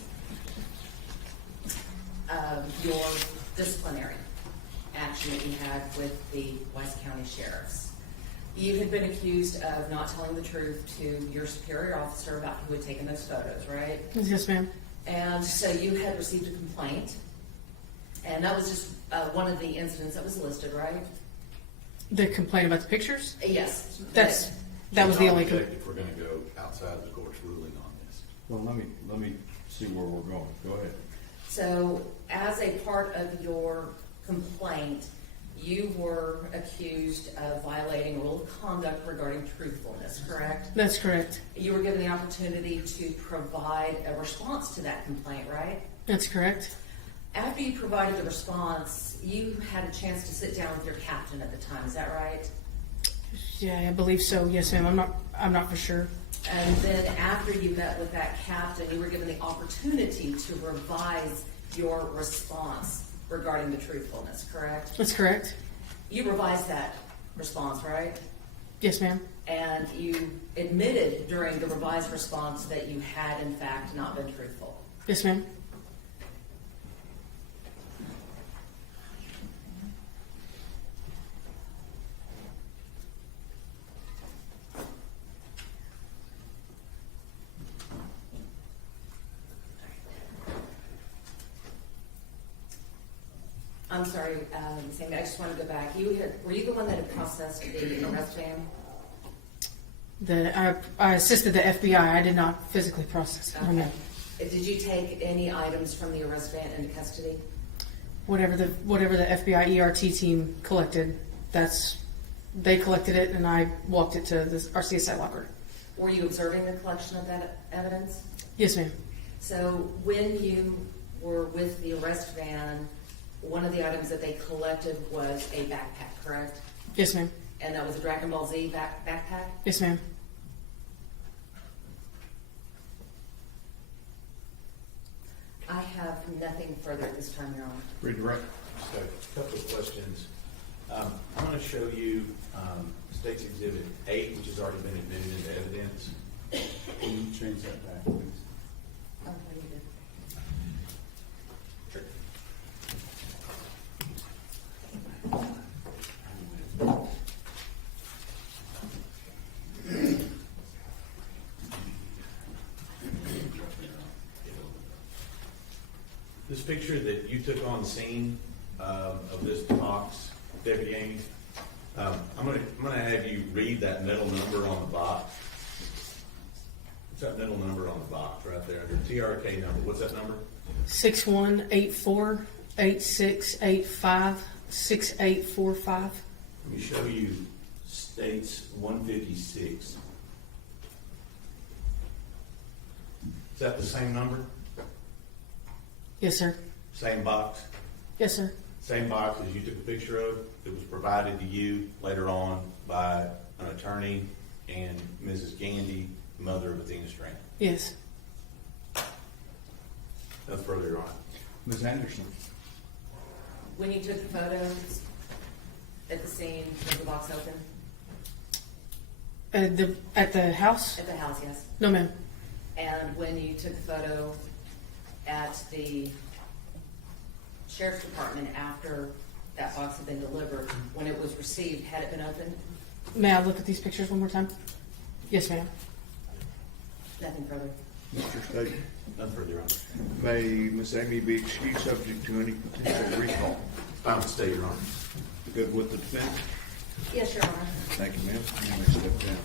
your disciplinary action that you had with the West County Sheriffs. You had been accused of not telling the truth to your superior officer about who had taken those photos, right? Yes, ma'am. And so you had received a complaint, and that was just one of the incidents that was listed, right? The complaint about the pictures? Yes. That was the only. Object if we're gonna go outside of the court's ruling on this. Well, let me see where we're going. Go ahead. So as a part of your complaint, you were accused of violating rule of conduct regarding truthfulness, correct? That's correct. You were given the opportunity to provide a response to that complaint, right? That's correct. After you provided the response, you had a chance to sit down with your captain at the time, is that right? Yeah, I believe so. Yes, ma'am. I'm not for sure. And then after you met with that captain, you were given the opportunity to revise your response regarding the truthfulness, correct? That's correct. You revised that response, right? Yes, ma'am. And you admitted during the revised response that you had in fact not been truthful. Yes, ma'am. I'm sorry, Sammy, I just want to go back. Were you the one that had processed the arrest van? I assisted the FBI. I did not physically process it. No. Did you take any items from the arrest van into custody? Whatever the FBI ERT team collected, they collected it, and I walked it to our CSI locker. Were you observing the collection of that evidence? Yes, ma'am. So when you were with the arrest van, one of the items that they collected was a backpack, correct? Yes, ma'am. And that was a Dragon Ball Z backpack? Yes, ma'am. I have nothing further at this time, Your Honor. Redirect. So, a couple of questions. I'm going to show you State's Exhibit 8, which has already been admitted into evidence. Can you change that back, please? Oh, what do you do? This picture that you took on scene of this box, Deputy Amy, I'm gonna have you read that middle number on the box. What's that middle number on the box right there under TRK number? What's that number? 618486856845. Let me show you States 156. Is that the same number? Yes, sir. Same box? Yes, sir. Same box as you took a picture of that was provided to you later on by an attorney and Mrs. Gandy, mother of Athena Strand. Yes. That's further on. Ms. Anderson. When you took the photos at the scene, was the box open? At the house? At the house, yes. No, ma'am. And when you took the photo at the sheriff's department after that box had been delivered, when it was received, had it been opened? May I look at these pictures one more time? Yes, ma'am. Nothing further. Mr. State. Nothing further on. May Ms. Amy be excused subject to any potential recall? Final state, Your Honor. Good with the defense? Yes, Your Honor. Thank you, ma'am. You may step down.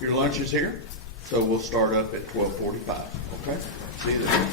Your lunch is here, so we'll start up at 12:45, okay? See you then.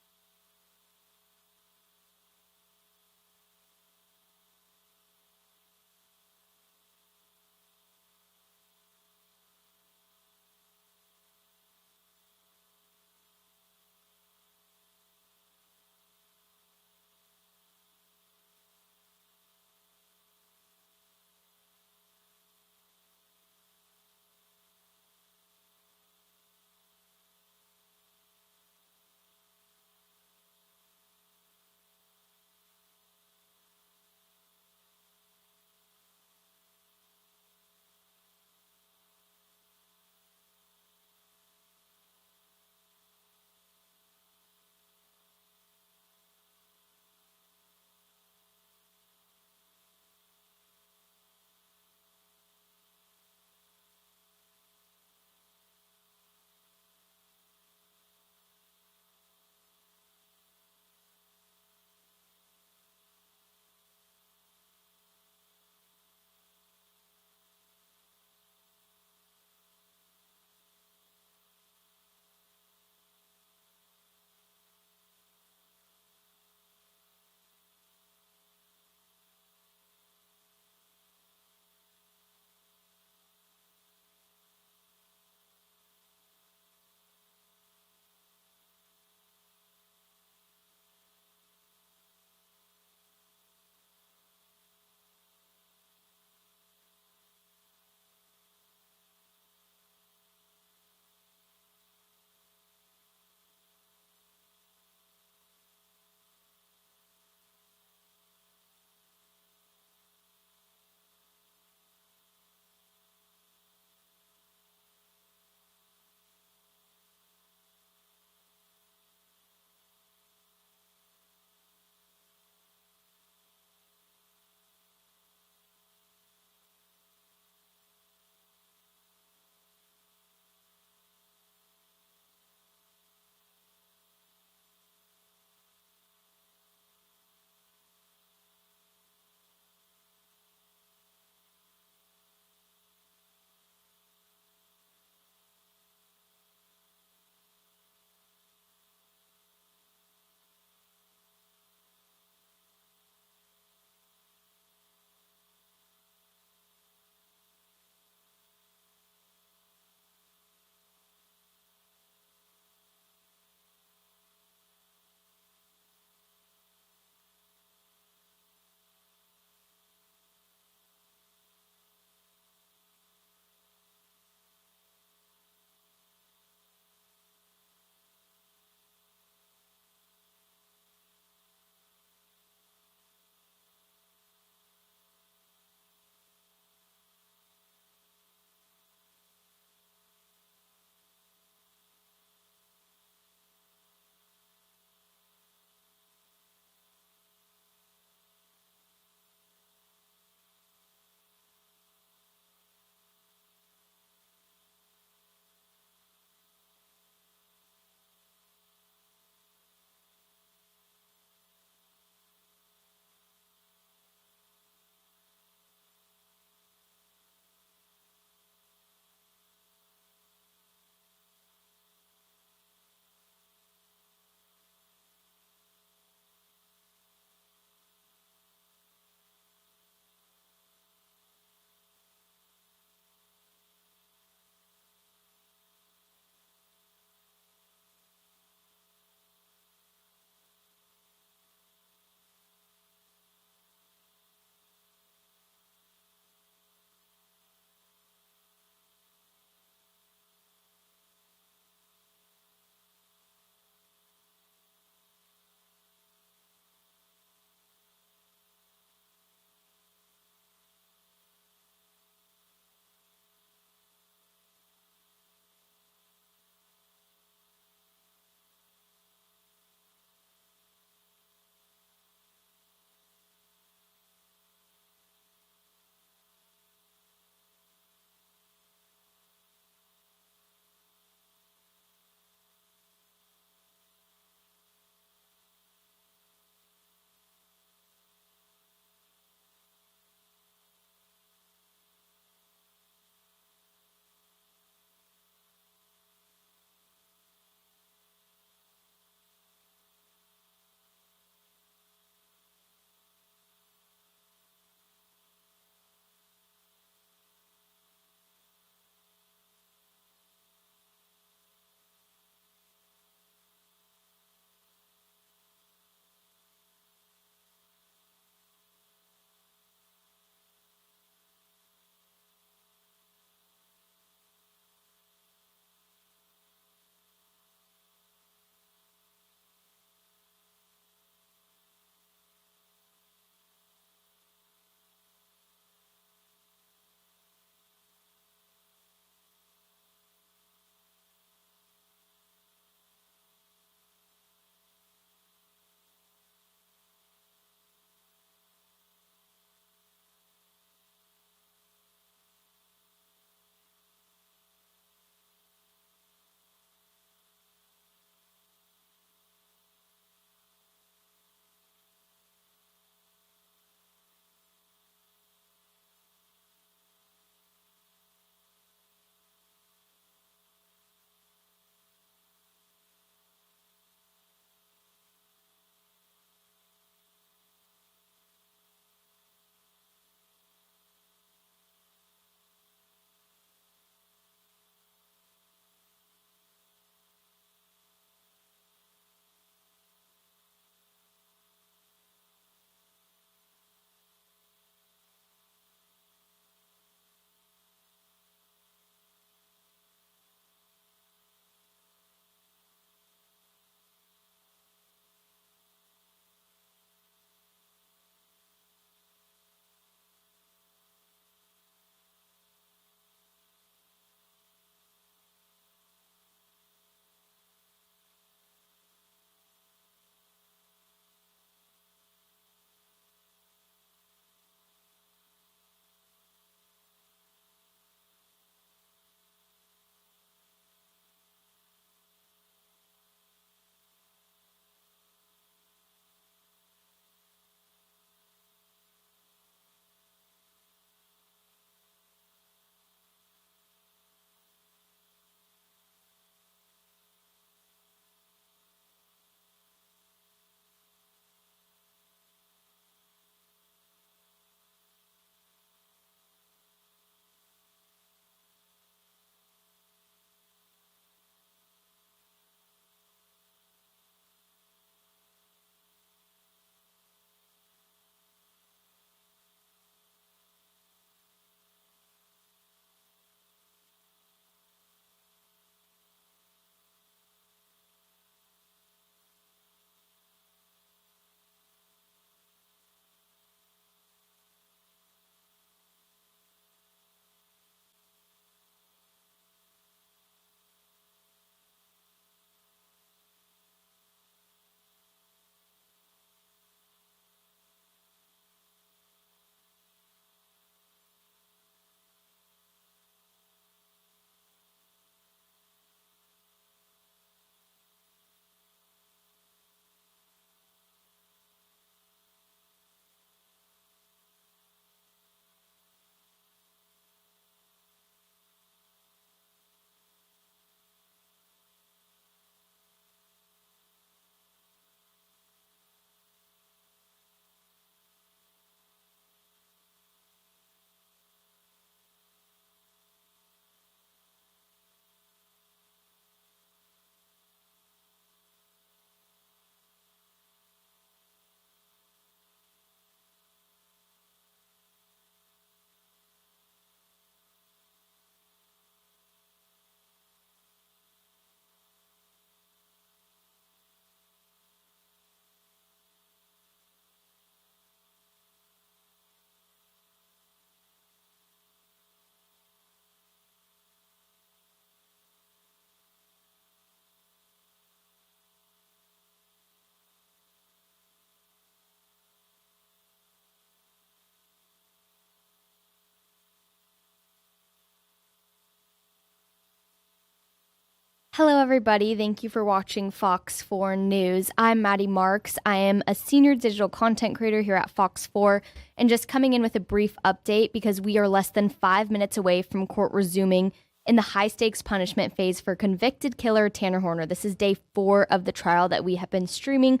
Hello, everybody. Thank you for watching Fox 4 News. I'm Maddie Marks. I am a senior digital content creator here at Fox 4, and just coming in with a brief update because we are less than 5 minutes away from court resuming in the high-stakes punishment phase for convicted killer Tanner Horner. This is day 4 of the trial that we have been streaming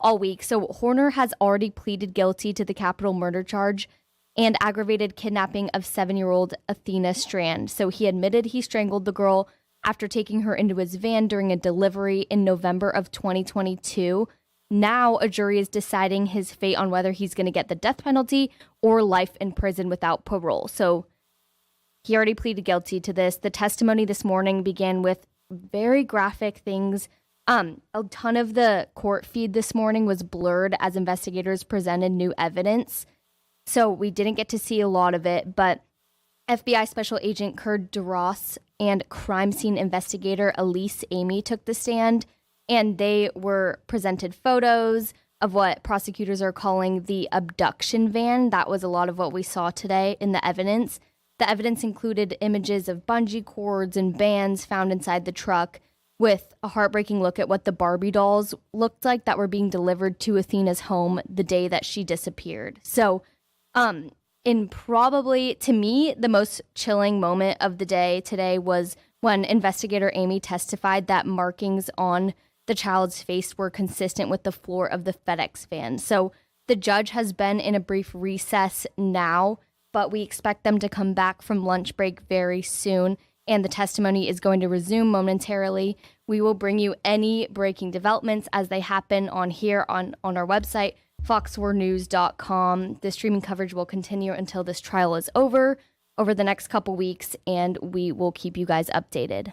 all week. So Horner has already pleaded guilty to the capital murder charge and aggravated kidnapping of 7-year-old Athena Strand. So he admitted he strangled the girl after taking her into his van during a delivery in November of 2022. Now a jury is deciding his fate on whether he's going to get the death penalty or life in prison without parole. So he already pleaded guilty to this. The testimony this morning began with very graphic things. A ton of the court feed this morning was blurred as investigators presented new evidence. So we didn't get to see a lot of it, but FBI Special Agent Kurd Duras and crime scene investigator Elise Amy took the stand, and they were presented photos of what prosecutors are calling the abduction van. That was a lot of what we saw today in the evidence. The evidence included images of bungee cords and bands found inside the truck, with a heartbreaking look at what the Barbie dolls looked like that were being delivered to Athena's home the day that she disappeared. So, in probably, to me, the most chilling moment of the day today was when investigator Amy testified that markings on the child's face were consistent with the floor of the FedEx van. So the judge has been in a brief recess now, but we expect them to come back from lunch break very soon, and the testimony is going to resume momentarily. We will bring you any breaking developments as they happen on here on our website, fox4news.com. The streaming coverage will continue until this trial is over the next couple weeks, and we will keep you guys updated.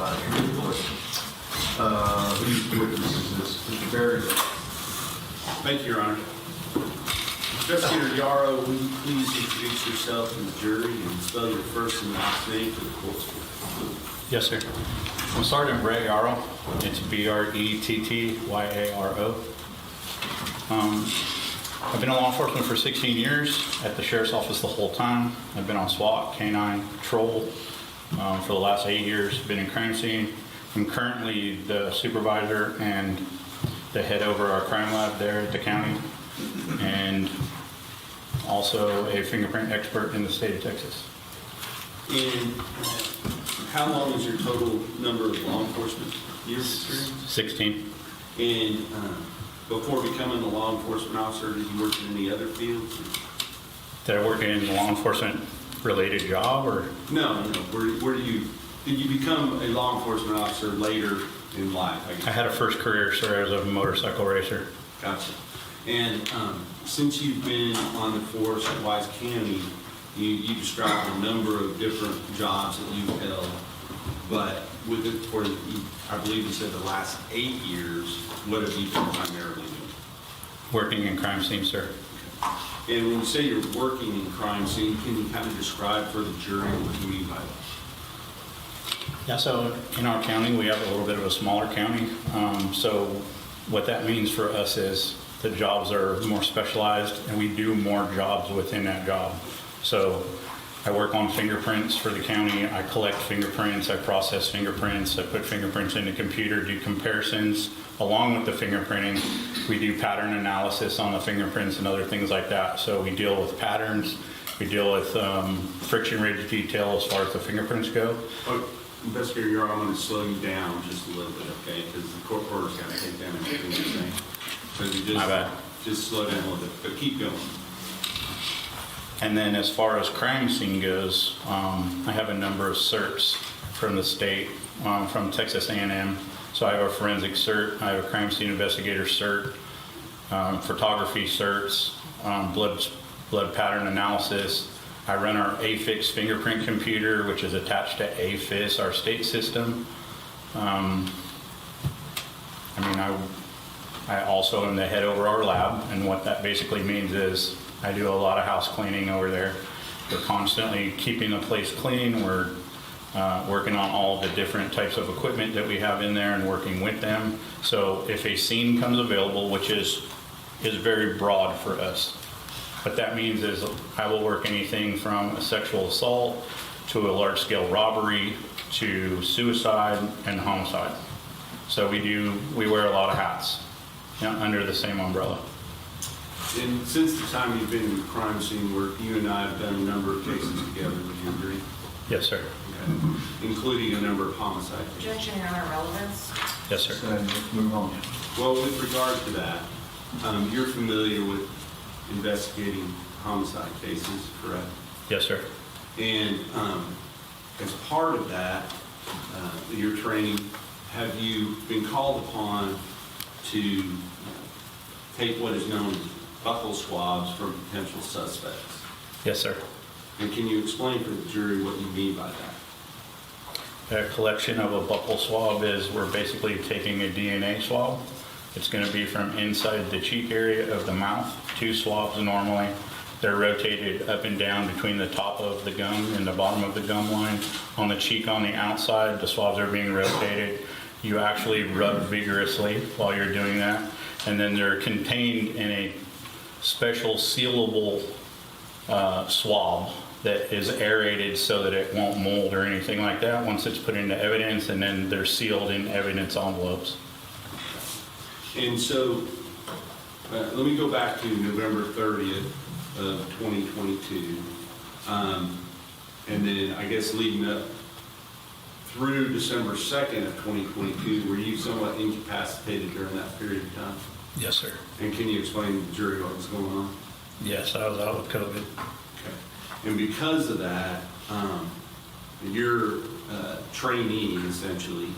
Good question. Whose witness is this? Mr. Barry? Thank you, Your Honor. Investigator Yaro, will you please introduce yourself to the jury and spell your first and last name for the court? Yes, sir. I'm Sergeant Brett Yaro. It's Bretttyaro. I've been in law enforcement for 16 years at the Sheriff's Office the whole time. I've been on SWAT, K-9, patrol for the last 8 years. Been in crime scene. I'm currently the supervisor and the head over our crime lab there at the county, and also a fingerprint expert in the state of Texas. And how long is your total number of law enforcement years experience? 16. And before becoming a law enforcement officer, did you work in any other fields? Did I work in a law enforcement related job or? No. Did you become a law enforcement officer later in life? I had a first career, sir, as a motorcycle racer. Gotcha. And since you've been on the force at Wise County, you described a number of different jobs that you've held, but with it for, I believe you said the last 8 years, what have you been primarily doing? Working in crime scene, sir. And when you say you're working in crime scene, can you kind of describe for the jury what you mean by that? Yeah, so in our county, we have a little bit of a smaller county. So what that means for us is the jobs are more specialized and we do more jobs within that job. So I work on fingerprints for the county. I collect fingerprints, I process fingerprints, I put fingerprints in the computer, do comparisons. Along with the fingerprinting, we do pattern analysis on the fingerprints and other things like that. So we deal with patterns, we deal with friction ridge detail as far as the fingerprints go. Investigator Yaro, I'm going to slow you down just a little bit, okay? Because the court order's got to take down everything you're saying. So you My bad. just slow down a little bit, but keep going. And then as far as crime scene goes, I have a number of certs from the state, from Texas A&M. So I have a forensic cert, I have a crime scene investigator cert, photography certs, blood pattern analysis. I run our AFIX fingerprint computer, which is attached to AFIS, our state system. I also am the head over our lab, and what that basically means is I do a lot of house cleaning over there. We're constantly keeping the place clean. We're working on all the different types of equipment that we have in there and working with them. So if a scene comes available, which is very broad for us, what that means is I will work anything from a sexual assault to a large-scale robbery to suicide and homicide. So we wear a lot of hats under the same umbrella. And since the time you've been in crime scene work, you and I have done a number of cases together, would you agree? Yes, sir. Okay. Including a number of homicide cases. Objection, Your Honor, relevance. Yes, sir. Let's move on. Well, with regard to that, you're familiar with investigating homicide cases, correct? Yes, sir. And as part of that, your training, have you been called upon to take what is known as buccal swabs from potential suspects? Yes, sir. And can you explain for the jury what you mean by that? A collection of a buccal swab is we're basically taking a DNA swab. It's going to be from inside the cheek area of the mouth, 2 swabs normally. They're rotated up and down between the top of the gum and the bottom of the gum line. On the cheek on the outside, the swabs are being rotated. You actually rub vigorously while you're doing that. And then they're contained in a special sealable swab that is aerated so that it won't mold or anything like that once it's put into evidence, and then they're sealed in evidence envelopes. And so, let me go back to November 30th of 2022. And then I guess leading up through December 2nd of 2022, were you somewhat incapacitated during that period of time? Yes, sir. And can you explain to the jury what was going on? Yes, I was out with COVID. Okay. And because of that, your trainee essentially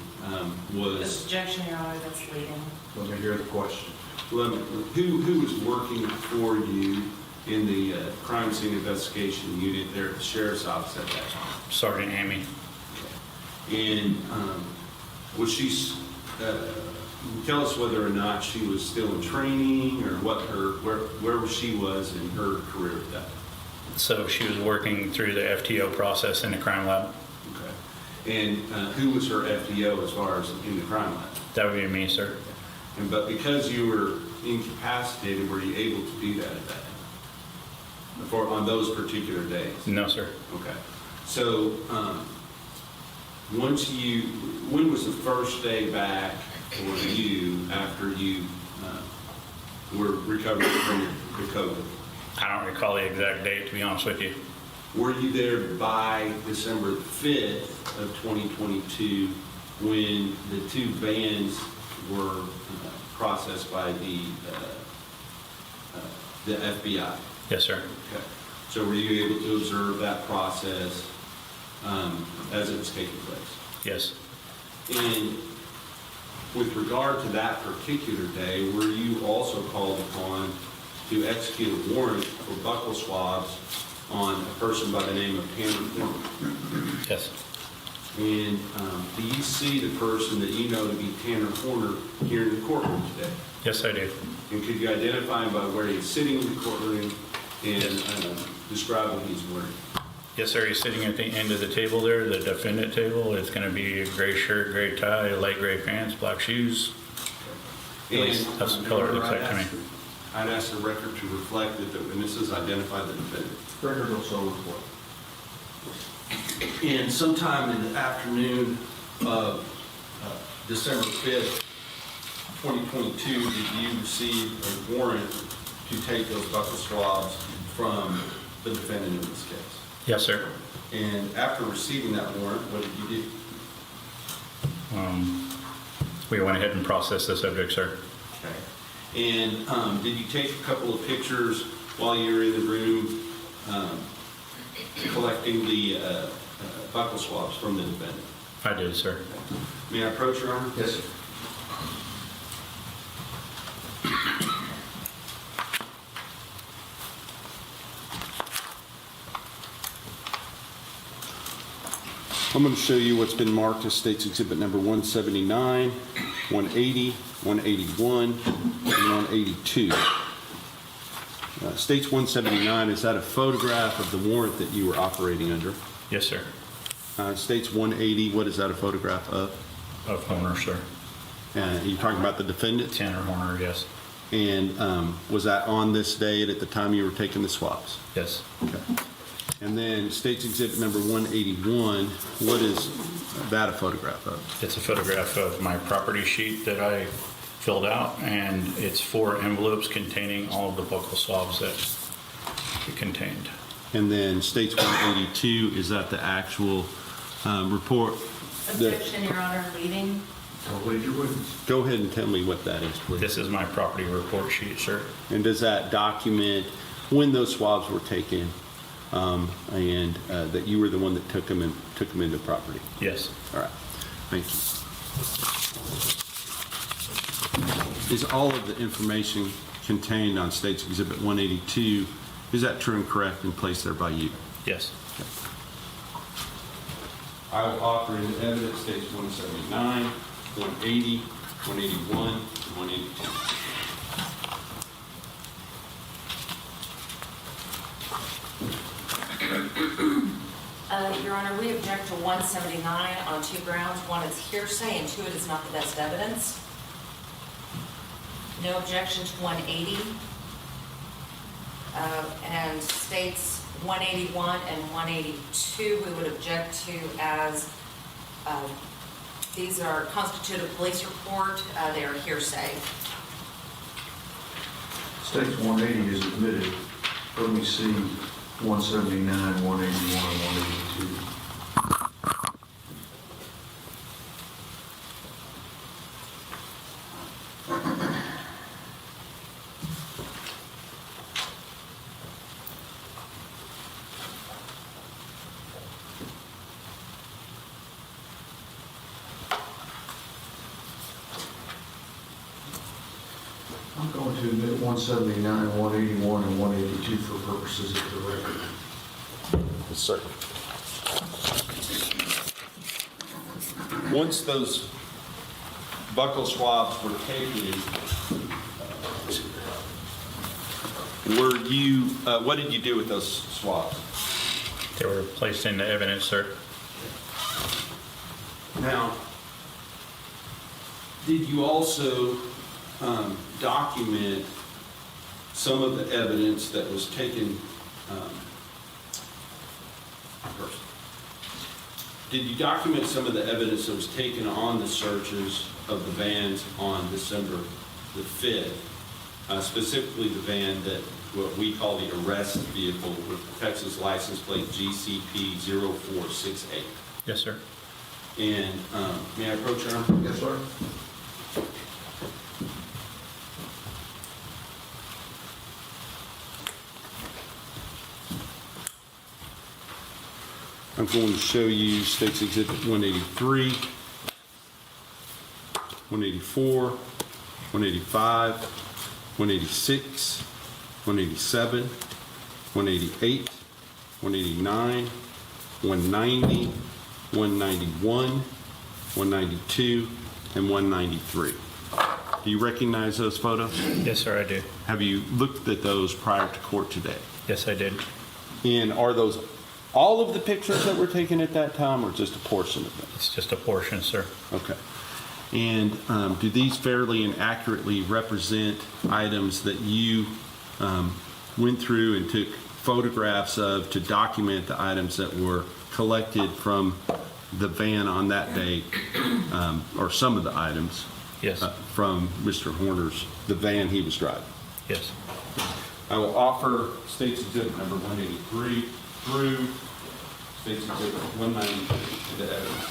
was. Objection, Your Honor, that's leading. Let me hear the question. Who was working for you in the crime scene investigation unit there at the sheriff's office at that time? Sergeant Amy. Okay. And was she, tell us whether or not she was still in training or what where she was in her career at that. So she was working through the FTO process in the crime lab. Okay. And who was her FTO as far as in the crime lab? That would be me, sir. But because you were incapacitated, were you able to do that at that time? On those particular days? No, sir. Okay. So, when was the first day back for you after you were recovered from the COVID? I don't recall the exact date, to be honest with you. Were you there by December 5th of 2022 when the two vans were processed by the FBI? Yes, sir. Okay. So were you able to observe that process as it was taking place? Yes. And with regard to that particular day, were you also called upon to execute a warrant for buccal swabs on a person by the name of Tanner Horner? Yes. And do you see the person that you know to be Tanner Horner here in the courtroom today? Yes, I do. And could you identify him by where he's sitting in the courtroom and describe what he's wearing? Yes, sir. He's sitting at the end of the table there, the defendant table. It's going to be a gray shirt, gray tie, light gray pants, black shoes. At least that's the color it looks like to me. I'd ask the record to reflect that the witnesses identified the defendant. Record will so report. And sometime in the afternoon of December 5th, 2022, did you receive a warrant to take those buccal swabs from the defendant in this case? Yes, sir. And after receiving that warrant, what did you do? We went ahead and processed the subject, sir. Okay. And did you take a couple of pictures while you were in the room collecting the buccal swabs from the defendant? I did, sir. May I approach, Your Honor? Yes, sir. I'm going to show you what's been marked as State's Exhibit number 179, 180, 181, and 182. State's 179, is that a photograph of the warrant that you were operating under? Yes, sir. State's 180, what is that a photograph of? Of Horner, sir. Are you talking about the defendant? Tanner Horner, yes. And was that on this date at the time you were taking the swabs? Yes. Okay. And then State's Exhibit number 181, what is that a photograph of? It's a photograph of my property sheet that I filled out, and it's 4 envelopes containing all of the buccal swabs that it contained. And then State's 182, is that the actual report? Objection, Your Honor, leading. Go ahead and tell me what that is, please. This is my property report sheet, sir. And does that document when those swabs were taken and that you were the one that took them into property? Yes. All right. Thank you. Is all of the information contained on State's Exhibit 182, is that true and correct and placed there by you? Yes. Okay. I will offer into evidence States 179, 180, 181, and 182. Your Honor, we object to 179 on 2 grounds. 1, it's hearsay, and 2, it is not the best evidence. No objection to 180. And States 181 and 182, we would object to as these are constitute a police report. They are hearsay. States 180 is admitted. Let me see 179, 181, and 182. I'm going to admit 179, 181, and 182 for purposes of the record. Yes, sir. Once those buccal swabs were taken, what did you do with those swabs? They were placed into evidence, sir. Now, did you also document some of the evidence that was taken first? Did you document some of the evidence that was taken on the searches of the vans on December the 5th? Specifically the van that what we call the arrest vehicle with Texas license plate GCP 0468. Yes, sir. And may I approach your Honor? Yes, sir. I'm going to show you State's Exhibit 183, 184, 185, 186, 187, 188, 189, 190, 191, 192, and 193. Do you recognize those photos? Yes, sir, I do. Have you looked at those prior to court today? Yes, I did. And are those all of the pictures that were taken at that time, or just a portion of them? It's just a portion, sir. Okay. And do these fairly and accurately represent items that you went through and took photographs of to document the items that were collected from the van on that day, or some of the items? Yes. From Mr. Horner's, the van he was driving? Yes. I will offer State's Exhibit number 183 through State's Exhibit 193 to the evidence.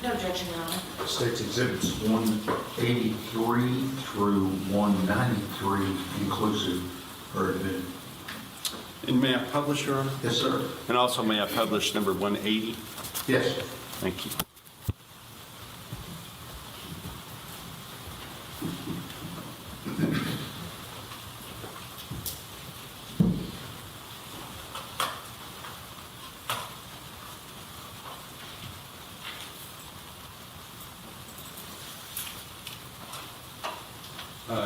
No objection, Your Honor. State's Exhibits 183 through 193 inclusive are admitted. And may I publish, Your Honor? Yes, sir. And also, may I publish number 180? Yes. Thank you.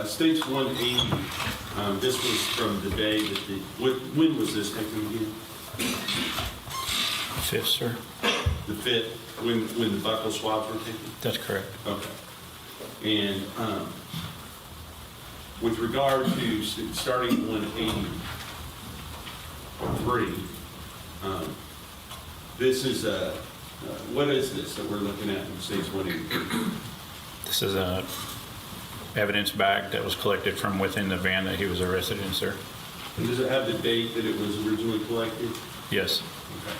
States 180, this was from the day that when was this taken again? 5th, sir. The 5th, when the buccal swabs were taken? That's correct. Okay. And with regard to starting 183, this is what is this that we're looking at in States 183? This is a evidence bag that was collected from within the van that he was arrested in, sir. And does it have the date that it was originally collected? Yes. Okay.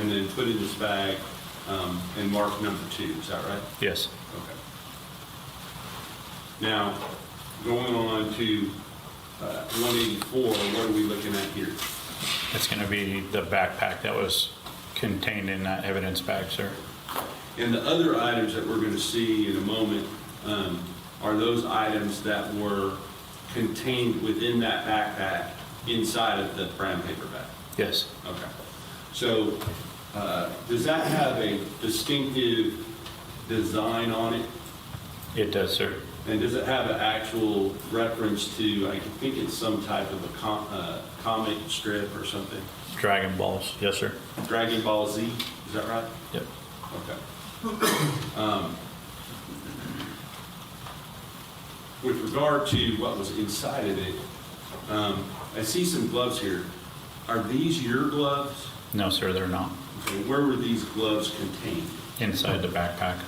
And then put in this bag and mark number 2, is that right? Yes. Okay. Now, going on to 184, what are we looking at here? It's going to be the backpack that was contained in that evidence bag, sir. And the other items that we're going to see in a moment are those items that were contained within that backpack inside of the brown paper bag? Yes. Okay. So does that have a distinctive design on it? It does, sir. And does it have an actual reference to, I think it's some type of a comic strip or something? Dragon balls. Yes, sir. Dragon Ball Z, is that right? Yep. Okay. With regard to what was inside of it, I see some gloves here. Are these your gloves? No, sir, they're not. Okay, where were these gloves contained? Inside the backpack.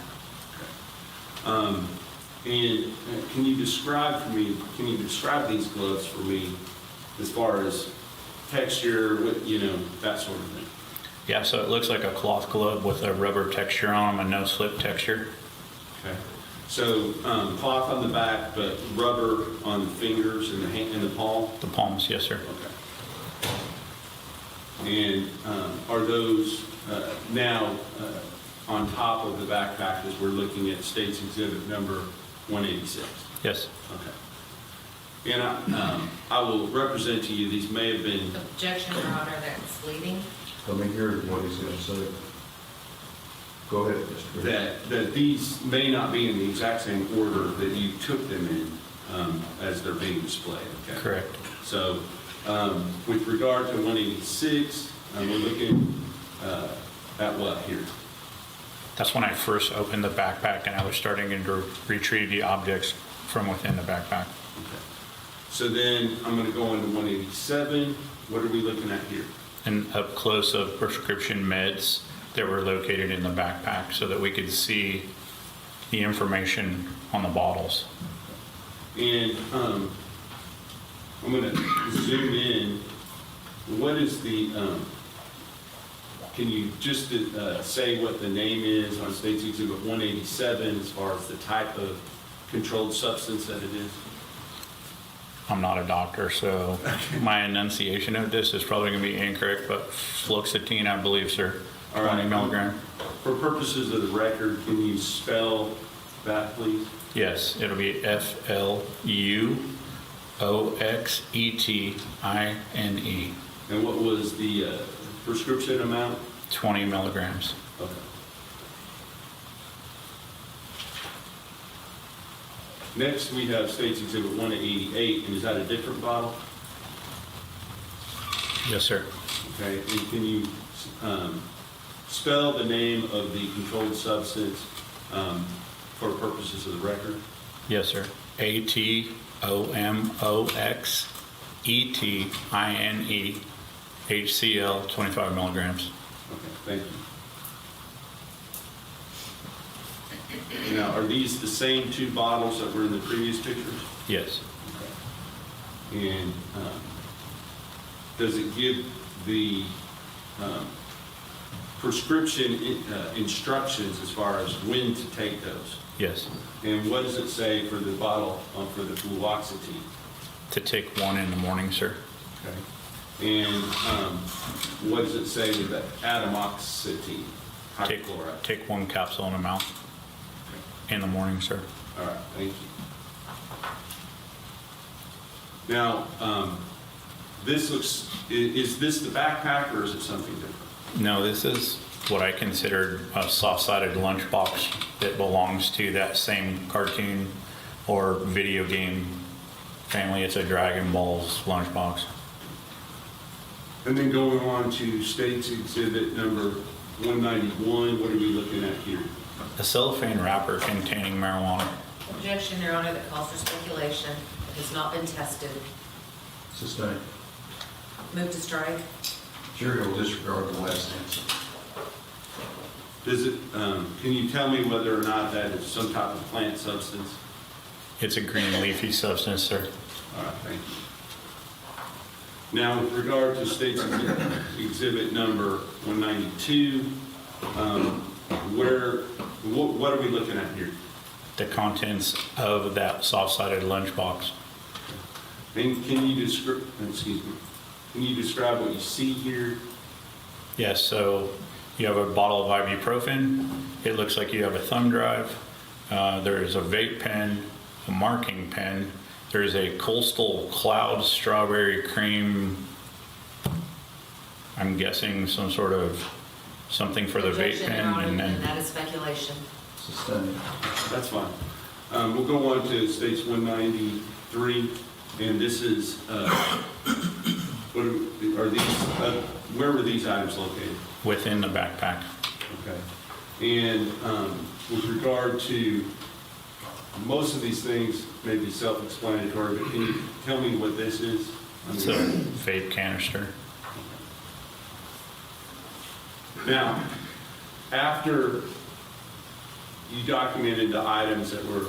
And can you describe these gloves for me as far as texture, that sort of thing? Yeah, so it looks like a cloth glove with a rubber texture on them, a no-slip texture. Okay. So cloth on the back, but rubber on the fingers and the palm? The palms, yes, sir. Okay. And are those now on top of the backpack as we're looking at State's Exhibit number 186? Yes. Okay. And I will represent to you, these may have been... Objection, Your Honor, that's leading. Let me hear what he's going to say. Go ahead, Mr. Green. That these may not be in the exact same order that you took them in as they're being displayed, okay? Correct. So with regard to 186, we're looking at what here? That's when I first opened the backpack and I was starting to retrieve the objects from within the backpack. Okay. So then I'm going to go into 187. What are we looking at here? And up close of prescription meds that were located in the backpack so that we could see the information on the bottles. And I'm going to zoom in. What is the, can you just say what the name is on State's Exhibit 187 as far as the type of controlled substance that it is? I'm not a doctor, so my enunciation of this is probably going to be incorrect, but fluoxetine, I believe, sir. All right. 20 milligram. For purposes of the record, can you spell that, please? Yes, it'll be FLUOXETINE. And what was the prescription amount? 20 milligrams. Okay. Next, we have State's Exhibit 188, and is that a different bottle? Yes, sir. Okay, and can you spell the name of the controlled substance for purposes of the record? Yes, sir. ATOMOXETINE HCl 25 milligrams. Okay, thank you. Now, are these the same two bottles that were in the previous pictures? Yes. Okay. And does it give the prescription instructions as far as when to take those? Yes. And what does it say for the bottle for the fluoxetine? To take one in the morning, sir. Okay. And what does it say with the atomoxetine? Hydrochloride. Take one capsule in the mouth in the morning, sir. All right, thank you. Now, this looks, is this the backpack or is it something different? No, this is what I considered a soft-sided lunchbox that belongs to that same cartoon or video game family. It's a Dragon Ball's lunchbox. And then going on to State's Exhibit number 191, what are we looking at here? A cellophane wrapper containing marijuana. Objection, Your Honor, that calls for speculation. It has not been tested. Sustained. Move to strike. Jury will disregard the last answer. Does it, can you tell me whether or not that is some type of plant substance? It's a green leafy substance, sir. All right, thank you. Now, with regard to State's Exhibit number 192, what are we looking at here? The contents of that soft-sided lunchbox. And can you describe what you see here? Yes, so you have a bottle of ibuprofen. It looks like you have a thumb drive. There is a vape pen, a marking pen. There is a Coastal Cloud strawberry cream. I'm guessing some sort of something for the vape Objection, pen, Your Honor, and then and that is speculation. Sustained. That's fine. We'll go on to State's 193, and this is, where were these items located? within the backpack. Okay. And with regard to, most of these things may be self-explanatory, but can you tell me what this is? It's a vape canister. Now, after you documented the items that were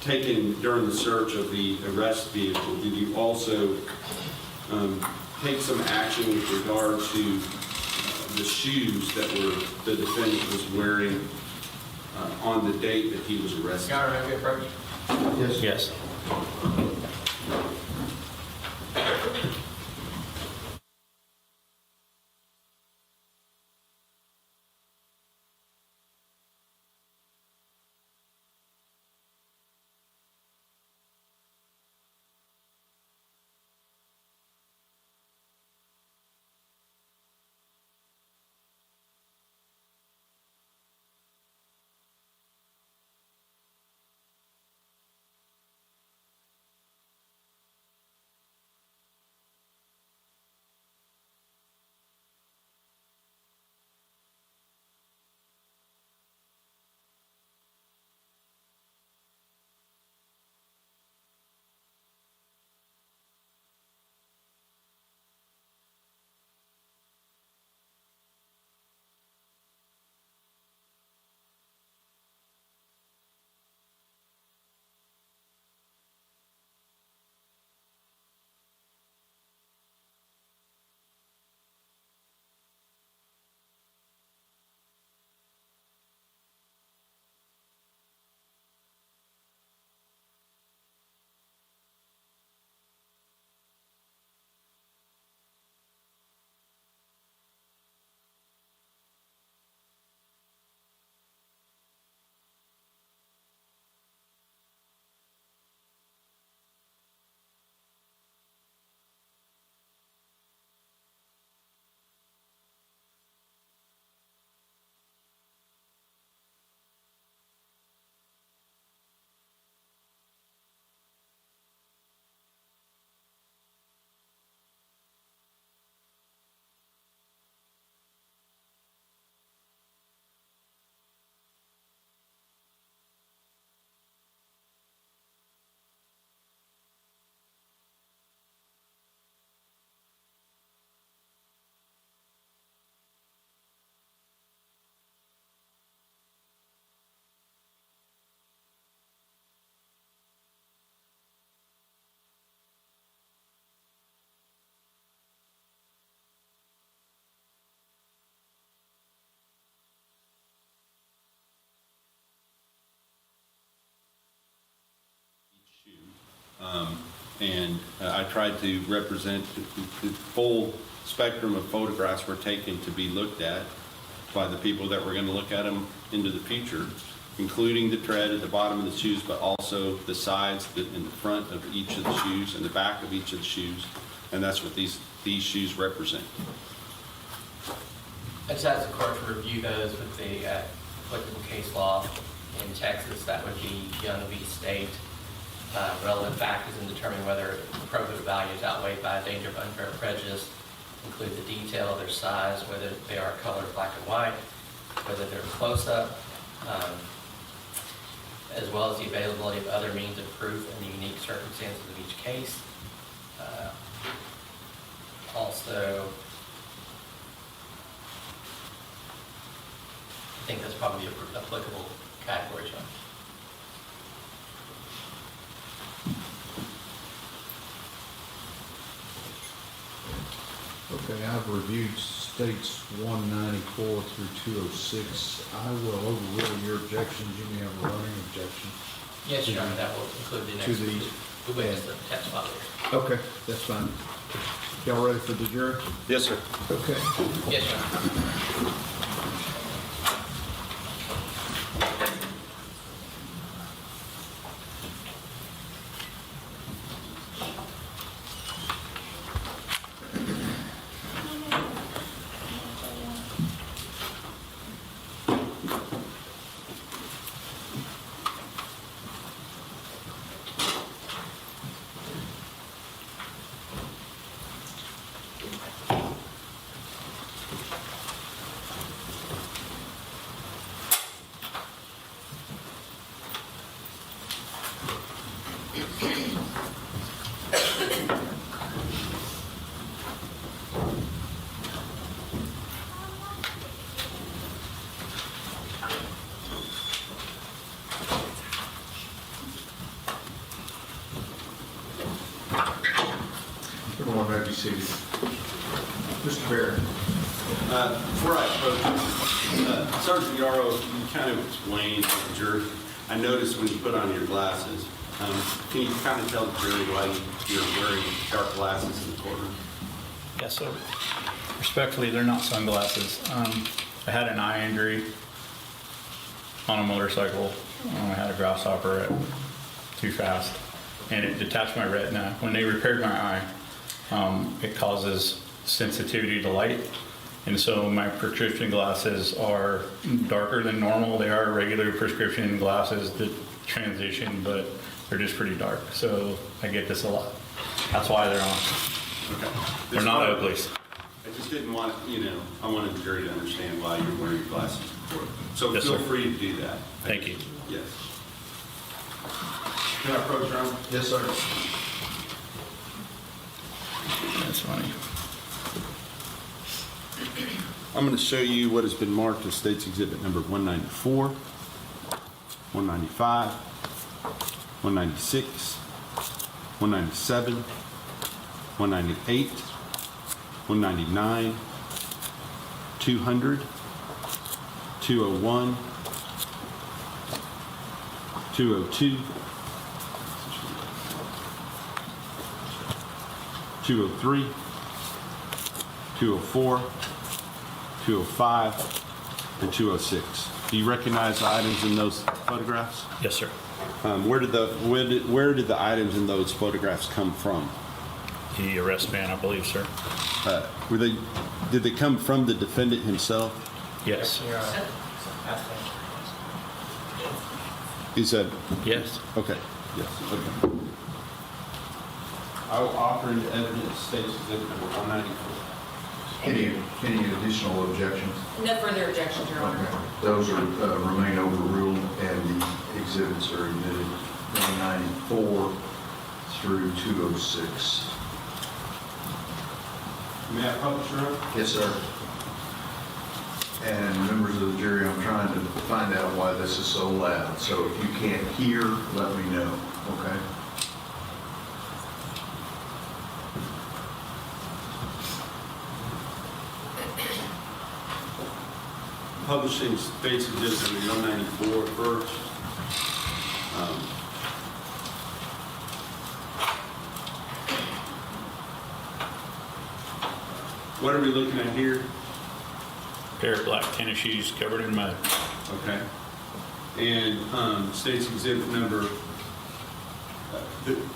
taken during the search of the arrest vehicle, did you also take some action with regard to the shoes that the defendant was wearing on the date that he was arrested? Yaro, have you approached? Yes. And I tried to represent the full spectrum of photographs were taken to be looked at by the people that were going to look at them into the future, including the tread at the bottom of the shoes, but also the sides in the front of each of the shoes and the back of each of the shoes. And that's what these shoes represent. I just asked the court to review those with the applicable case law in Texas. That would be Young v. State. Relevant factors in determining whether probative value is outweighed by a danger of unfair prejudice include the detail of their size, whether they are colored black and white, whether they're close-up, as well as the availability of other means of proof and the unique circumstances of each case. Also, I think that's probably an applicable category, John. Okay, I've reviewed states 194 through 206. I will overrule your objections. You may have a running objection. Yes, Your Honor, that will include the next, the witness of the test file. Okay, that's fine. Y'all ready for the jury? Yes, sir. Okay. Yes, Your Honor. seated. Mr. Barrett. Before I approach, Sergeant Yaro, you kind of explained to the jury. I noticed when you put on your glasses, can you kind of tell the jury why you're wearing dark glasses in the courtroom? Yes, so respectfully, they're not sunglasses. I had an eye injury on a motorcycle. I had a grasshopper at too fast, and it detached my retina. When they repaired my eye, it causes sensitivity to light, and so my prescription glasses are darker than normal. They are regular prescription glasses that transition, but they're just pretty dark. So I get this a lot. That's why they're on. Okay. They're not Oakleys. I just didn't want, I wanted the jury to understand why you're wearing glasses in court. So Yes, feel sir. free to do that. Thank you. Yes. Can I approach around? Yes, sir. That's funny. I'm going to show you what has been marked as State's Exhibit number 194, 195, 196, 197, 198, 199, 200, 201, 202, 203, 204, 205, and 206. Do you recognize the items in those photographs? Yes, sir. Where did the items in those photographs come from? The arrest van, I believe, sir. Did they come from the defendant himself? Yes. Is that? Yes. Okay. Yes. Okay. I will offer into evidence State's Exhibit number 194. Any additional objections? No further objections, Your Honor. Okay. Those are, remain overruled, and the exhibits are admitted 194 through 206. May I publish, Your Honor? Yes, sir. And members of the jury, I'm trying to find out why this is so loud. So if you can't hear, let me know, okay? Publishing State's Exhibit number 194 first. What are we looking at here? Pair of black tennis shoes covered in mud. Okay. And State's Exhibit number,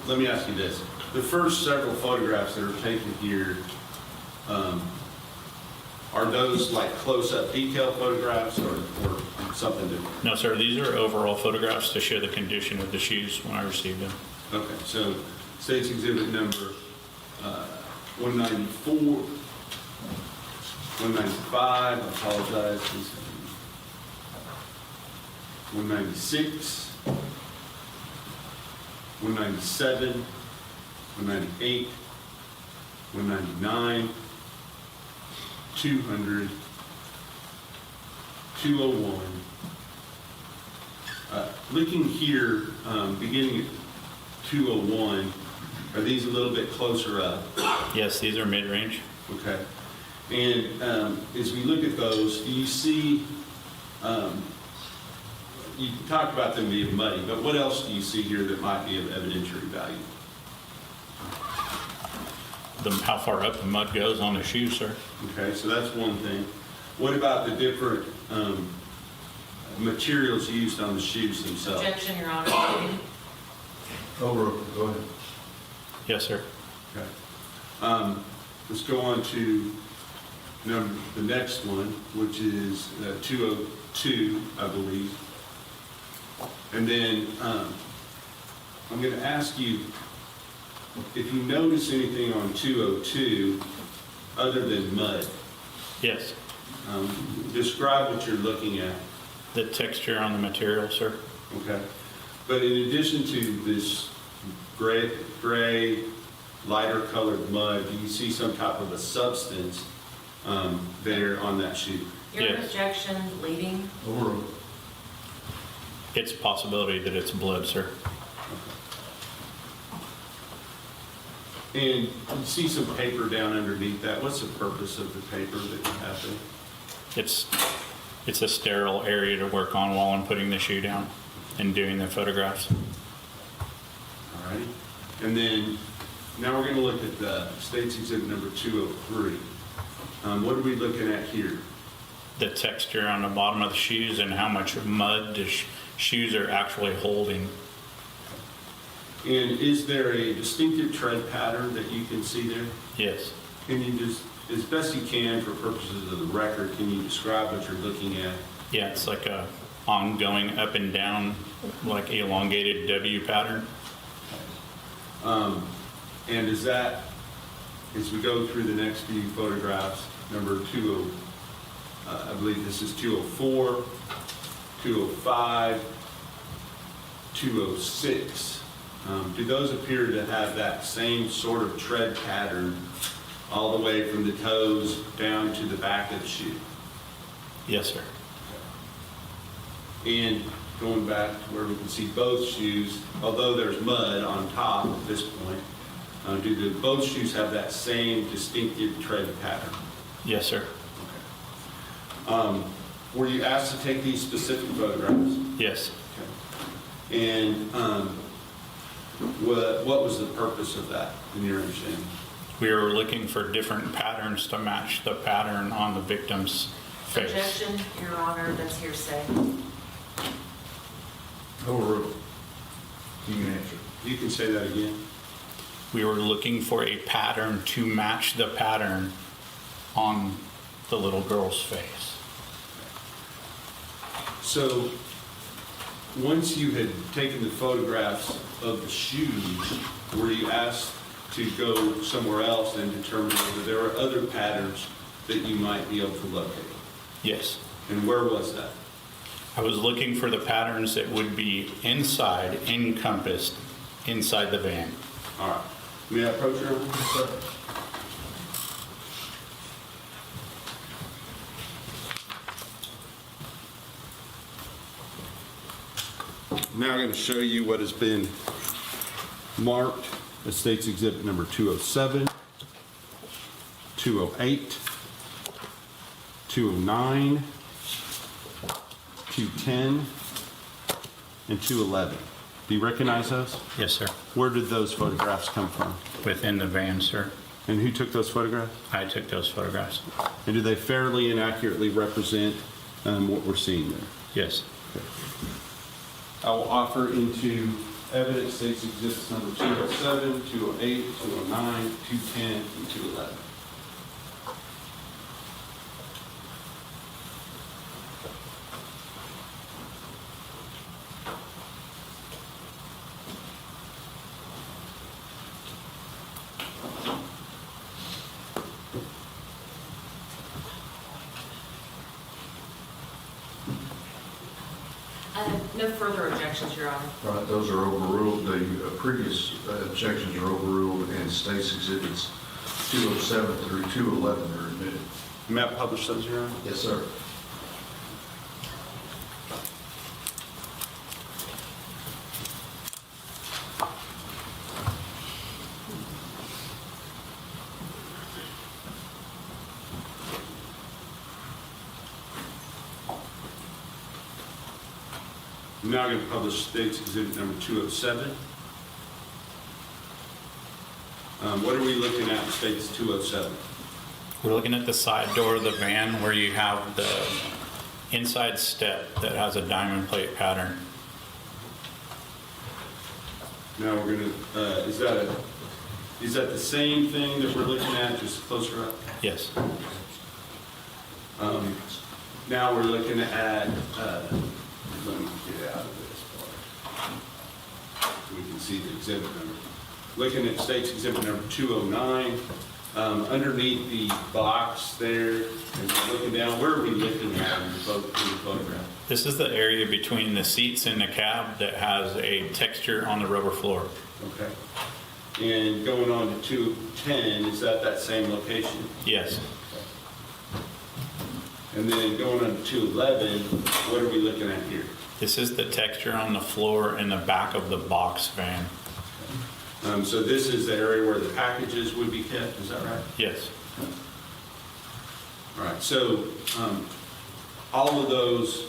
let me ask you this. The first several photographs that are taken here, are those like close-up detail photographs or something different? No, sir. These are overall photographs to show the condition of the shoes when I received them. Okay, so State's Exhibit number 194, 195, I apologize, 196, 197, 198, 199, 200, 201. Looking here, beginning at 201, are these a little bit closer up? Yes, these are mid-range. Okay. And as we look at those, do you see, you talked about them being muddy, but what else do you see here that might be of evidentiary value? How far up the mud goes on the shoes, sir. Okay, so that's one thing. What about the different materials used on the shoes themselves? Objection, Your Honor. Go ahead. Yes, sir. Okay. Let's go on to the next one, which is 202, I believe. And then I'm going to ask you if you notice anything on 202 other than mud. Yes. Describe what you're looking at. The texture on the material, sir. Okay. But in addition to this gray, lighter colored mud, do you see some type of a substance there on that shoe? Your Yes. objection leading. Overruled. It's a possibility that it's blood, sir. And you see some paper down underneath that. What's the purpose of the paper that you have there? It's a sterile area to work on while I'm putting the shoe down and doing the photographs. All right. And then now we're going to look at the State's Exhibit number 203. What are we looking at here? The texture on the bottom of the shoes and how much mud the shoes are actually holding. And is there a distinctive tread pattern that you can see there? Yes. Can you just, as best you can for purposes of the record, can you describe what you're looking at? Yeah, it's like a ongoing up and down, like elongated W pattern. And is that, as we go through the next few photographs, number 20, I believe this is 204, 205, 206. Do those appear to have that same sort of tread pattern all the way from the toes down to the back of the shoe? Yes, sir. And going back to where we can see both shoes, although there's mud on top at this point, do both shoes have that same distinctive tread pattern? Yes, sir. Okay. Were you asked to take these specific photographs? Yes. Okay. And what was the purpose of that, in your understanding? We were looking for different patterns to match the pattern on the victim's face. Objection, Your Honor, that's hearsay. Overruled. You can answer. You can say that again. We were looking for a pattern to match the pattern on the little girl's face. So, once you had taken the photographs of the shoes, were you asked to go somewhere else and determine whether there were other patterns that you might be able to locate? Yes. And where was that? I was looking for the patterns that would be inside, encompassed inside the van. All right. May I approach your honor? Yes, sir. Now I'm going to show you what has been marked as State's Exhibit number 207, 208, 209, 210, and 211. Do you recognize those? Yes, sir. Where did those photographs come from? Within the van, sir. And who took those photographs? I took those photographs. And do they fairly and accurately represent what we're seeing there? Yes. I will offer into evidence State's Exhibits number 207, 208, 209, 210, and 211. No further objections, Your Honor. Right, those are overruled. The previous objections are overruled, and State's Exhibits 207 through 211 are admitted. May I publish those, Your Honor? Yes, sir. I'm now going to publish State's Exhibit number 207. What are we looking at in State's 207? We're looking at the side door of the van where you have the inside step that has a diamond plate pattern. Now we're going to, is that the same thing that we're looking at, just closer up? Yes. Now we're looking at, let me get out of this part. So we can see the exhibit number. Looking at State's Exhibit number 209, underneath the box there, and we're looking down, where are we looking at in the photograph? This is the area between the seats in the cab that has a texture on the rubber floor. Okay. And going on to 210, is that same location? Yes. And then going on to 211, what are we looking at here? This is the texture on the floor in the back of the box van. So this is the area where the packages would be kept, is that right? Yes. All right, so all of those,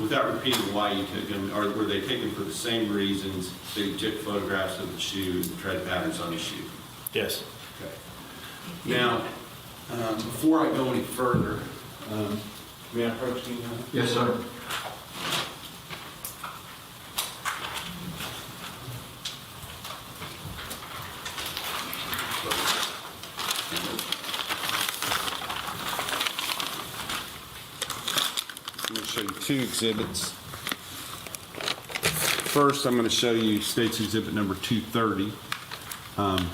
without repeating why you took them, were they taken for the same reasons that you took photographs of the shoe, the tread patterns on the shoe? Yes. Okay. Now, before I go any further, may I approach you now? Yes, sir. I'm going to show you two exhibits. First, I'm going to show you State's Exhibit number 230.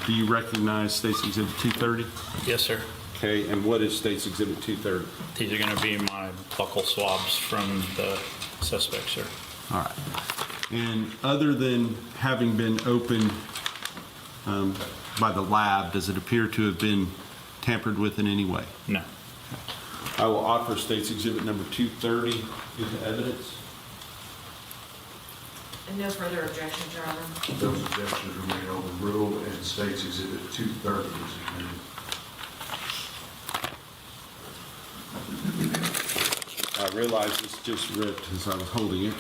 Do you recognize State's Exhibit 230? Yes, sir. Okay, and what is State's Exhibit 230? These are going to be my buccal swabs from the suspect, sir. All right. And other than having been opened by the lab, does it appear to have been tampered with in any way? No. I will offer State's Exhibit number 230 into evidence. And no further objections, Your Honor. Those objections remain overruled, and State's Exhibit 230 is admitted. I realize this just ripped as I was holding it,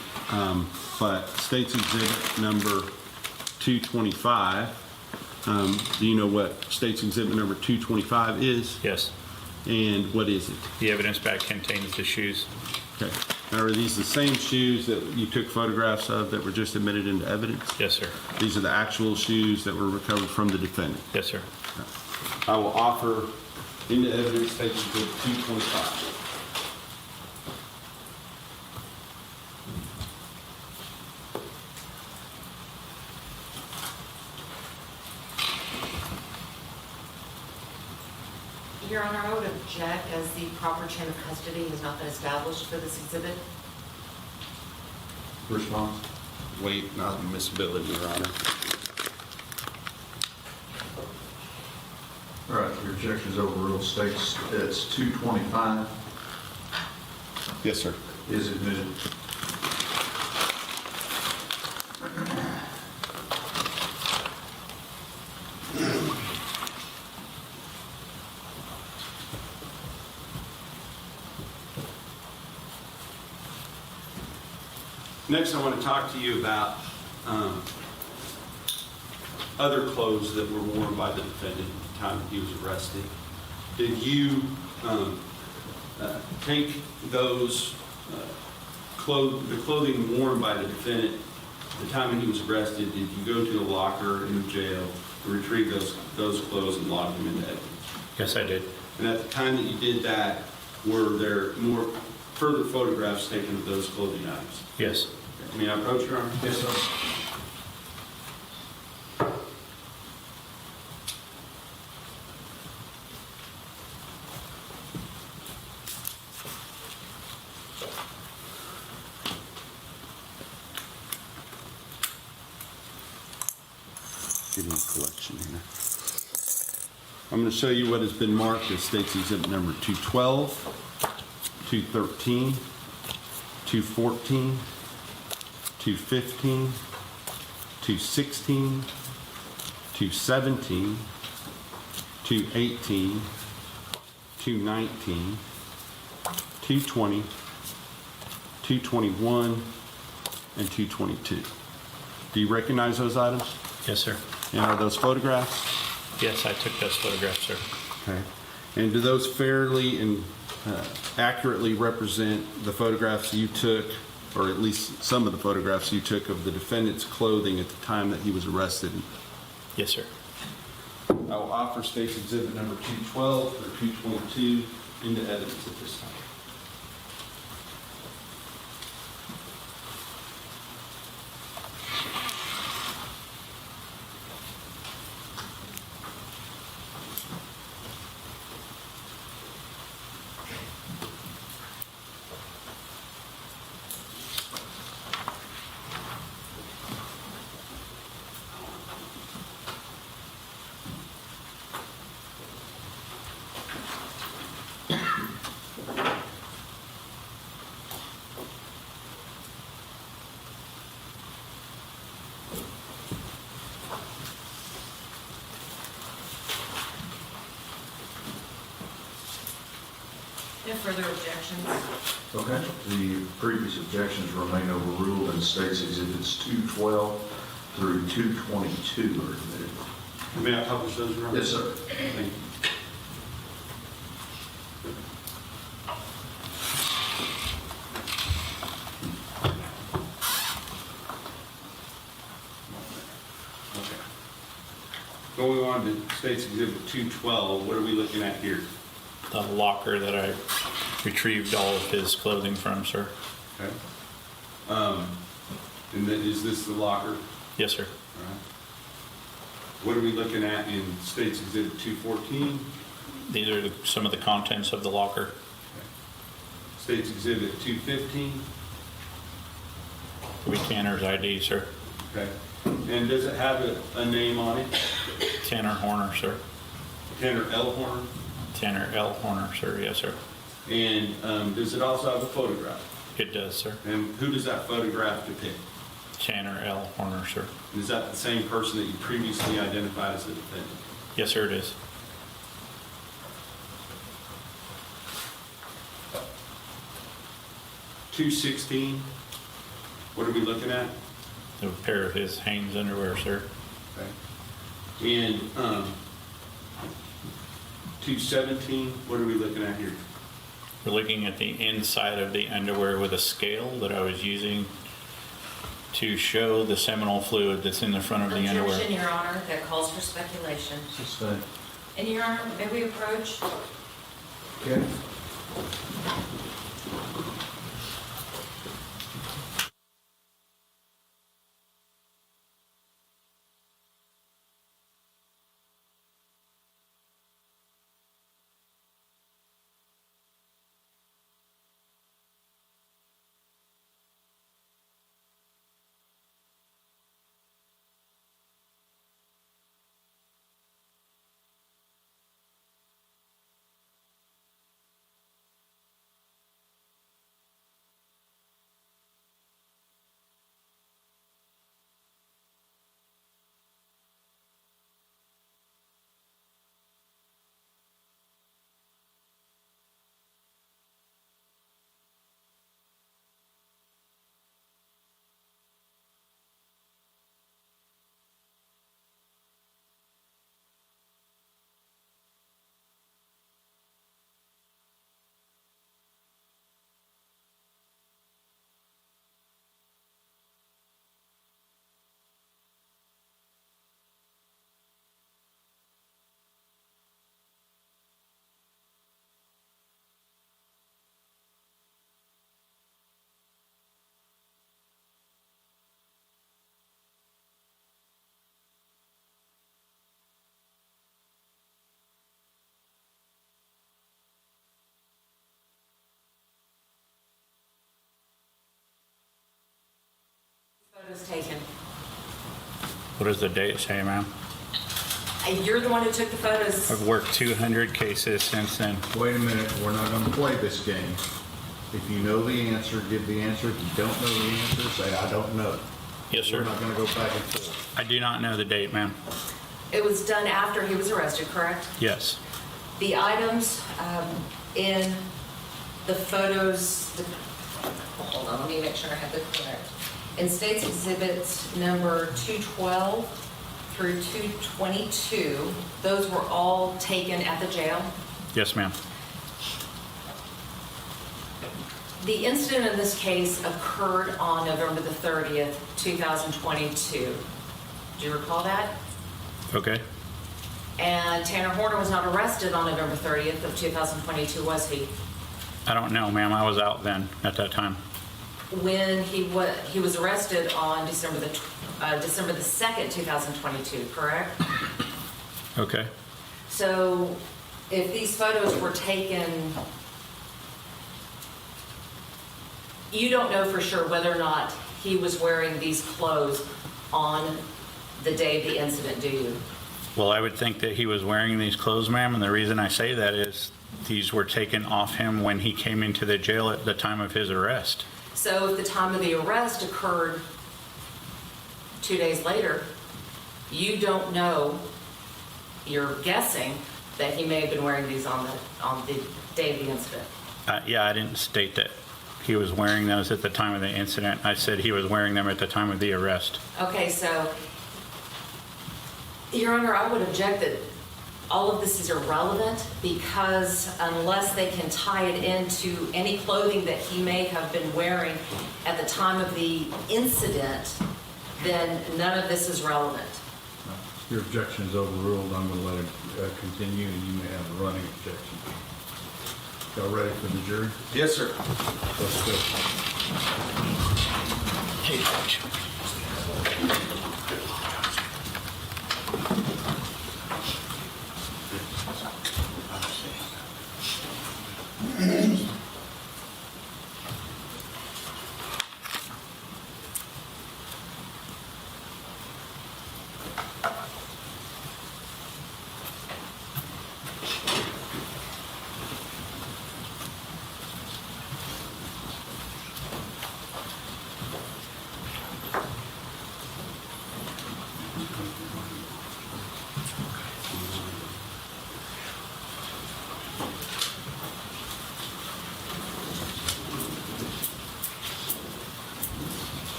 but State's Exhibit number 225, do you know what State's Exhibit number 225 is? Yes. And what is it? The evidence bag contains the shoes. Okay. Now, are these the same shoes that you took photographs of that were just admitted into evidence? Yes, sir. These are the actual shoes that were recovered from the defendant? Yes, sir. I will offer into evidence State's Exhibit 225. Your Honor, I would object as the proper chain of custody has not been established for this exhibit. Response? Wait, not admissibility, Your Honor. All right, your objection is overruled. State's it's 225 Yes, sir. is admitted. Next, I want to talk to you about other clothes that were worn by the defendant at the time that he was arrested. Did you take those the clothing worn by the defendant at the time that he was arrested? Did you go to the locker in the jail to retrieve those clothes and log them into evidence? Yes, I did. And at the time that you did that, were there more further photographs taken of those clothing items? Yes. May I approach, Your Honor? Yes, sir. Give me a collection here. I'm going to show you what has been marked as State's Exhibit number 212, 213, 214, 215, 216, 217, 218, 219, 220, 221, and 222. Do you recognize those items? Yes, sir. And are those photographs? Yes, I took those photographs, sir. Okay. And do those fairly and accurately represent the photographs you took, or at least some of the photographs you took of the defendant's clothing at the time that he was arrested? Yes, sir. I will offer State's Exhibit number 212 or 222 into evidence at this time. further objections. Okay. The previous objections remain overruled and states exhibits 212 through 222 are admitted. May I publish those, Your Honor? Yes, sir. Thank you. Okay. Going on to State's Exhibit 212, what are we looking at here? The locker that I retrieved all of his clothing from, sir. Okay. And then, is this the locker? Yes, sir. All right. What are we looking at in State's Exhibit 214? These are some of the contents of the locker. Okay. State's Exhibit 215? Will be Tanner's ID, sir. Okay. And does it have a name on it? Tanner Horner, sir. Tanner L. Horner? Tanner L. Horner, sir. Yes, sir. And does it also have a photograph? It does, sir. And who does that photograph depict? Tanner L. Horner, sir. And is that the same person that you previously identified as the defendant? Yes, sir, it is. $216, what are we looking at? A pair of his Hanes underwear, sir. Okay. And $217, what are we looking at here? We're looking at the inside of the underwear with a scale that I was using to show the seminal fluid that's in the front of the underwear. Objection, Your Honor, that calls for speculation. Sustained. And Your Honor, may we approach? Okay. Photos taken. What does the date say, ma'am? You're the one who took the photos. I've worked 200 cases since then. Wait a minute, we're not gonna play this game. If you know the answer, give the answer. If you don't know the answer, say, I don't know. Yes, sir. We're not gonna go back and forth. I do not know the date, ma'am. It was done after he was arrested, correct? Yes. The items in the photos, hold on, let me make sure I have the correct. In State's Exhibits number 212 through 222, those were all taken at the jail. Yes, ma'am. The incident in this case occurred on November the 30th, 2022. Do you recall that? Okay. And Tanner Horner was not arrested on November 30th of 2022, was he? I don't know, ma'am. I was out then at that time. When he was arrested on December the 2nd, 2022, correct? Okay. So if these photos were taken, you don't know for sure whether or not he was wearing these clothes on the day of the incident, do you? Well, I would think that he was wearing these clothes, ma'am, and the reason I say that is these were taken off him when he came into the jail at the time of his arrest. So if the time of the arrest occurred 2 days later, you don't know, you're guessing that he may have been wearing these on the day of the incident. Yeah, I didn't state that he was wearing those at the time of the incident. I said he was wearing them at the time of the arrest. Okay, so, Your Honor, I would object that all of this is irrelevant because unless they can tie it into any clothing that he may have been wearing at the time of the incident, then none of this is relevant. Your objection is overruled. I'm going to let it continue, and you may have a running objection. Y'all ready for the jury? Yes, sir. Let's go.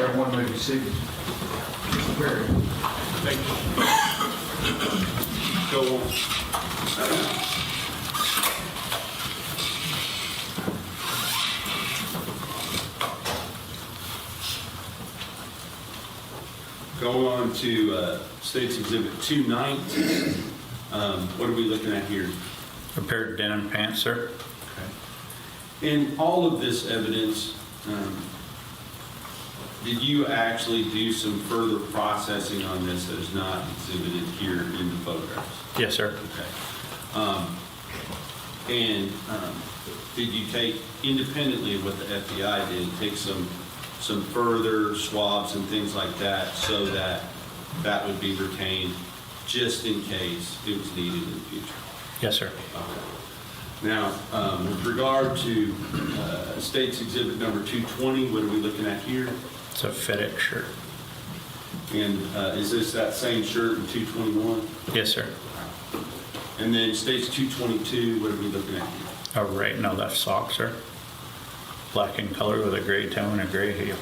Everyone may be seated. Mr. Perry. Thank you. Go on. Going on to State's Exhibit 219. What are we looking at here? A pair of denim pants, sir. Okay. In all of this evidence, did you actually do some further processing on this that is not exhibited here in the photographs? Yes, sir. Okay. Did you take, independently of what the FBI did, take some further swabs and things like that so that that would be retained just in case it was needed in the future? Yes, sir. Okay. Now, with regard to State's Exhibit number 220, what are we looking at here? It's a FedEx shirt. And is this that same shirt in 221? Yes, sir. And then State's 222, what are we looking at here? A right and a left sock, sir. Black in color with a gray toe and a gray heel.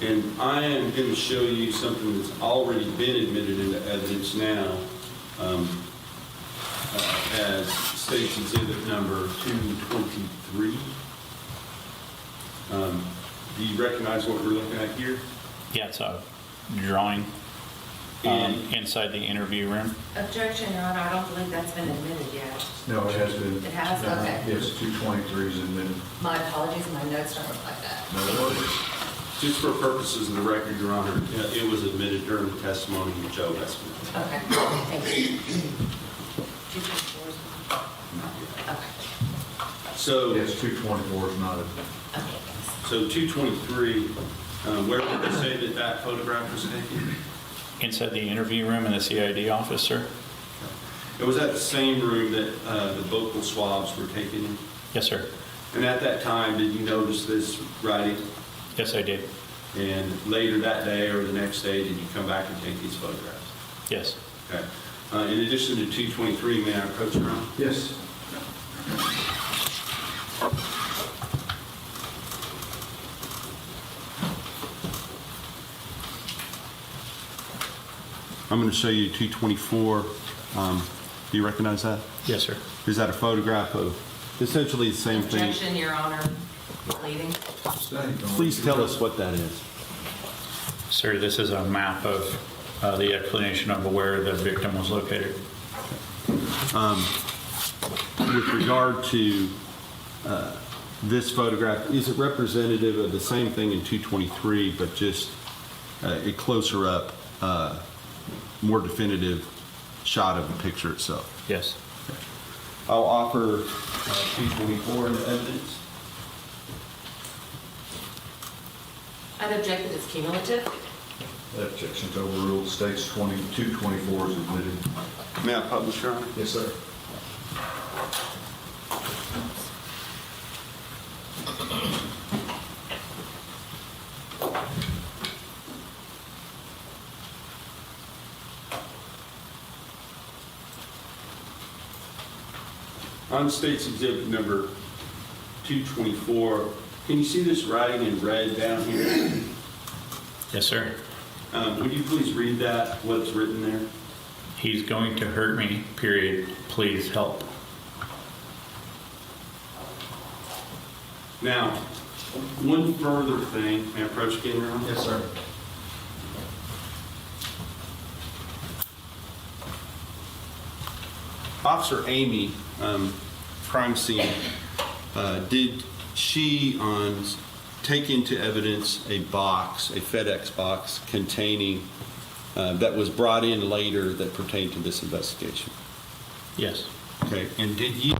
And I am going to show you something that's already been admitted into evidence now as State's Exhibit number 223. Do you recognize what we're looking at here? Yeah, it's a drawing inside the interview room. Objection, Your Honor, I don't believe that's been admitted yet. No, it has been. It has? Okay. Yes, 223 is admitted. My apologies, my notes don't reflect that. No worries. Just for purposes of the record, Your Honor, it was admitted during the testimony of Joe Westman. Okay, thank you. 224 is not? Okay. So, Yes, 224 is not admitted. Okay, so 223, where did they say that that photograph was taken? Inside the interview room in the CID office, sir. It was at the same room that the vocal swabs were taken in? Yes, sir. And at that time, did you notice this writing? Yes, I did. And later that day or the next day, did you come back and take these photographs? Yes. Okay. In addition to 223, may I approach your Honor? Yes. I'm going to show you 224. Do you recognize that? Yes, sir. Is that a photograph of essentially the same thing? objection, Your Honor. Leading. Please tell us what that is. Sir, this is a map of the explanation of where the victim was located. With regard to this photograph, is it representative of the same thing in 223, but just a closer up, more definitive shot of the picture itself? Yes. Okay. I'll offer 224 into evidence. I'd object that it's cumulative. That objection's overruled. States 224 is admitted. May I publish, Your Honor? Yes, sir. On State's Exhibit number 224, can you see this writing in red down here? Yes, sir. Would you please read that, what's written there? He's going to hurt me, period. Please help. Now, one further thing, may I approach again, Your Honor? Yes, sir. Officer Amy, crime scene, did she take into evidence a box, a FedEx box containing, that was brought in later that pertained to this investigation? Yes. Okay, and did you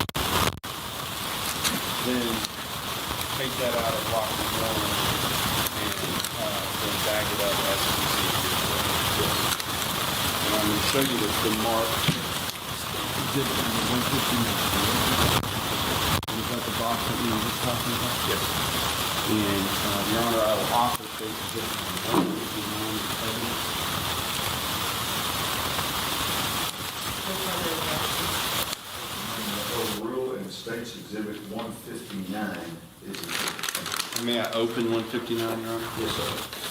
then take that out of locker one and then bag it up as you see here? And I'm going to show you the mark. Exhibit number 159. Is that the box that we were just talking about? Yes. And, Your Honor, I will also take exhibit number 159 evidence. Overrule and State's Exhibit 159 is exhibit. May I open 159, Your Honor? Yes, sir.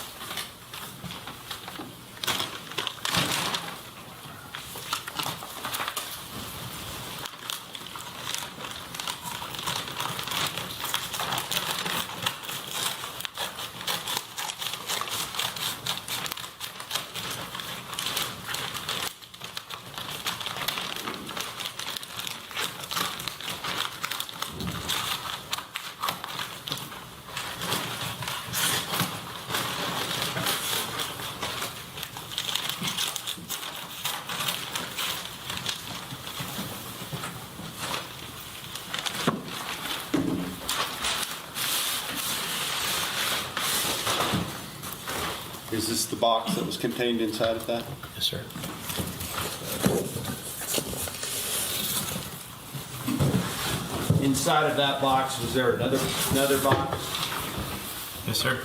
Is this the box that was contained inside of that? Yes, sir. Inside of that box, was there another box? Yes, sir.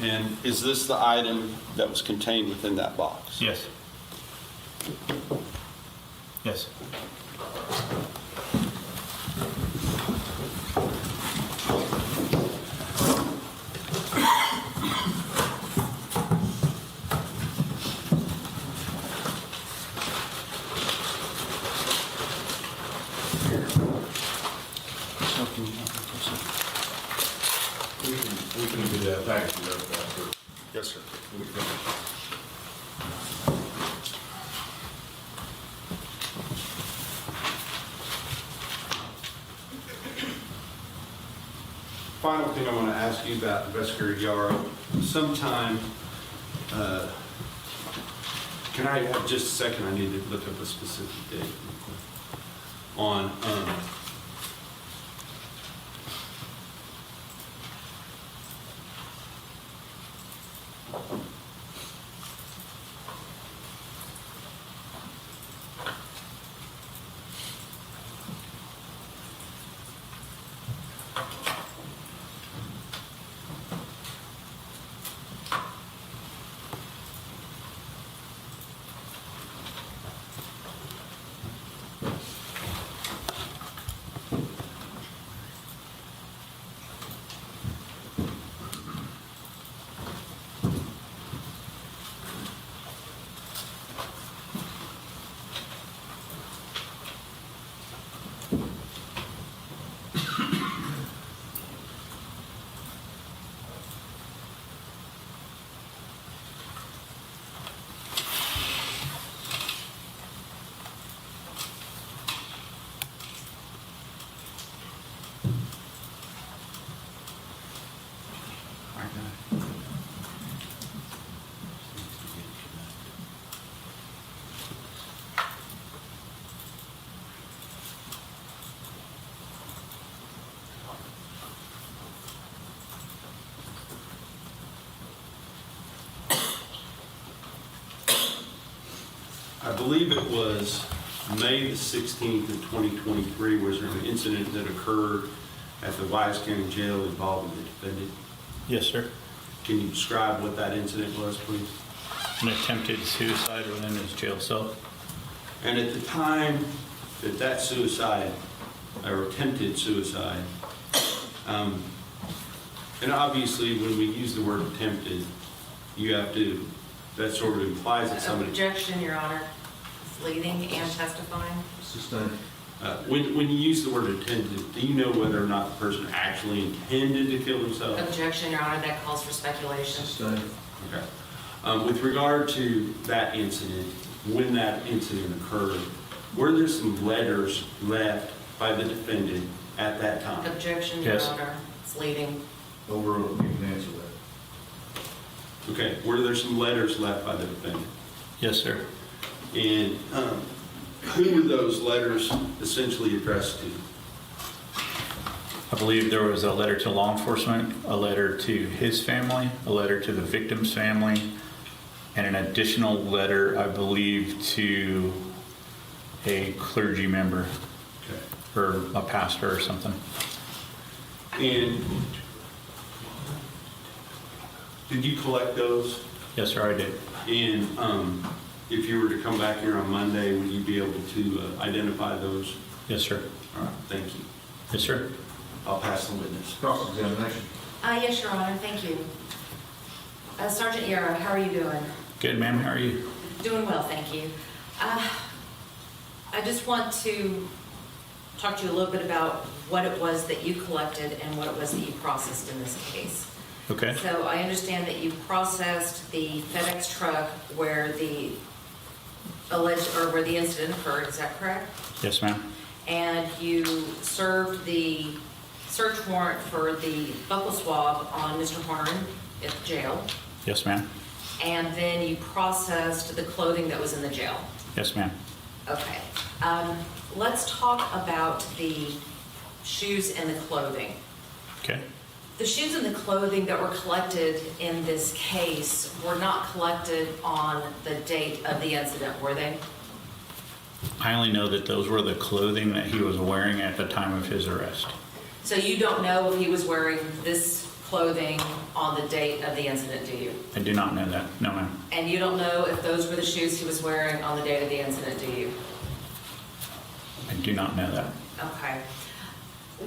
And is this the item that was contained within that box? Yes. Yes. We can do that. Thank you, sir. Yes, sir. Final thing I want to ask you about, Investigator Yaro, sometime, can I have just a second? I need to look up a specific date on, I believe it was May the 16th of 2023, was there an incident that occurred at the Wise County Jail involving the defendant? Yes, sir. Can you describe what that incident was, please? An attempted suicide within his jail cell. And at the time that that suicide or attempted suicide. And obviously, when we use the word attempted, you have to, that sort of implies that somebody. Objection, Your Honor. It's leading and testifying. Sustained. When you use the word attempted, do you know whether or not the person actually intended to kill himself? Objection, Your Honor. That calls for speculation. Sustained. Okay. With regard to that incident, when that incident occurred, were there some letters left by the defendant at that time? Objection, Your Yes. Honor. It's leading. Overruled. You can answer that. Okay. Were there some letters left by the defendant? Yes, sir. And who were those letters essentially addressed to? I believe there was a letter to law enforcement, a letter to his family, a letter to the victim's family, and an additional letter, I believe, to a clergy member Okay. or a pastor or something. And did you collect those? Yes, sir, I did. And if you were to come back here on Monday, would you be able to identify those? Yes, sir. All right, thank you. Yes, sir. I'll pass the witness. Cross-examination. Yes, Your Honor. Thank you. Sergeant Yaro, how are you doing? Good, ma'am. How are you? Doing well, thank you. I just want to talk to you a little bit about what it was that you collected and what it was that you processed in this case. Okay. So I understand that you processed the FedEx truck where the where the incident occurred, is that correct? Yes, ma'am. And you served the search warrant for the buccal swab on Mr. Horner at the jail. Yes, ma'am. And then you processed the clothing that was in the jail. Yes, ma'am. Okay. Let's talk about the shoes and the clothing. Okay. The shoes and the clothing that were collected in this case were not collected on the date of the incident, were they? I only know that those were the clothing that he was wearing at the time of his arrest. So you don't know if he was wearing this clothing on the date of the incident, do you? I do not know that. No, ma'am. And you don't know if those were the shoes he was wearing on the date of the incident, do you? I do not know that. Okay.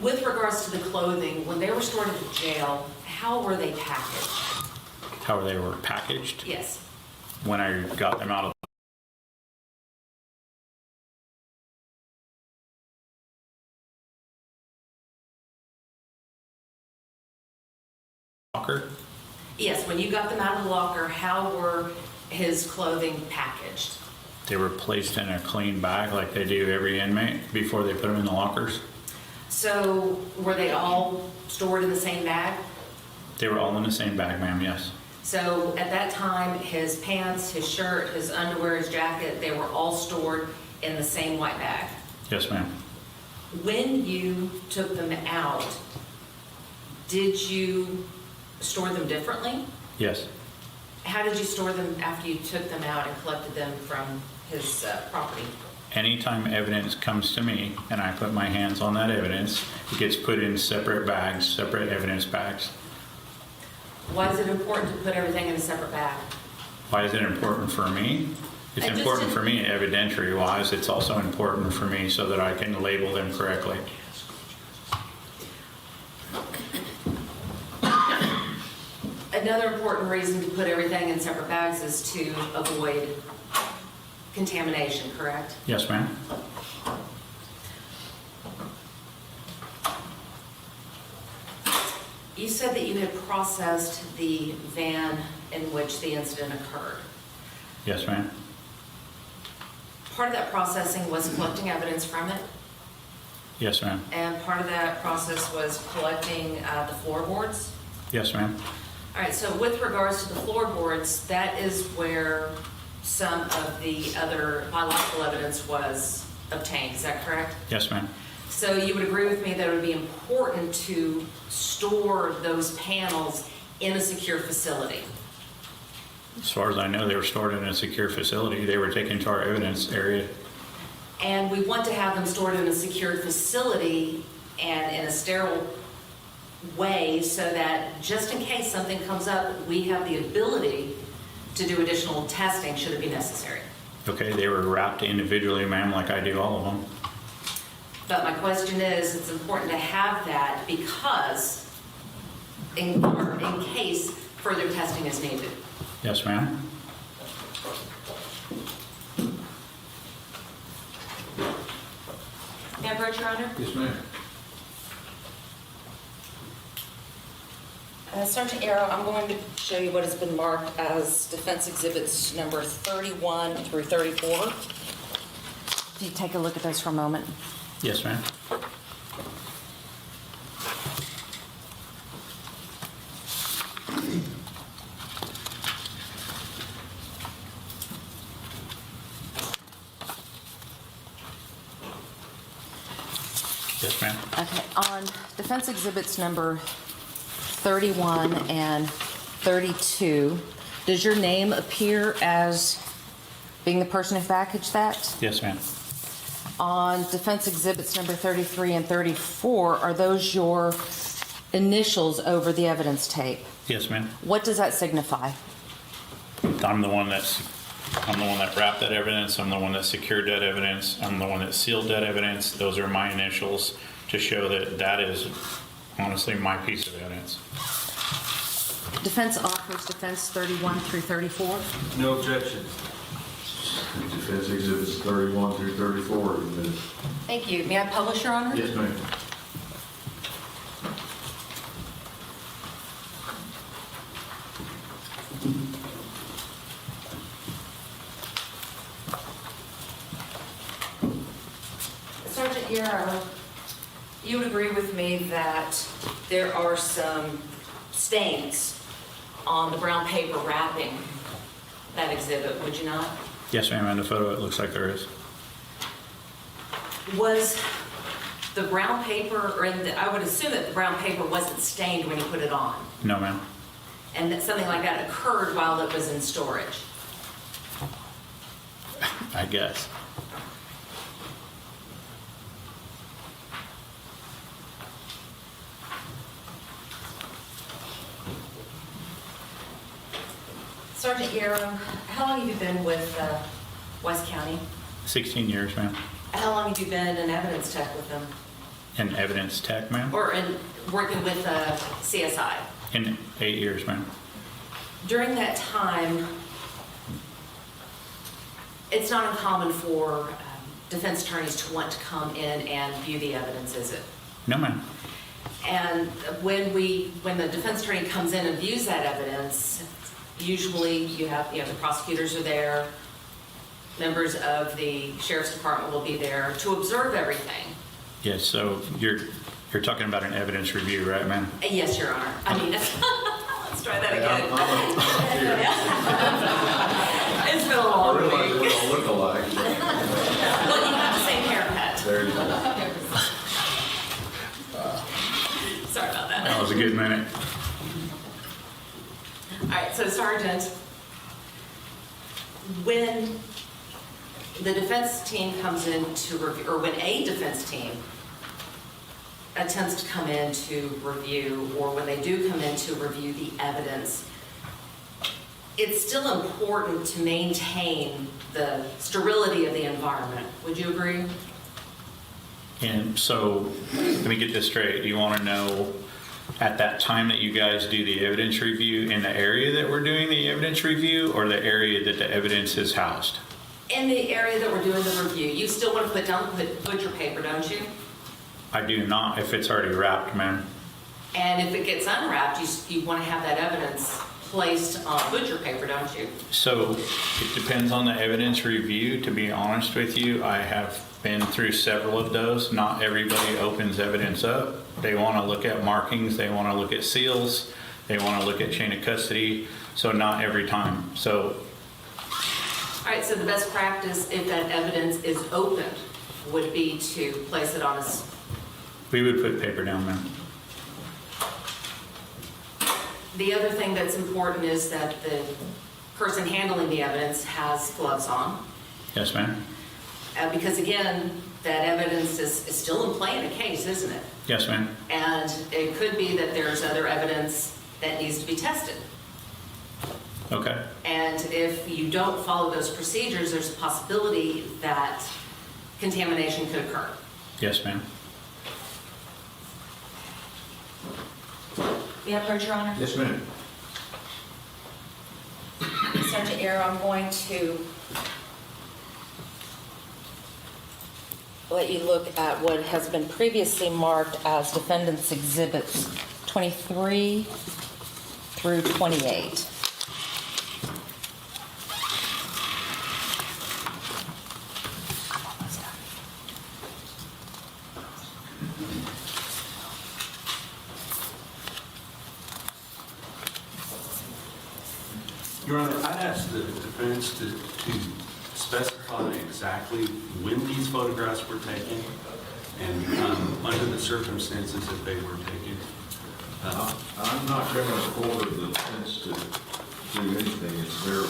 With regards to the clothing, when they were stored at the jail, how were they packaged? How they were packaged Yes. when I got them out of the locker. Yes, when you got them out of the locker, how were his clothing packaged? They were placed in a clean bag like they do every inmate before they put them in the lockers. So were they all stored in the same bag? They were all in the same bag, ma'am, yes. So at that time, his pants, his shirt, his underwear, his jacket, they were all stored in the same white bag. Yes, ma'am. When you took them out, did you store them differently? Yes. How did you store them after you took them out and collected them from his property? Anytime evidence comes to me and I put my hands on that evidence, it gets put in separate bags, separate evidence bags. Why is it important to put everything in a separate bag? Why is it important for me? It's important for me evidentiary wise. It's also important for me so that I can label them correctly. Another important reason to put everything in separate bags is to avoid contamination, correct? Yes, ma'am. You said that you had processed the van in which the incident occurred. Yes, ma'am. Part of that processing was collecting evidence from it, Yes, ma'am. and part of that process was collecting the floorboards. Yes, ma'am. All right, so with regards to the floorboards, that is where some of the other biological evidence was obtained, is that correct? Yes, ma'am. So you would agree with me that it would be important to store those panels in a secure facility? As far as I know, they were stored in a secure facility. They were taken to our evidence area. And we want to have them stored in a secured facility and in a sterile way so that just in case something comes up, we have the ability to do additional testing should it be necessary. Okay, they were wrapped individually, ma'am, like I do all of them. But my question is, it's important to have that because in case further testing is needed. Yes, ma'am. May I approach, Your Honor? Yes, ma'am. Sergeant Yaro, I'm going to show you what has been marked as defense exhibits number 31 through 34. If you take a look at those for a moment. Yes, ma'am. Yes, ma'am. Okay, on defense exhibits number 31 and 32, does your name appear as being the person who packaged that? Yes, ma'am. On defense exhibits number 33 and 34, are those your initials over the evidence tape? Yes, ma'am. What does that signify? I'm the one that wrapped that evidence. I'm the one that secured that evidence. I'm the one that sealed that evidence. Those are my initials to show that that is honestly my piece of evidence. Defense offers defense 31 through 34. No objections. Defense exhibits 31 through 34 are admitted. Thank you. May I publish, Your Honor? Yes, ma'am. Sergeant Yaro, you would agree with me that there are some stains on the brown paper wrapping that exhibit, would you not? Yes, ma'am. In the photo, it looks like there is. Was the brown paper, I would assume that the brown paper wasn't stained when you put it on, No, ma'am. and that something like that occurred while it was in storage? I guess. Sergeant Yaro, how long have you been with West County? 16 years, ma'am. How long have you been an evidence tech with them? In evidence tech, ma'am. Or in working with CSI? In 8 years, ma'am. During that time, it's not uncommon for defense attorneys to want to come in and view the evidence, is it? No, ma'am. And when the defense attorney comes in and views that evidence, usually you have the prosecutors are there, members of the sheriff's department will be there to observe everything. Yes, so you're talking about an evidence review, right, ma'am? Yes, Your Honor. I mean, let's try that again. It's been a long week. I realize we don't look alike. Well, you have the same haircut. There you go. Sorry about that. That was a good minute. All right, so Sergeant, when the defense team comes in to review, or when a defense team attempts to come in to review, or when they do come in to review the evidence, it's still important to maintain the sterility of the environment. Would you agree? And so, let me get this straight. You want to know at that time that you guys do the evidence review in the area that we're doing the evidence review, or the area that the evidence is housed? In the area that we're doing the review, you still want to put down butcher paper, don't you? I do not if it's already wrapped, ma'am. And if it gets unwrapped, you want to have that evidence placed on butcher paper, don't you? So it depends on the evidence review. To be honest with you, I have been through several of those. Not everybody opens evidence up. They want to look at markings. They want to look at seals. They want to look at chain of custody. So not every time. So. All right, so the best practice if that evidence is opened would be to place it on a... We would put paper down, ma'am. The other thing that's important is that the person handling the evidence has gloves on. Yes, ma'am. Because again, that evidence is still in play in a case, isn't it? Yes, ma'am. And it could be that there's other evidence that needs to be tested. Okay. And if you don't follow those procedures, there's a possibility that contamination could occur. Yes, ma'am. You have heard, Your Honor? Yes, ma'am. Sergeant Yaro, I'm going to let you look at what has been previously marked as defendant's exhibits 23 through 28. Your Honor, I'd ask the defense to specify exactly when these photographs were taken and under the circumstances that they were taken. I'm not going to order the defense to do anything. It's their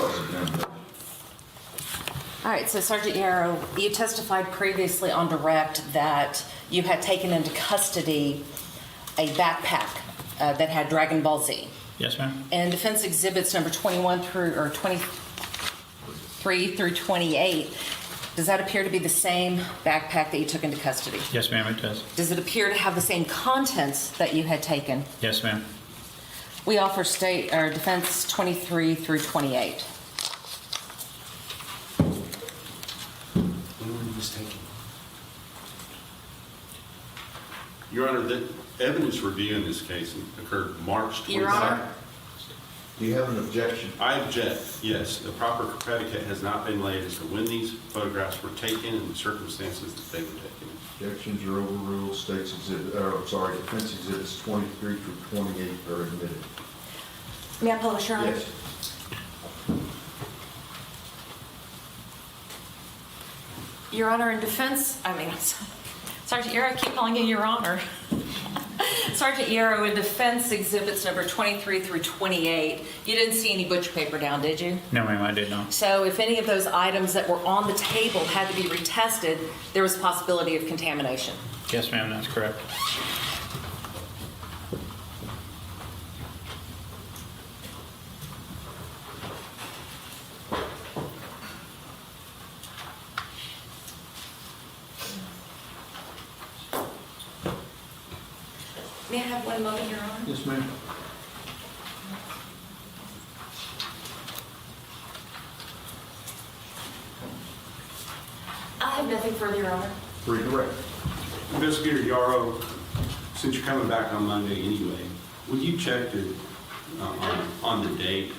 cross-examination. All right, so Sergeant Yaro, you testified previously on direct that you had taken into custody a backpack that had Dragon Ball Z. Yes, ma'am. And defense exhibits number 21 through, or 23 through 28, does that appear to be the same backpack that you took into custody? Yes, ma'am, it does. Does it appear to have the same contents that you had taken? Yes, ma'am. We offer state, or defense 23 through 28. When were these taken? Your Honor, the evidence review in this case occurred March 22nd. Your Honor? Do you have an objection? I object, yes. The proper predicate has not been laid as to when these photographs were taken and the circumstances that they were taken. Objections are overruled. Defense exhibits 23 through 28 are admitted. May I publish, Your Honor? Yes. Your Honor, in defense, Sergeant Yaro, I keep calling you Your Honor. Sergeant Yaro, in defense exhibits number 23 through 28, you didn't see any butcher paper down, did you? No, ma'am, I did not. So if any of those items that were on the table had to be retested, there was a possibility of contamination. Yes, ma'am, that's correct. May I have one moment, Your Honor? Yes, ma'am. I have nothing further, Your Honor. Redirect. Investigator Yaro, since you're coming back on Monday anyway, would you check on the date?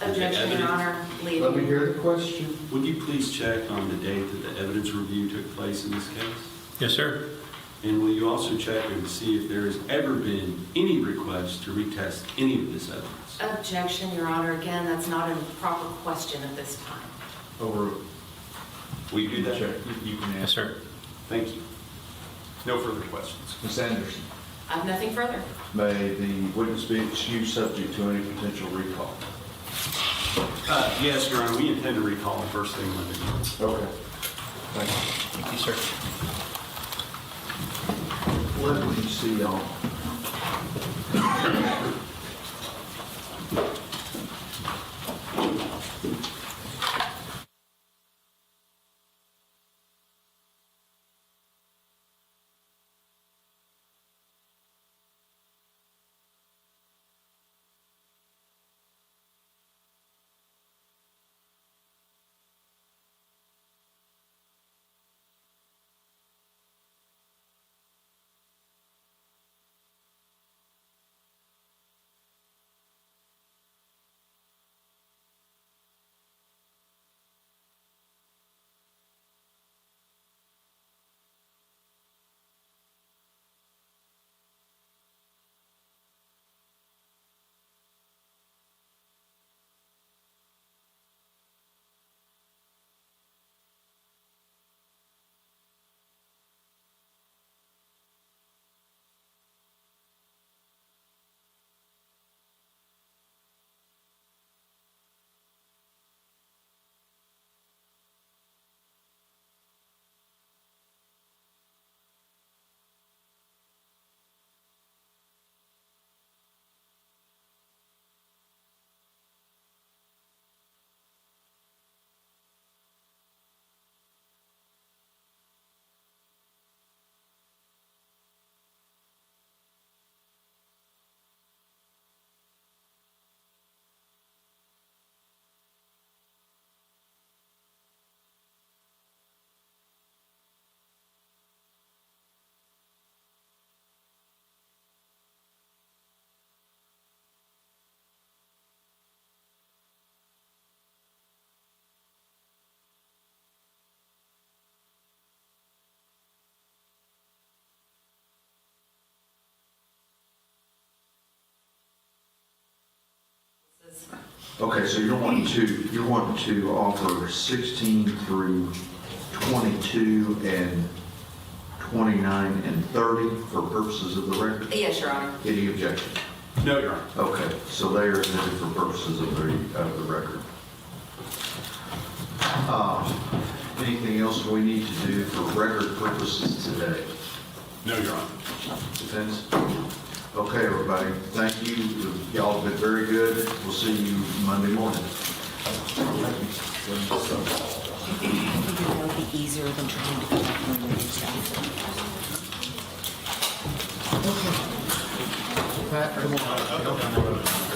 of the Objection, Your evidence? Honor. Leave. Let me hear the question. Would you please check on the date that the evidence review took place in this case? Yes, sir. And will you also check and see if there has ever been any request to retest any of this evidence? Objection, Your Honor. Again, that's not a proper question at this time. Overruled. Will you do that? Check. You can Yes, answer. sir. Thank you. No further questions. Ms. Anderson, I have nothing further. may the witness be excused subject to any potential recall? Yes, Your Honor, we intend to recall first thing Monday. Okay. Thank you. Thank you, sir. Let me see y'all. Okay, so you're wanting to offer 16 through 22 and 29 and 30 for purposes of the record? Yes, Your Honor. Any objection? No, Your Honor. Okay, so they are admitted for purposes of the record. Anything else we need to do for record purposes today? No, Your Honor. Defense? Okay, everybody, thank you. Y'all have been very good. We'll see you Monday morning. It'll be easier than trying to go back and read stuff. Pat, come on.